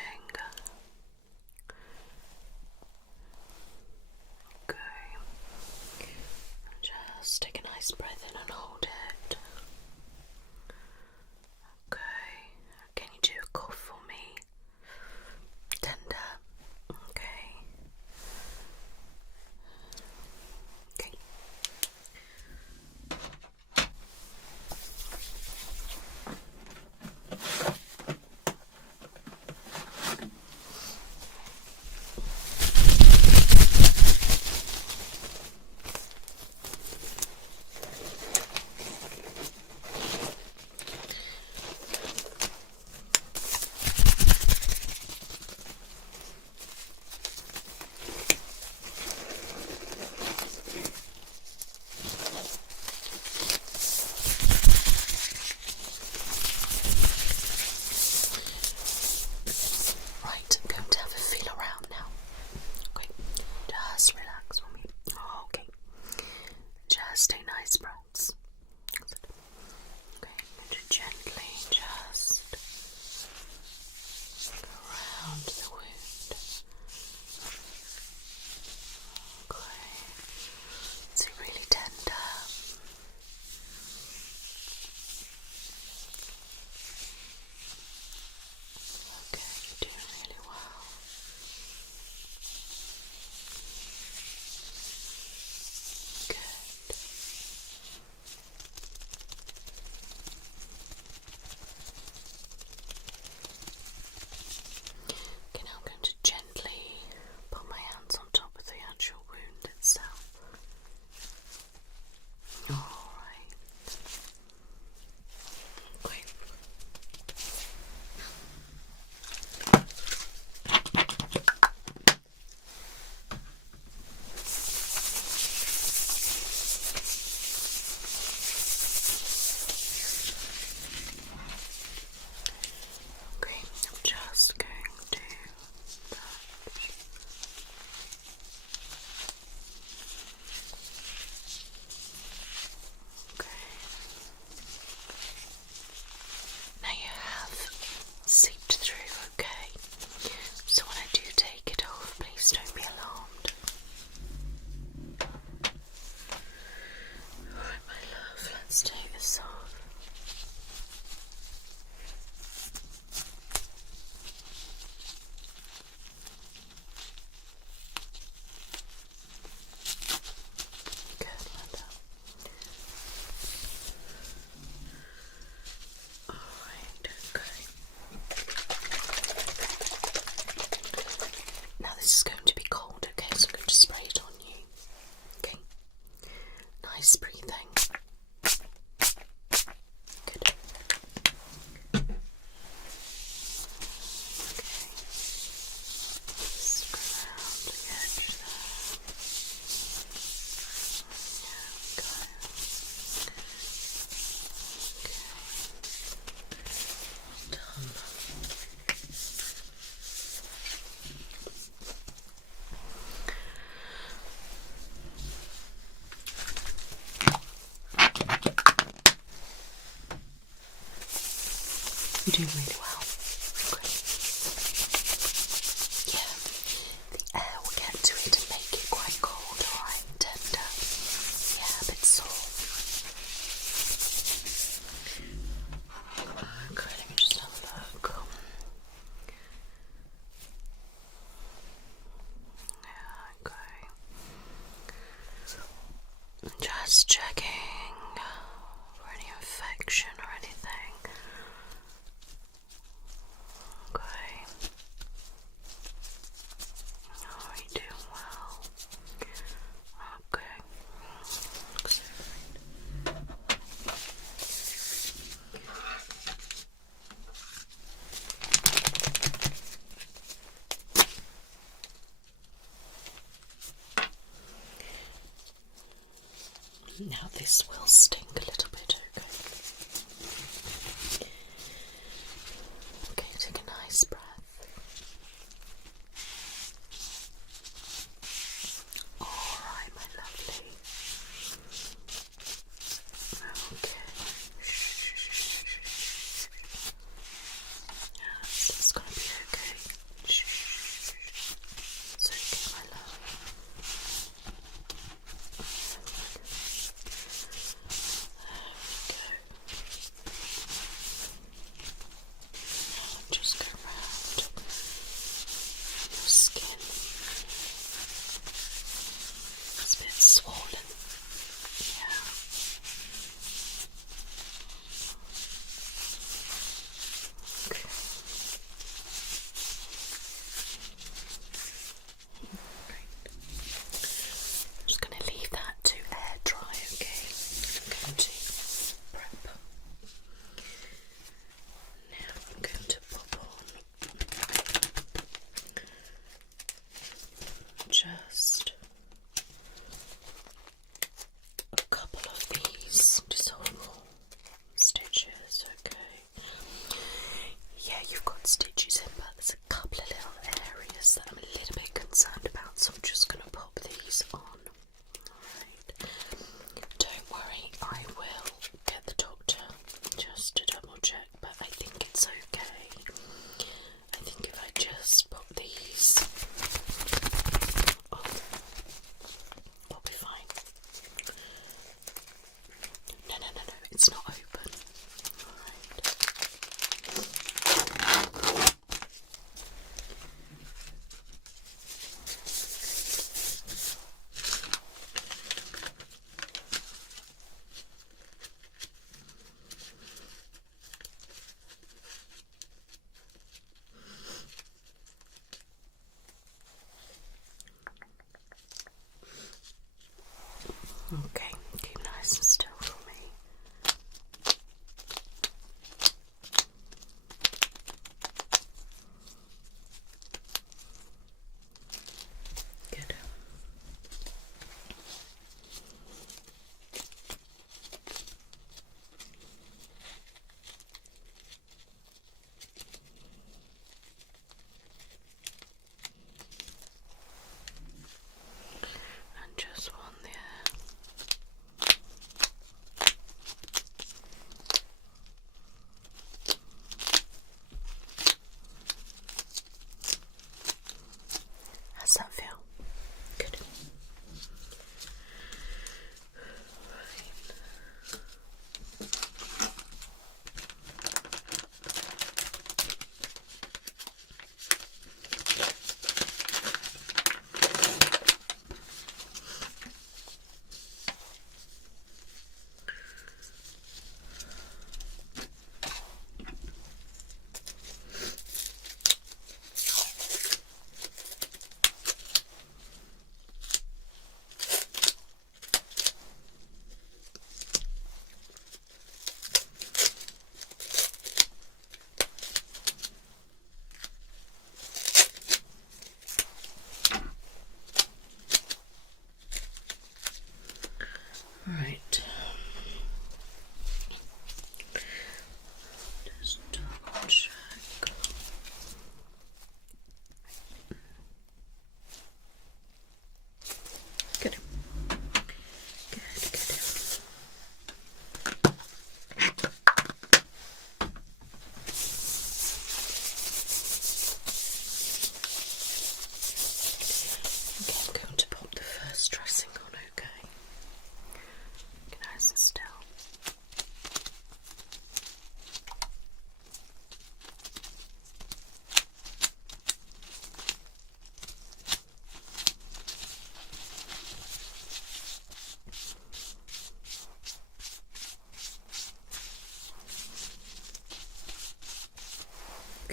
Okay. Just take a nice breath in and hold it. Okay. Can you do a cough for me? Tender. Okay. Okay. You're doing really well. Great. Yeah, the air will get to it and make it quite cold, alright, tender. Yeah, a bit sore. Okay, let me just have a look. Yeah, okay. Just checking for any infection or anything. Okay. Oh, you're doing well. Okay. Looks alright. Now this will sting a little bit, okay? Okay, take a nice breath. Alright, my lovely. Okay. Yes, it's gonna be okay. It's okay, my love. Just go around your skin. It's a bit swollen. Yeah. Okay. Great. I'm just going to leave that to air dry, okay? I'm going to prep. Now I'm going to pop on just a couple of these dissolvable stitches, okay? Yeah, you've got stitches in, but there's a couple of little areas that I'm a little bit concerned about, so I'm just going to pop these on. Alright. Don't worry, I will get the doctor just to double check, but I think it's okay. I think if I just pop these on, I'll be fine. No, it's not open. Alright.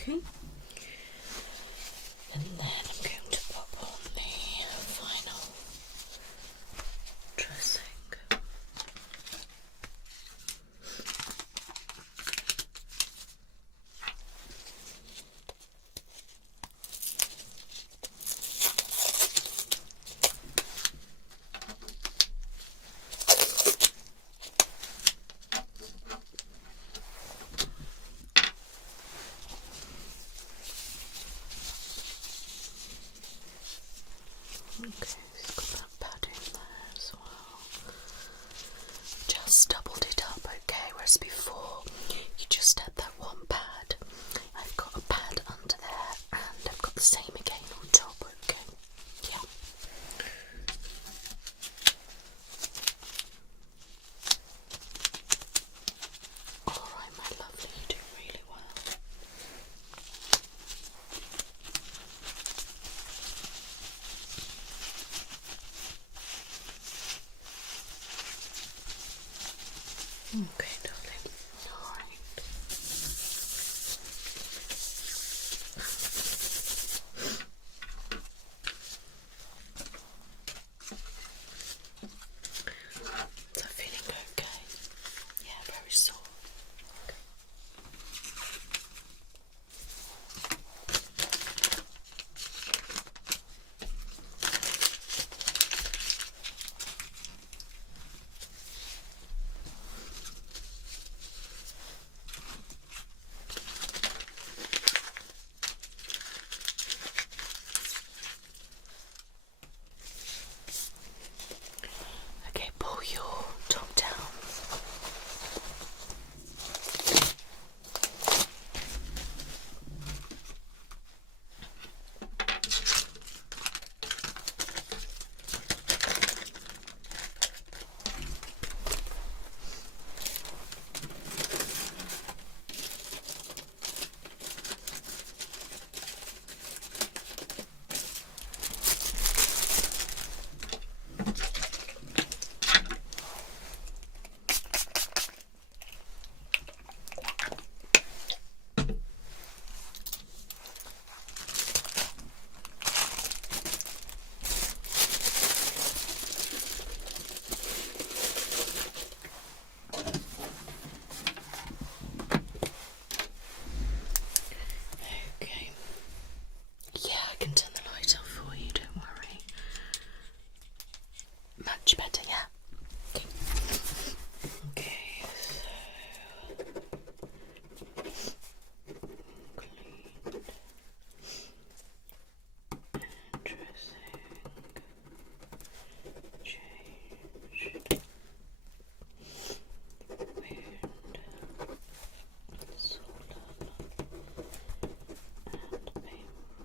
Okay. And then I'm going to pop on the final dressing. Okay, it's got that padding there as well. Just doubled it up, okay, whereas before you just had that one pad. I've got a pad under there and I've got the same again on top, okay? Yeah. Alright, my lovely, you do really well. Okay, darling. Alright. Is that feeling okay? Yeah, very sore. Okay, pull your top down. Okay. Yeah, I can turn the light off for you, don't worry. Much better, yeah? Okay. Okay, so clean, dressing, changed, wound, swollen, and painful.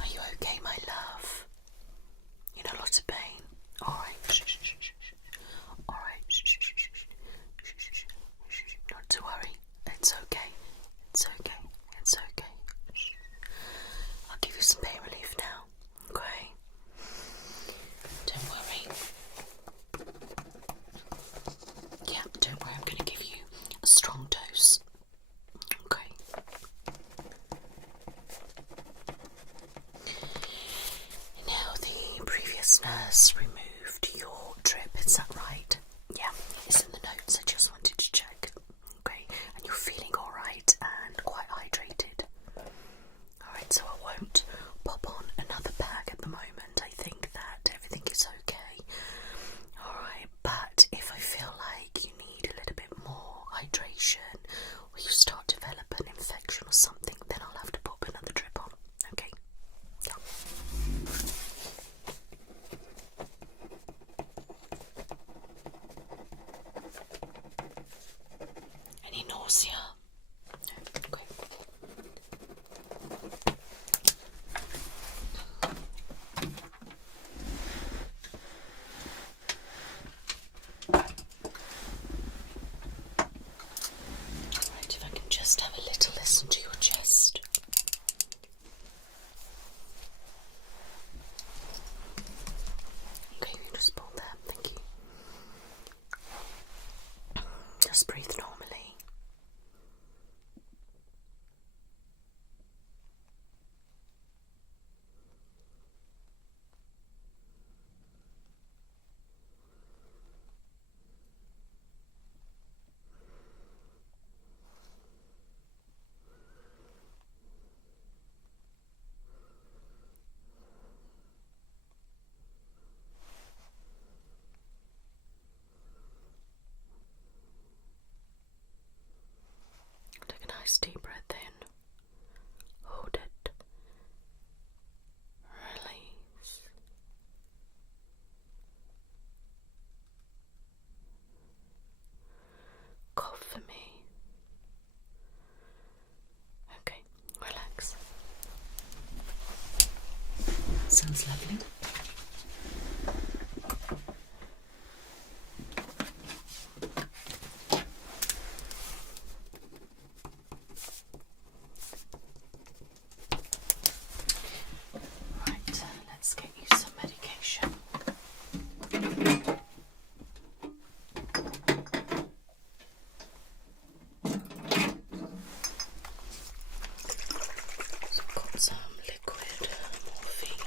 Are you okay, my love? You're in a lot of pain. Alright. Alright. Not to worry. It's okay. It's okay. It's okay. I'll give you some pain relief now. Okay? Don't worry. Yeah, don't worry. I'm going to give you a strong dose. Okay. Now, the previous nurse removed your drip, is that right? Yeah, it's in the notes, I just wanted to check. Okay, and you're feeling you start to develop an infection or something, then I'll have to pop another drip on. Okay? Yeah. Any nausea? No. Okay. Right, if I can just have a little listen to your chest. Okay, you just pull there, thank you. Just breathe normally. Take a nice deep breath in. Hold it. Release. Cough for me. Okay, relax. Sounds lovely. Right, let's get you some medication. So I've got some liquid morphine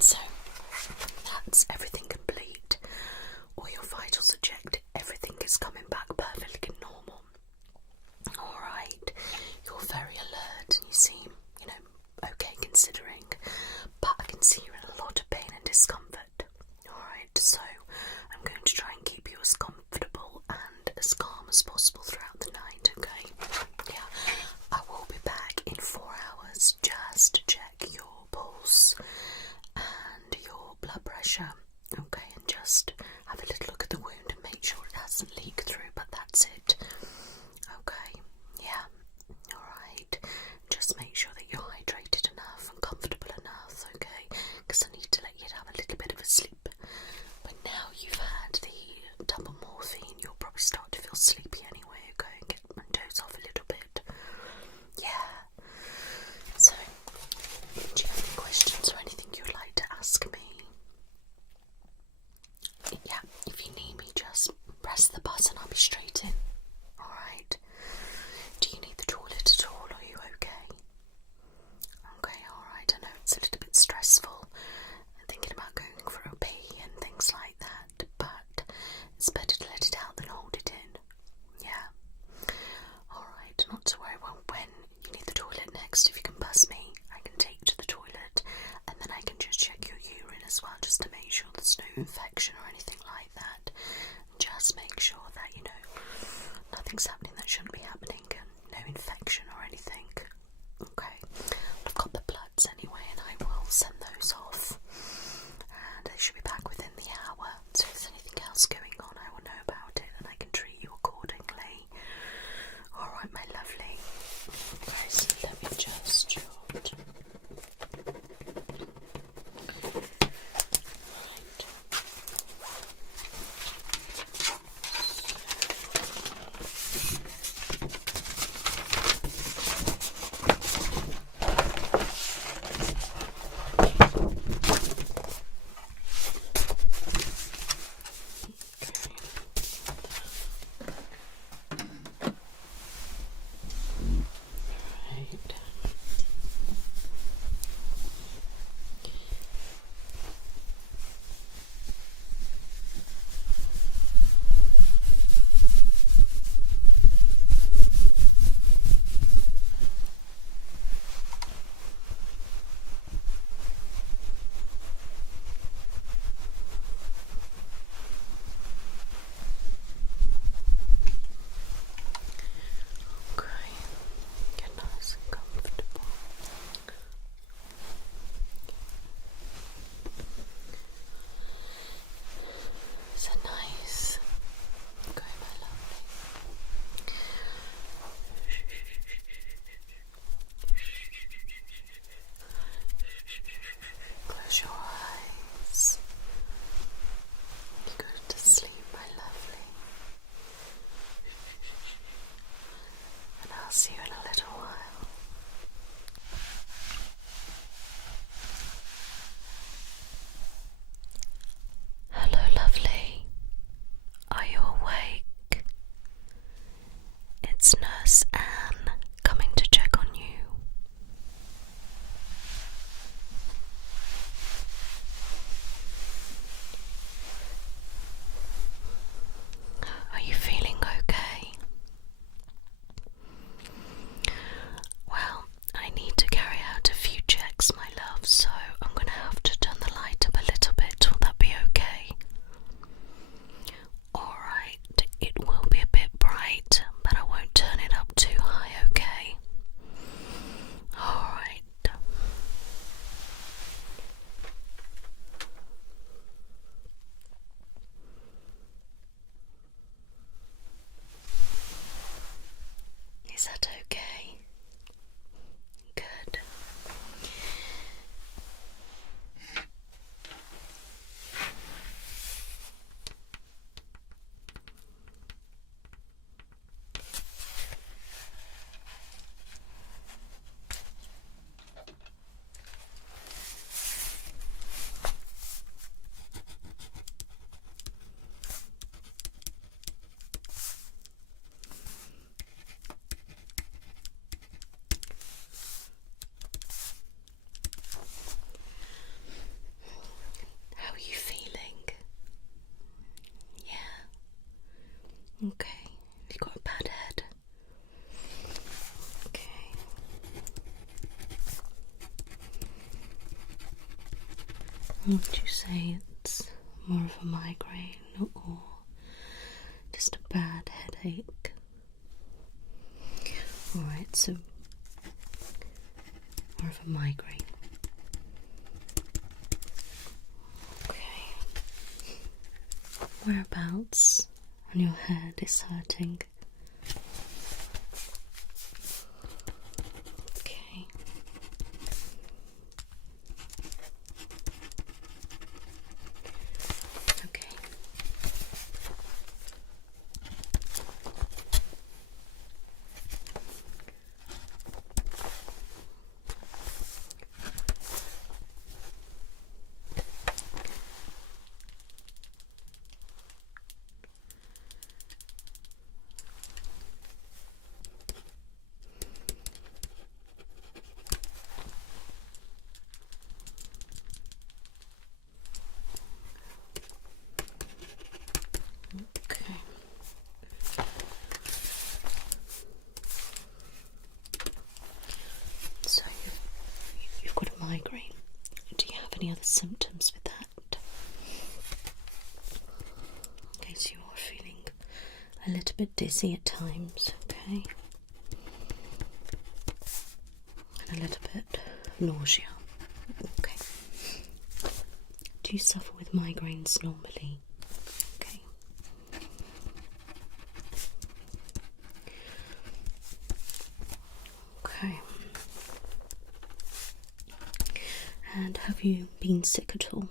So that's everything complete. All your vitals are checked. Everything is coming back perfectly normal. Alright, you're very alert and you seem, okay considering, but I can see you're in a lot of pain and discomfort. Alright, so I'm going to try and keep you as comfortable and as calm as possible throughout the night, okay? Yeah, I will be back in 4 hours just to check your pulse and your blood pressure. Okay. Have you got a bad head? Okay. Would you say it's more of a migraine or just a bad headache? Alright, so more of a migraine. Okay. Whereabouts on your head is hurting? Okay. Okay. Okay. So you've got a migraine. Do you have any other symptoms with that? Okay, so you are feeling a little bit dizzy at times, okay? And a little bit nausea. Okay. Do you suffer with migraines normally? Okay. Okay. And have you been sick at all?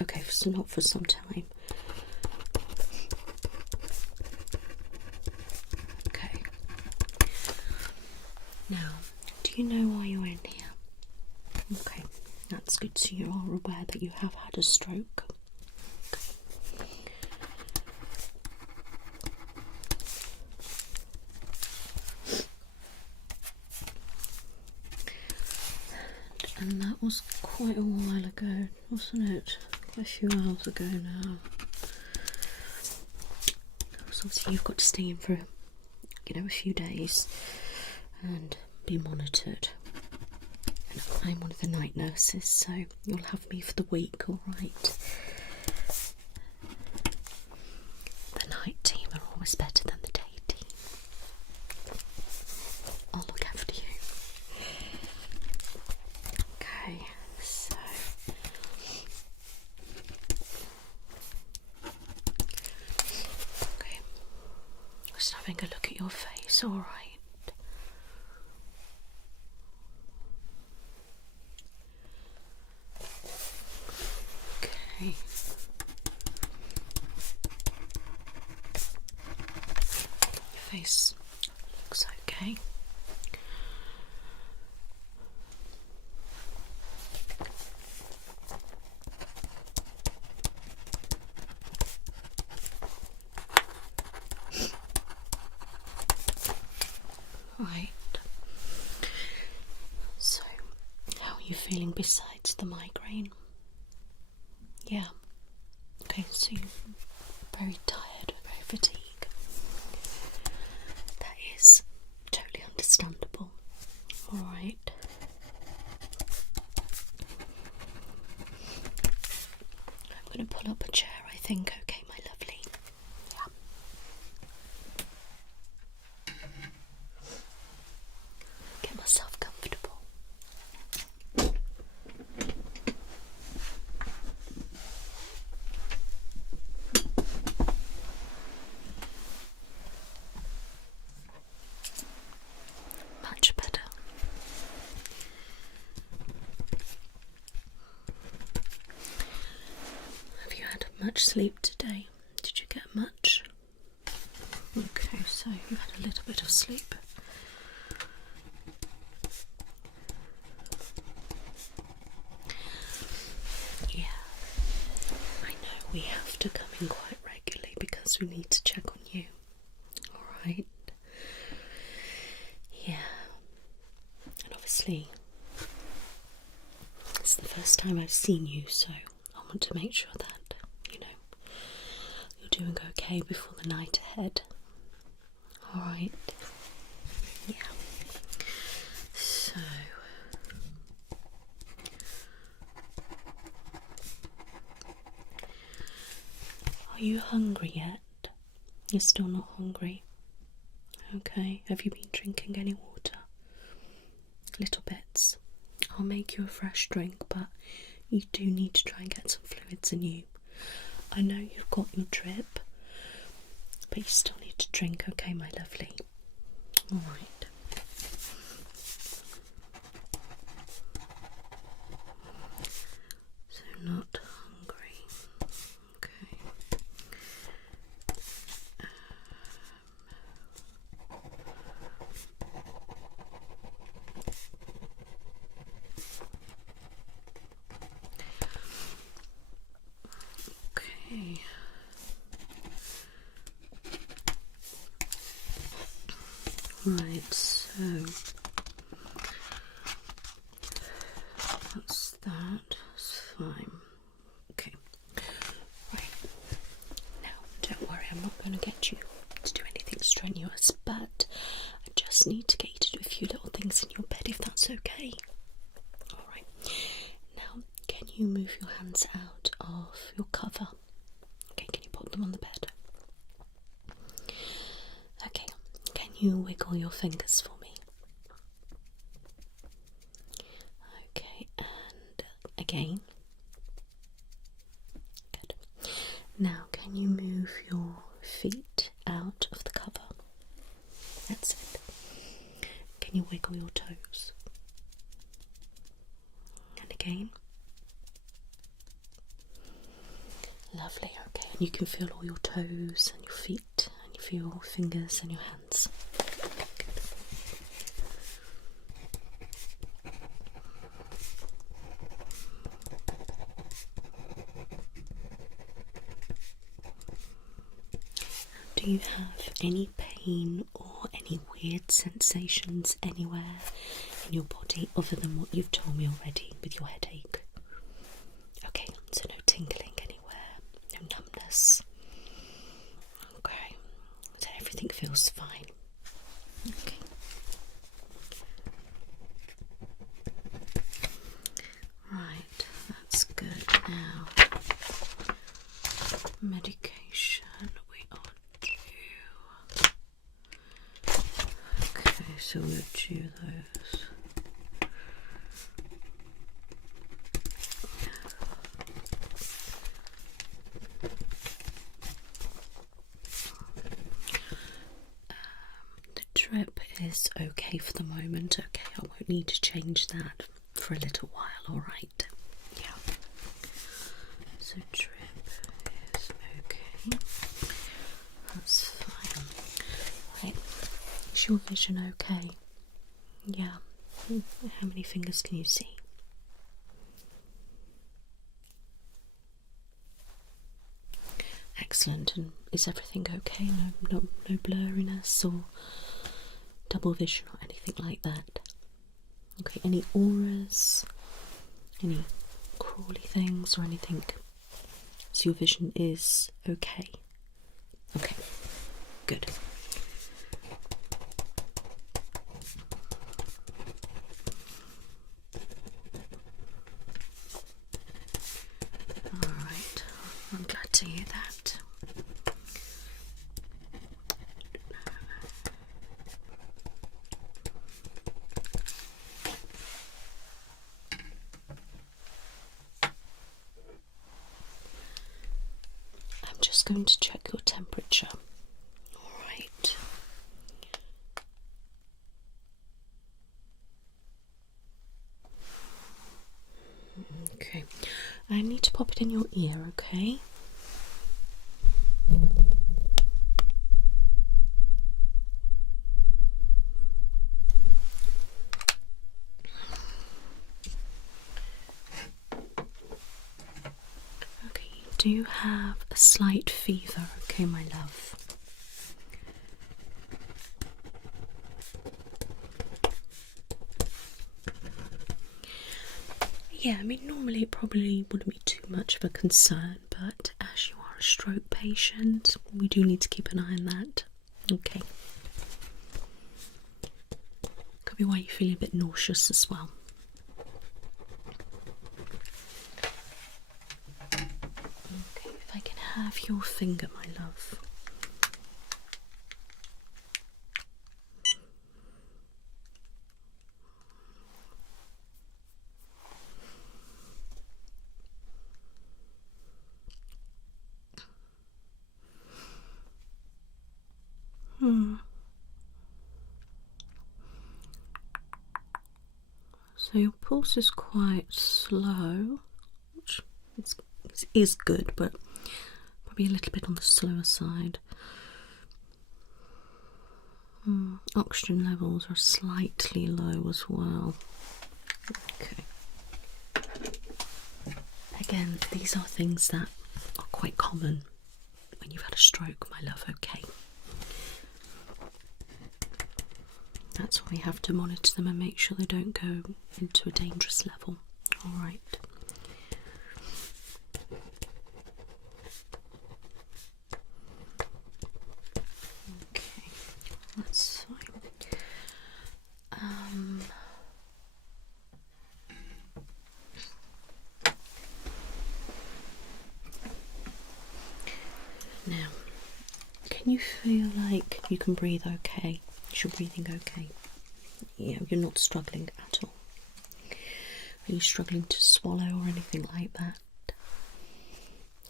Okay, so not for some time. Okay. Now, do you know why you're in here? Okay, that's good. So you are aware that you have had a stroke. And that was quite a while ago, wasn't it? Quite a few hours ago now. So obviously you've got to stay in for, a few days and be monitored. And I'm one of the night nurses, so you'll have me for the week, alright? The night team are always better than the day team. I'll look after you. Okay, so okay, just having a look at your face, alright. Okay. Your face looks okay. Right. So, how are you feeling besides the migraine? Yeah. Okay, so you're very tired, very fatigued. That is totally understandable. Alright. I'm going to pull up a chair, I think, okay, my lovely? Yeah. Get myself comfortable. Much better. Have you had much sleep today? Did you get much? Okay, so you had a little bit of sleep. Yeah, I know we have to come in quite regularly because we need to check on you. Alright? Yeah. And obviously, it's the first time I've seen you, so I want to make sure that, you're doing okay before the night ahead? Alright. Yeah. So, are you hungry yet? You're still not hungry? Okay. Have you been drinking any water? Little bits. I'll make you a fresh drink, but you do need to try and get some fluids in you. I know you've got your drip, but you still need to drink, okay, my lovely? Alright. So, not hungry. Okay. Okay. Right, so that's that. That's fine. Okay. Right. Now, don't worry, I'm not going to get you to do anything strenuous, but I just need to get you to do a few little things in your bed, if that's okay. Alright. Now, can you move your hands out of your cover? Okay, can you put them on the bed? Okay, can you wiggle your fingers for me? Okay, and again. Good. Now, can you move your feet out of the cover? That's it. Can you wiggle your toes? And again. Lovely, okay. And you can feel all your toes and your feet, and you feel your fingers and your hands. Good. Do you have any pain or any weird sensations anywhere in your body other than what you've told me already with your headache? Okay, so no tingling anywhere, no numbness. Okay, so everything feels fine. Okay. Right, that's good. Now, medication we are due. Okay, so we'll do those. The drip is okay for the moment. Okay, I won't need to change that for a little while, alright? Yeah. So drip is okay. That's fine. Right. Is your vision okay? Yeah. How many fingers can you see? Excellent. And is everything okay? No blurriness or double vision or anything like that? Okay, any auras, any crawly things or anything? So your vision is okay? Okay, good. Alright, I'm glad to hear that. I'm just going to check your temperature. Alright. Okay, I need to pop it in your ear, okay? Okay, you do have a slight fever, okay, my love? Yeah, I mean, normally it probably wouldn't be too much of a concern, but as you are a stroke patient. We do need to keep an eye on that. Okay. Could be why you're feeling a bit nauseous as well. Okay, if I can have your finger, my love. So your pulse is quite slow, which is good, but probably a little bit on the slower side. Oxygen levels are slightly low as well. Okay. Again, these are things that are quite common when you've had a stroke, my love, okay? That's why we have to monitor them and make sure they don't go into a dangerous level. Alright. Okay, that's fine. Now, can you feel like you can breathe okay? Is your breathing okay? Yeah, you're not struggling at all. Are you struggling to swallow or anything like that?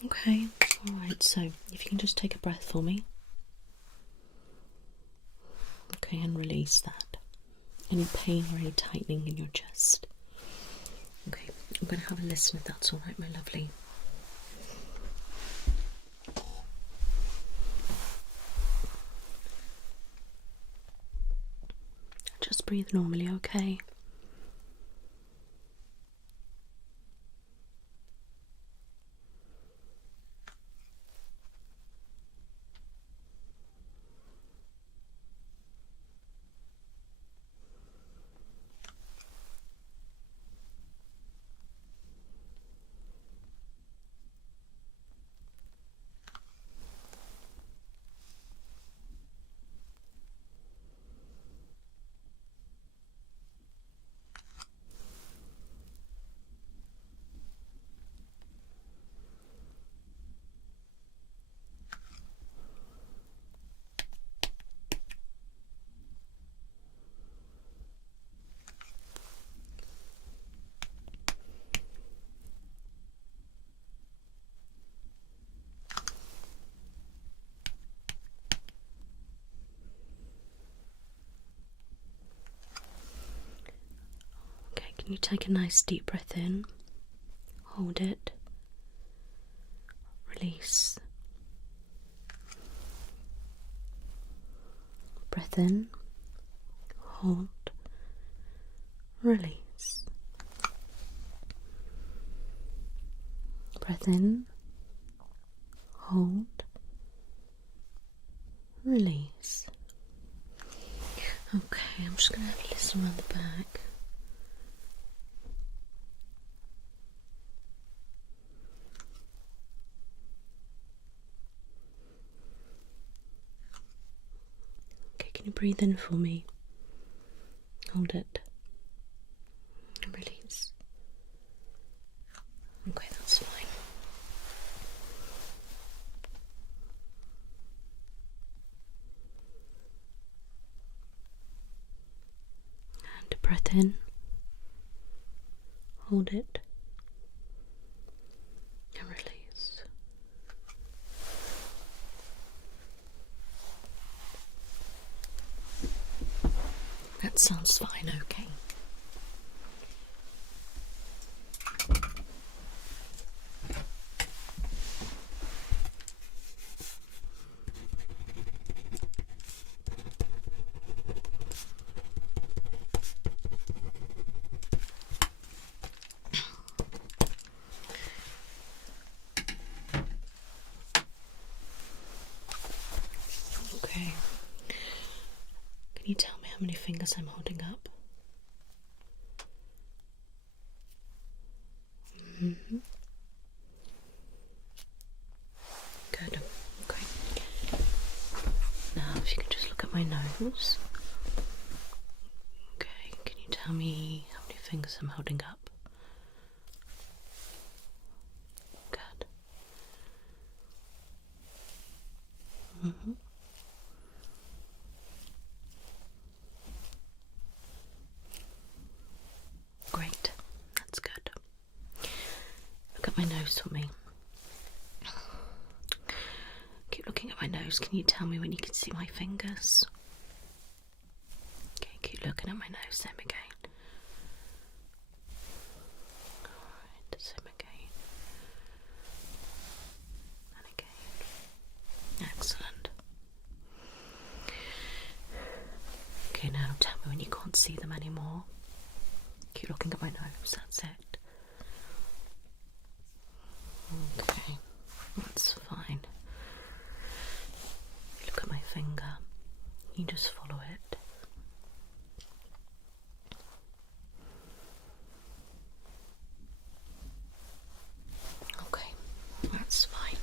Okay, alright, so if you can just take a breath for me. Okay, and release that. Any pain or any tightening in your chest? Okay, I'm going to have a listen if that's alright, my lovely. Just breathe normally, okay? Can you take a nice deep breath in, hold it, release. Breath in, hold, release. Breath in, hold, release. Okay, I'm just going to have a listen around the back. Can you breathe in for me? Hold it. And release. Okay, that's fine. And a breath in. Hold it. And release. That sounds fine, okay. Okay. Can you tell me how many fingers I'm holding up? pupils. Okay, can you tell me how many fingers I'm holding up? Good. Great, that's good. Look at my nose for me. Keep looking at my nose. Can you tell me when you can see my fingers? Okay, keep looking at my nose. Same again. Alright, same again. And again. Excellent. Okay, now tell me when you can't see them anymore. Keep looking at my nose. That's it. Okay, that's fine. Look at my finger. You just follow it. Okay, that's fine.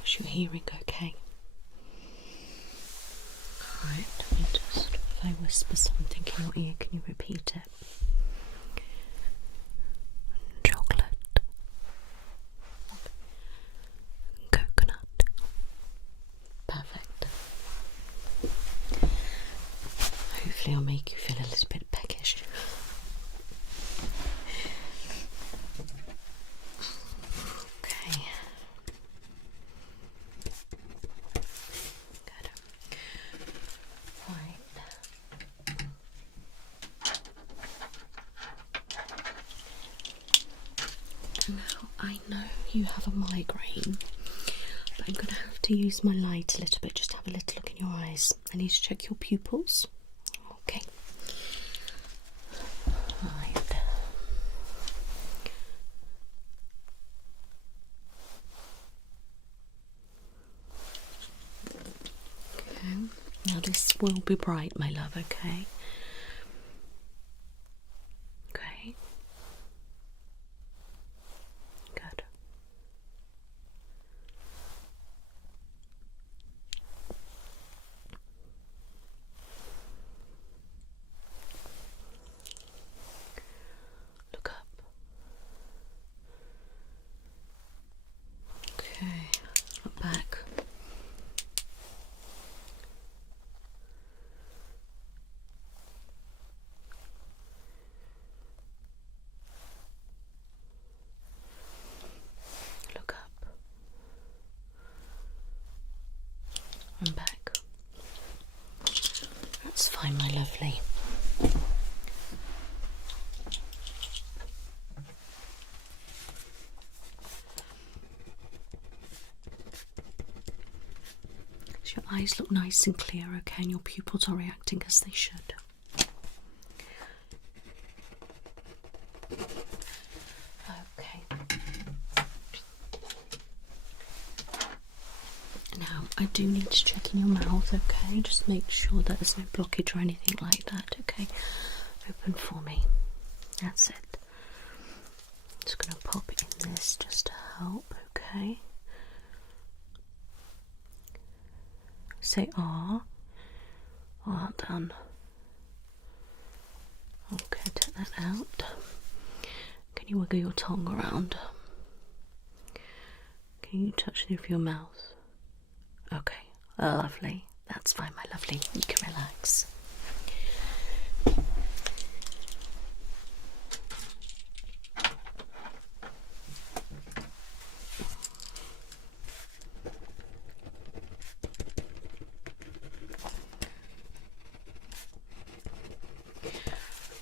How's your hearing okay? Alright, let me just, if I whisper something in your ear, can you repeat it? Chocolate. Coconut. Perfect. Hopefully I'll make you feel a little bit peckish. Okay. Good. Right. Now, I know you have a migraine, but I'm going to have to use my light a little bit, just to have a little look in your eyes. I need to check your pupils. Okay. Right. Okay. Now this will be bright, my love, okay? Okay. Good. Look up. Okay. Look back. Look up. And back. That's fine, my lovely. So your eyes look nice and clear, okay, and your pupils are reacting as they should. Okay. Now, I do need to check in your mouth, okay? Just make sure that there's no blockage or anything like that, okay? Open for me. That's it. Just going to pop in this just to help, okay? Say ah. Well done. Okay, take that out. Can you wiggle your tongue around? Can you touch the roof of your mouth? Okay, lovely. That's fine, my lovely. You can relax.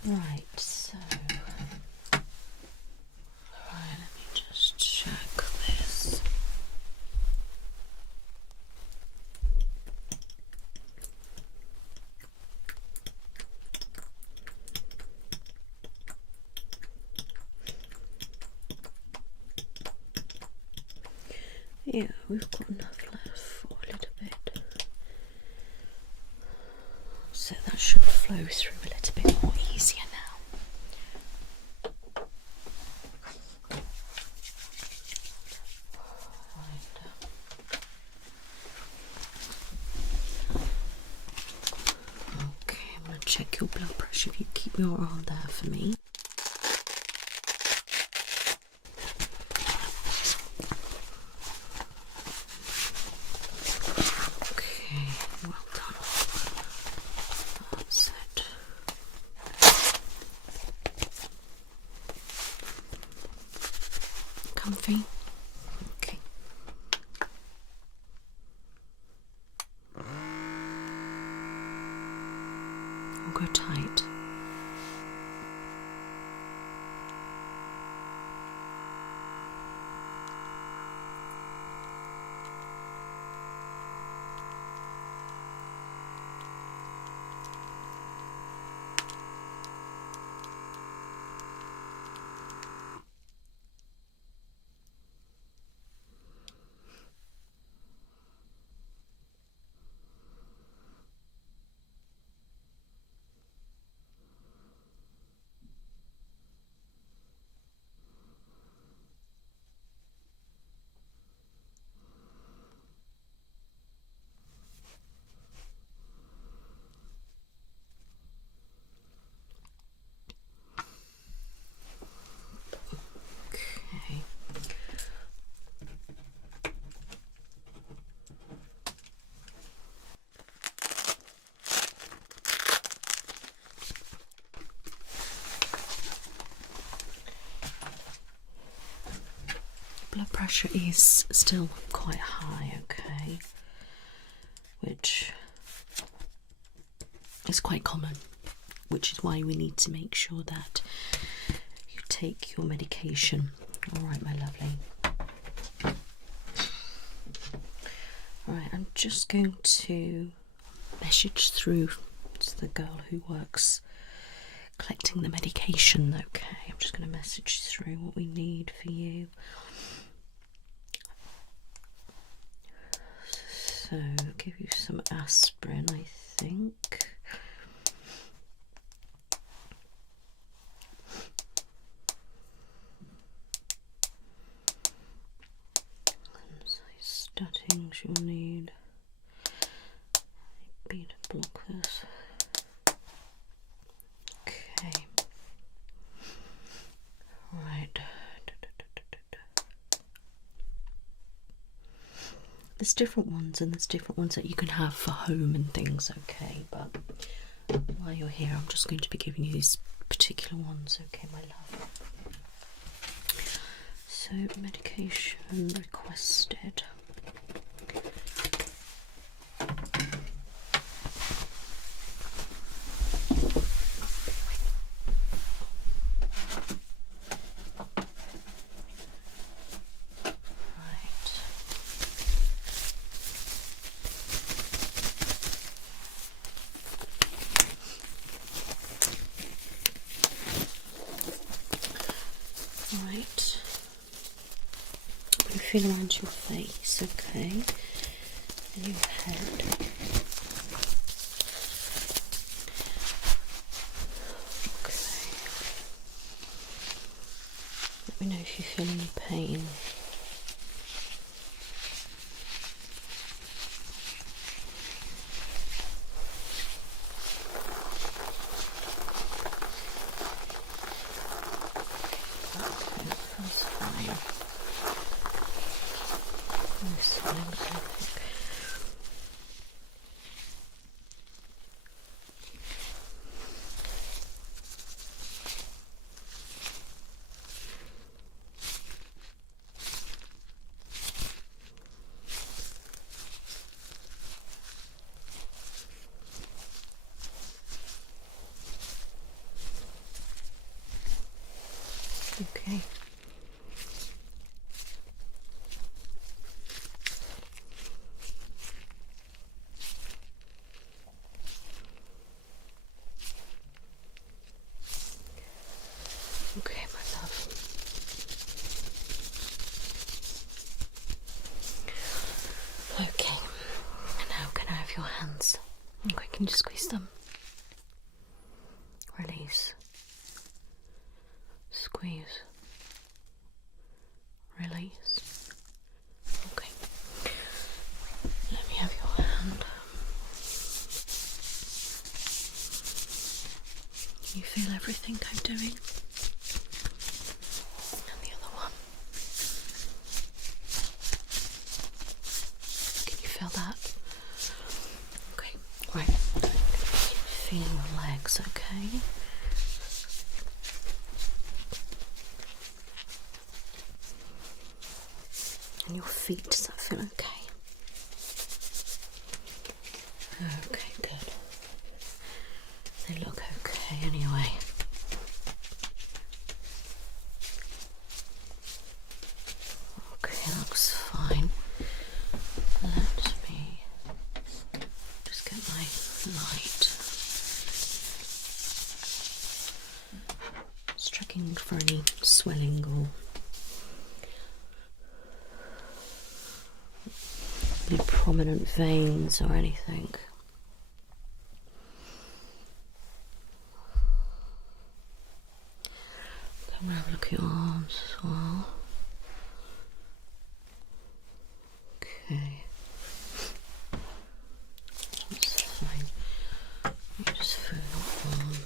Right, so let me just check this. Yeah, we've got enough left for a little bit. flow through a little bit more easier now. Okay, I'm going to check your blood pressure if you keep your arm there for me. Okay, well done. That's it. Comfy? Okay. I'll go tight. Okay. Blood pressure is still quite high, okay, which is quite common, which is why we need to make sure that you take your medication. All right, my lovely. All right, I'm just going to message through to the girl who works collecting the medication, okay? I'm just going to message through what we need for you. So, I'll give you some aspirin, I think. Statins you'll need. Beta blockers. Okay. Right. There's different ones, and there's different ones that you can have for home and things, okay? But while you're here, I'm just going to be giving you these particular ones, okay, my love? So, medication requested. Right, you feel around your face, okay, and your head. Okay, let me know if you feel any pain. Okay. Okay, my love. Okay, and now can I have your hands? Okay, can you squeeze them? squeeze. Release. Okay. Let me have your hand. You feel everything I'm doing? And the other one. Can you feel that? Okay, right. Feeling your legs, okay? And your feet, does that feel okay? Okay, good. They look okay anyway. Okay, looks fine. Let me just get my light. Just checking for any swelling or any prominent veins or anything. I'm going to have a look at your arms as well. Okay. That's fine. Let me just feel your arm.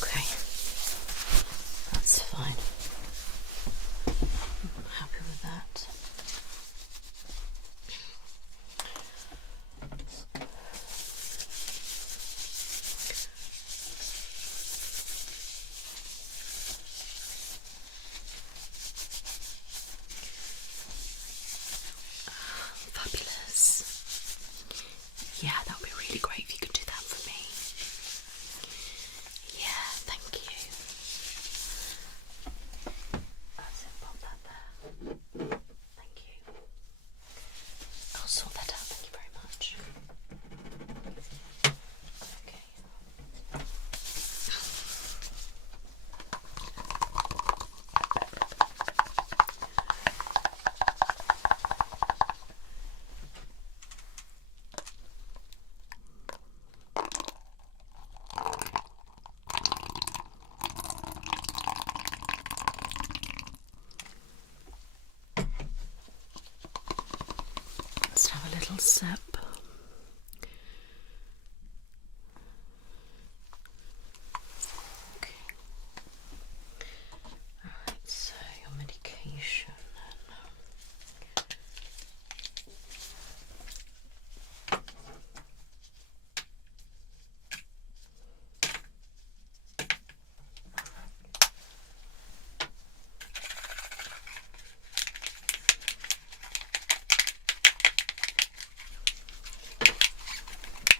Okay. That's fine. I'm happy with that. Fabulous. Yeah, that would be really great if you could do that for me. Yeah, thank you. That's it, pop that there. Thank you. I'll sort that out, thank you very much. Okay. Let's have a little sip. Okay. Alright, so your medication then.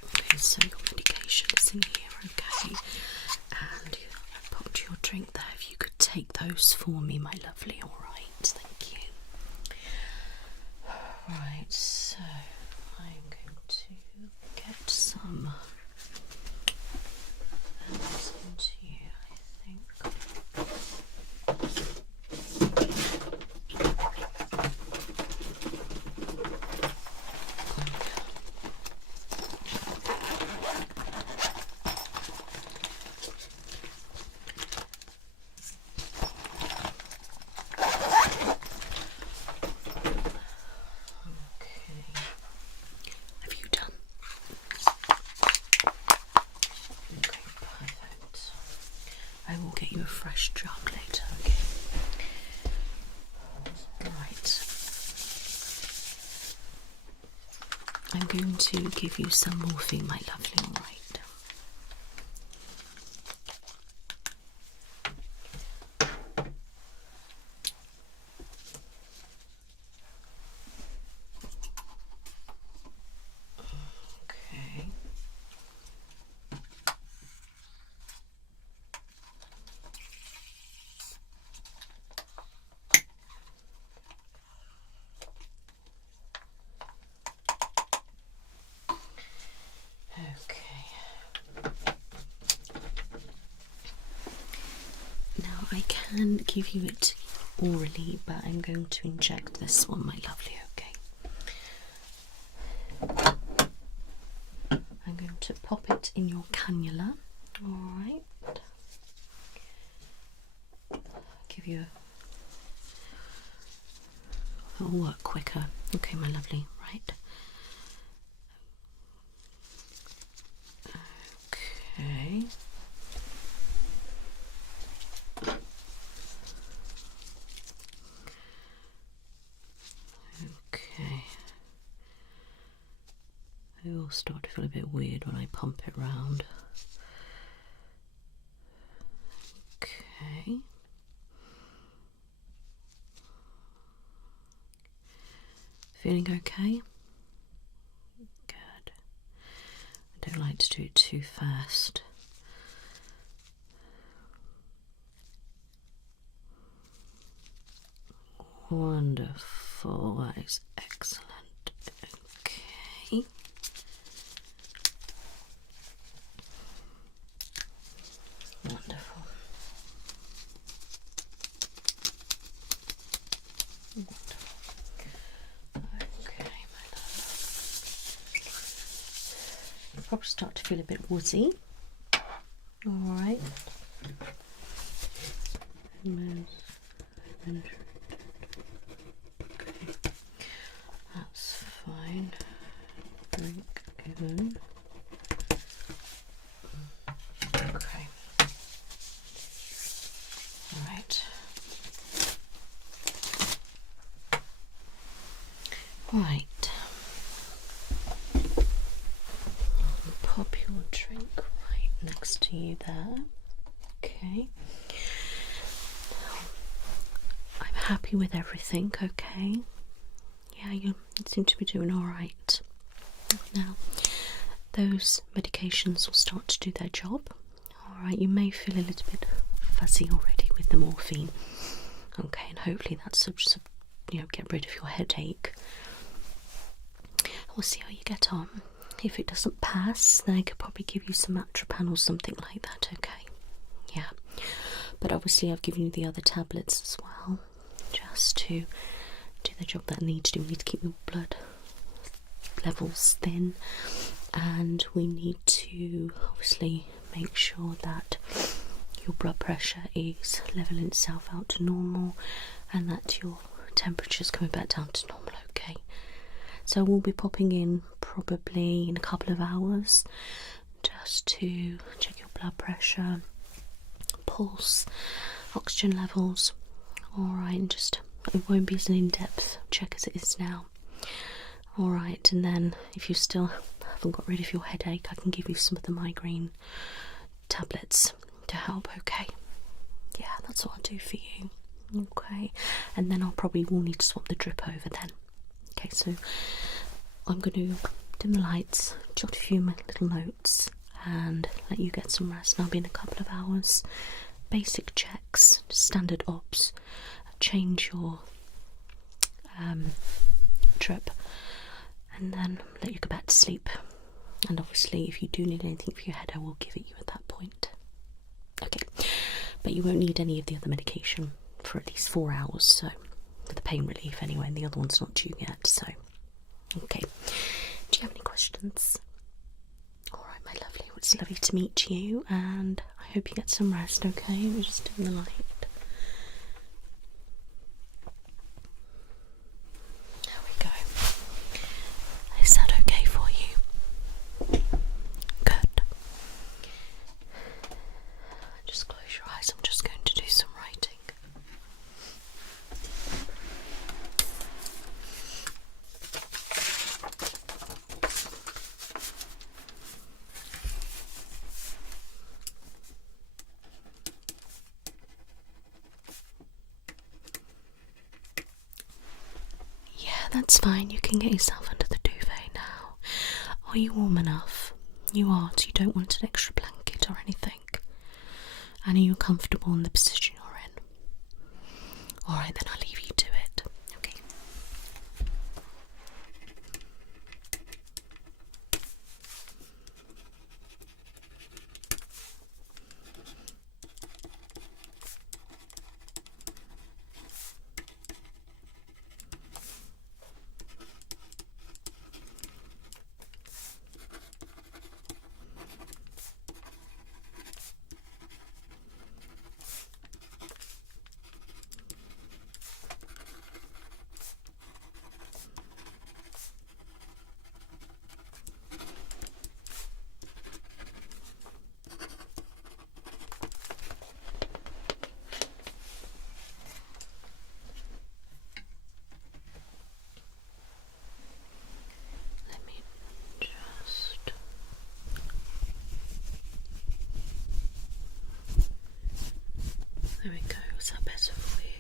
Okay, so your medication is in here, okay? And I popped your drink there. If you could take those for me, my lovely. Alright, thank you. Right, so I'm going to get some into you, I think. Have you done? Okay, perfect. I will get you a fresh jug later, okay? Right. I'm going to give you some morphine, my lovely, alright? Okay. Now I can give you it orally, but I'm going to inject this one, my lovely, okay? I'm going to pop it in your cannula, Alright. Give you it'll work quicker. Okay, my lovely, right. Okay. Okay. It will start to feel a bit weird when I pump it round. Okay. Feeling okay? Good. I don't like to do it too fast. Wonderful, that is excellent. Okay. Wonderful. Wonderful. Okay, my love. You'll probably start to feel a bit woozy. Alright. Okay. That's fine. Drink given. Okay. Right. Right. I'll pop your drink right next to you there. Okay. I'm happy with everything, okay? Yeah, you seem to be doing alright. Now, those medications will start to do their job. Alright, you may feel a little bit fuzzy already with the morphine. Okay, and hopefully that's just, get rid of your headache. We'll see how you get on. If it doesn't pass, then I could probably give you some atropine or something like that, okay? Yeah. But obviously I've given you the other tablets as well, just to do the job that I need to do. We need to keep your blood levels thin, and we need to obviously make sure that your blood pressure is leveling itself out to normal and that your temperature is coming back down to normal, okay? So we'll be popping in probably in a couple of hours just to check your blood pressure, pulse, oxygen levels. Alright, and just, it won't be as an in-depth check as it is now. Alright, and then if you still haven't got rid of your headache, I can give you some of the migraine tablets to help, okay? Yeah, that's what I'll do for you. Okay, and then I'll probably will need to swap the drip over then. Okay, so I'm going to dim the lights, jot a few little notes, and let you get some rest. And I'll be in a couple of hours. Basic checks, standard ops, change your drip, and then let you go back to sleep. And obviously, if you do need anything for your head, I will give it you at that point. Okay, but you won't need any of the other medication for at least 4 hours, so for the pain relief anyway, and the other one's not due yet, so okay. Do you have any questions? Alright, my lovely, well, it's lovely to meet you, and I hope you get some rest, okay? We're just dim the light. There we go. Is that okay for you? Good. Just close your eyes, I'm just going to do some writing. That's fine, you can get yourself under the duvet now. Are you warm enough? You are, so you don't want an extra blanket or anything. And are you comfortable in the position you're in? Alright, then I'll leave you to it. Okay. There we go. Is that better for you?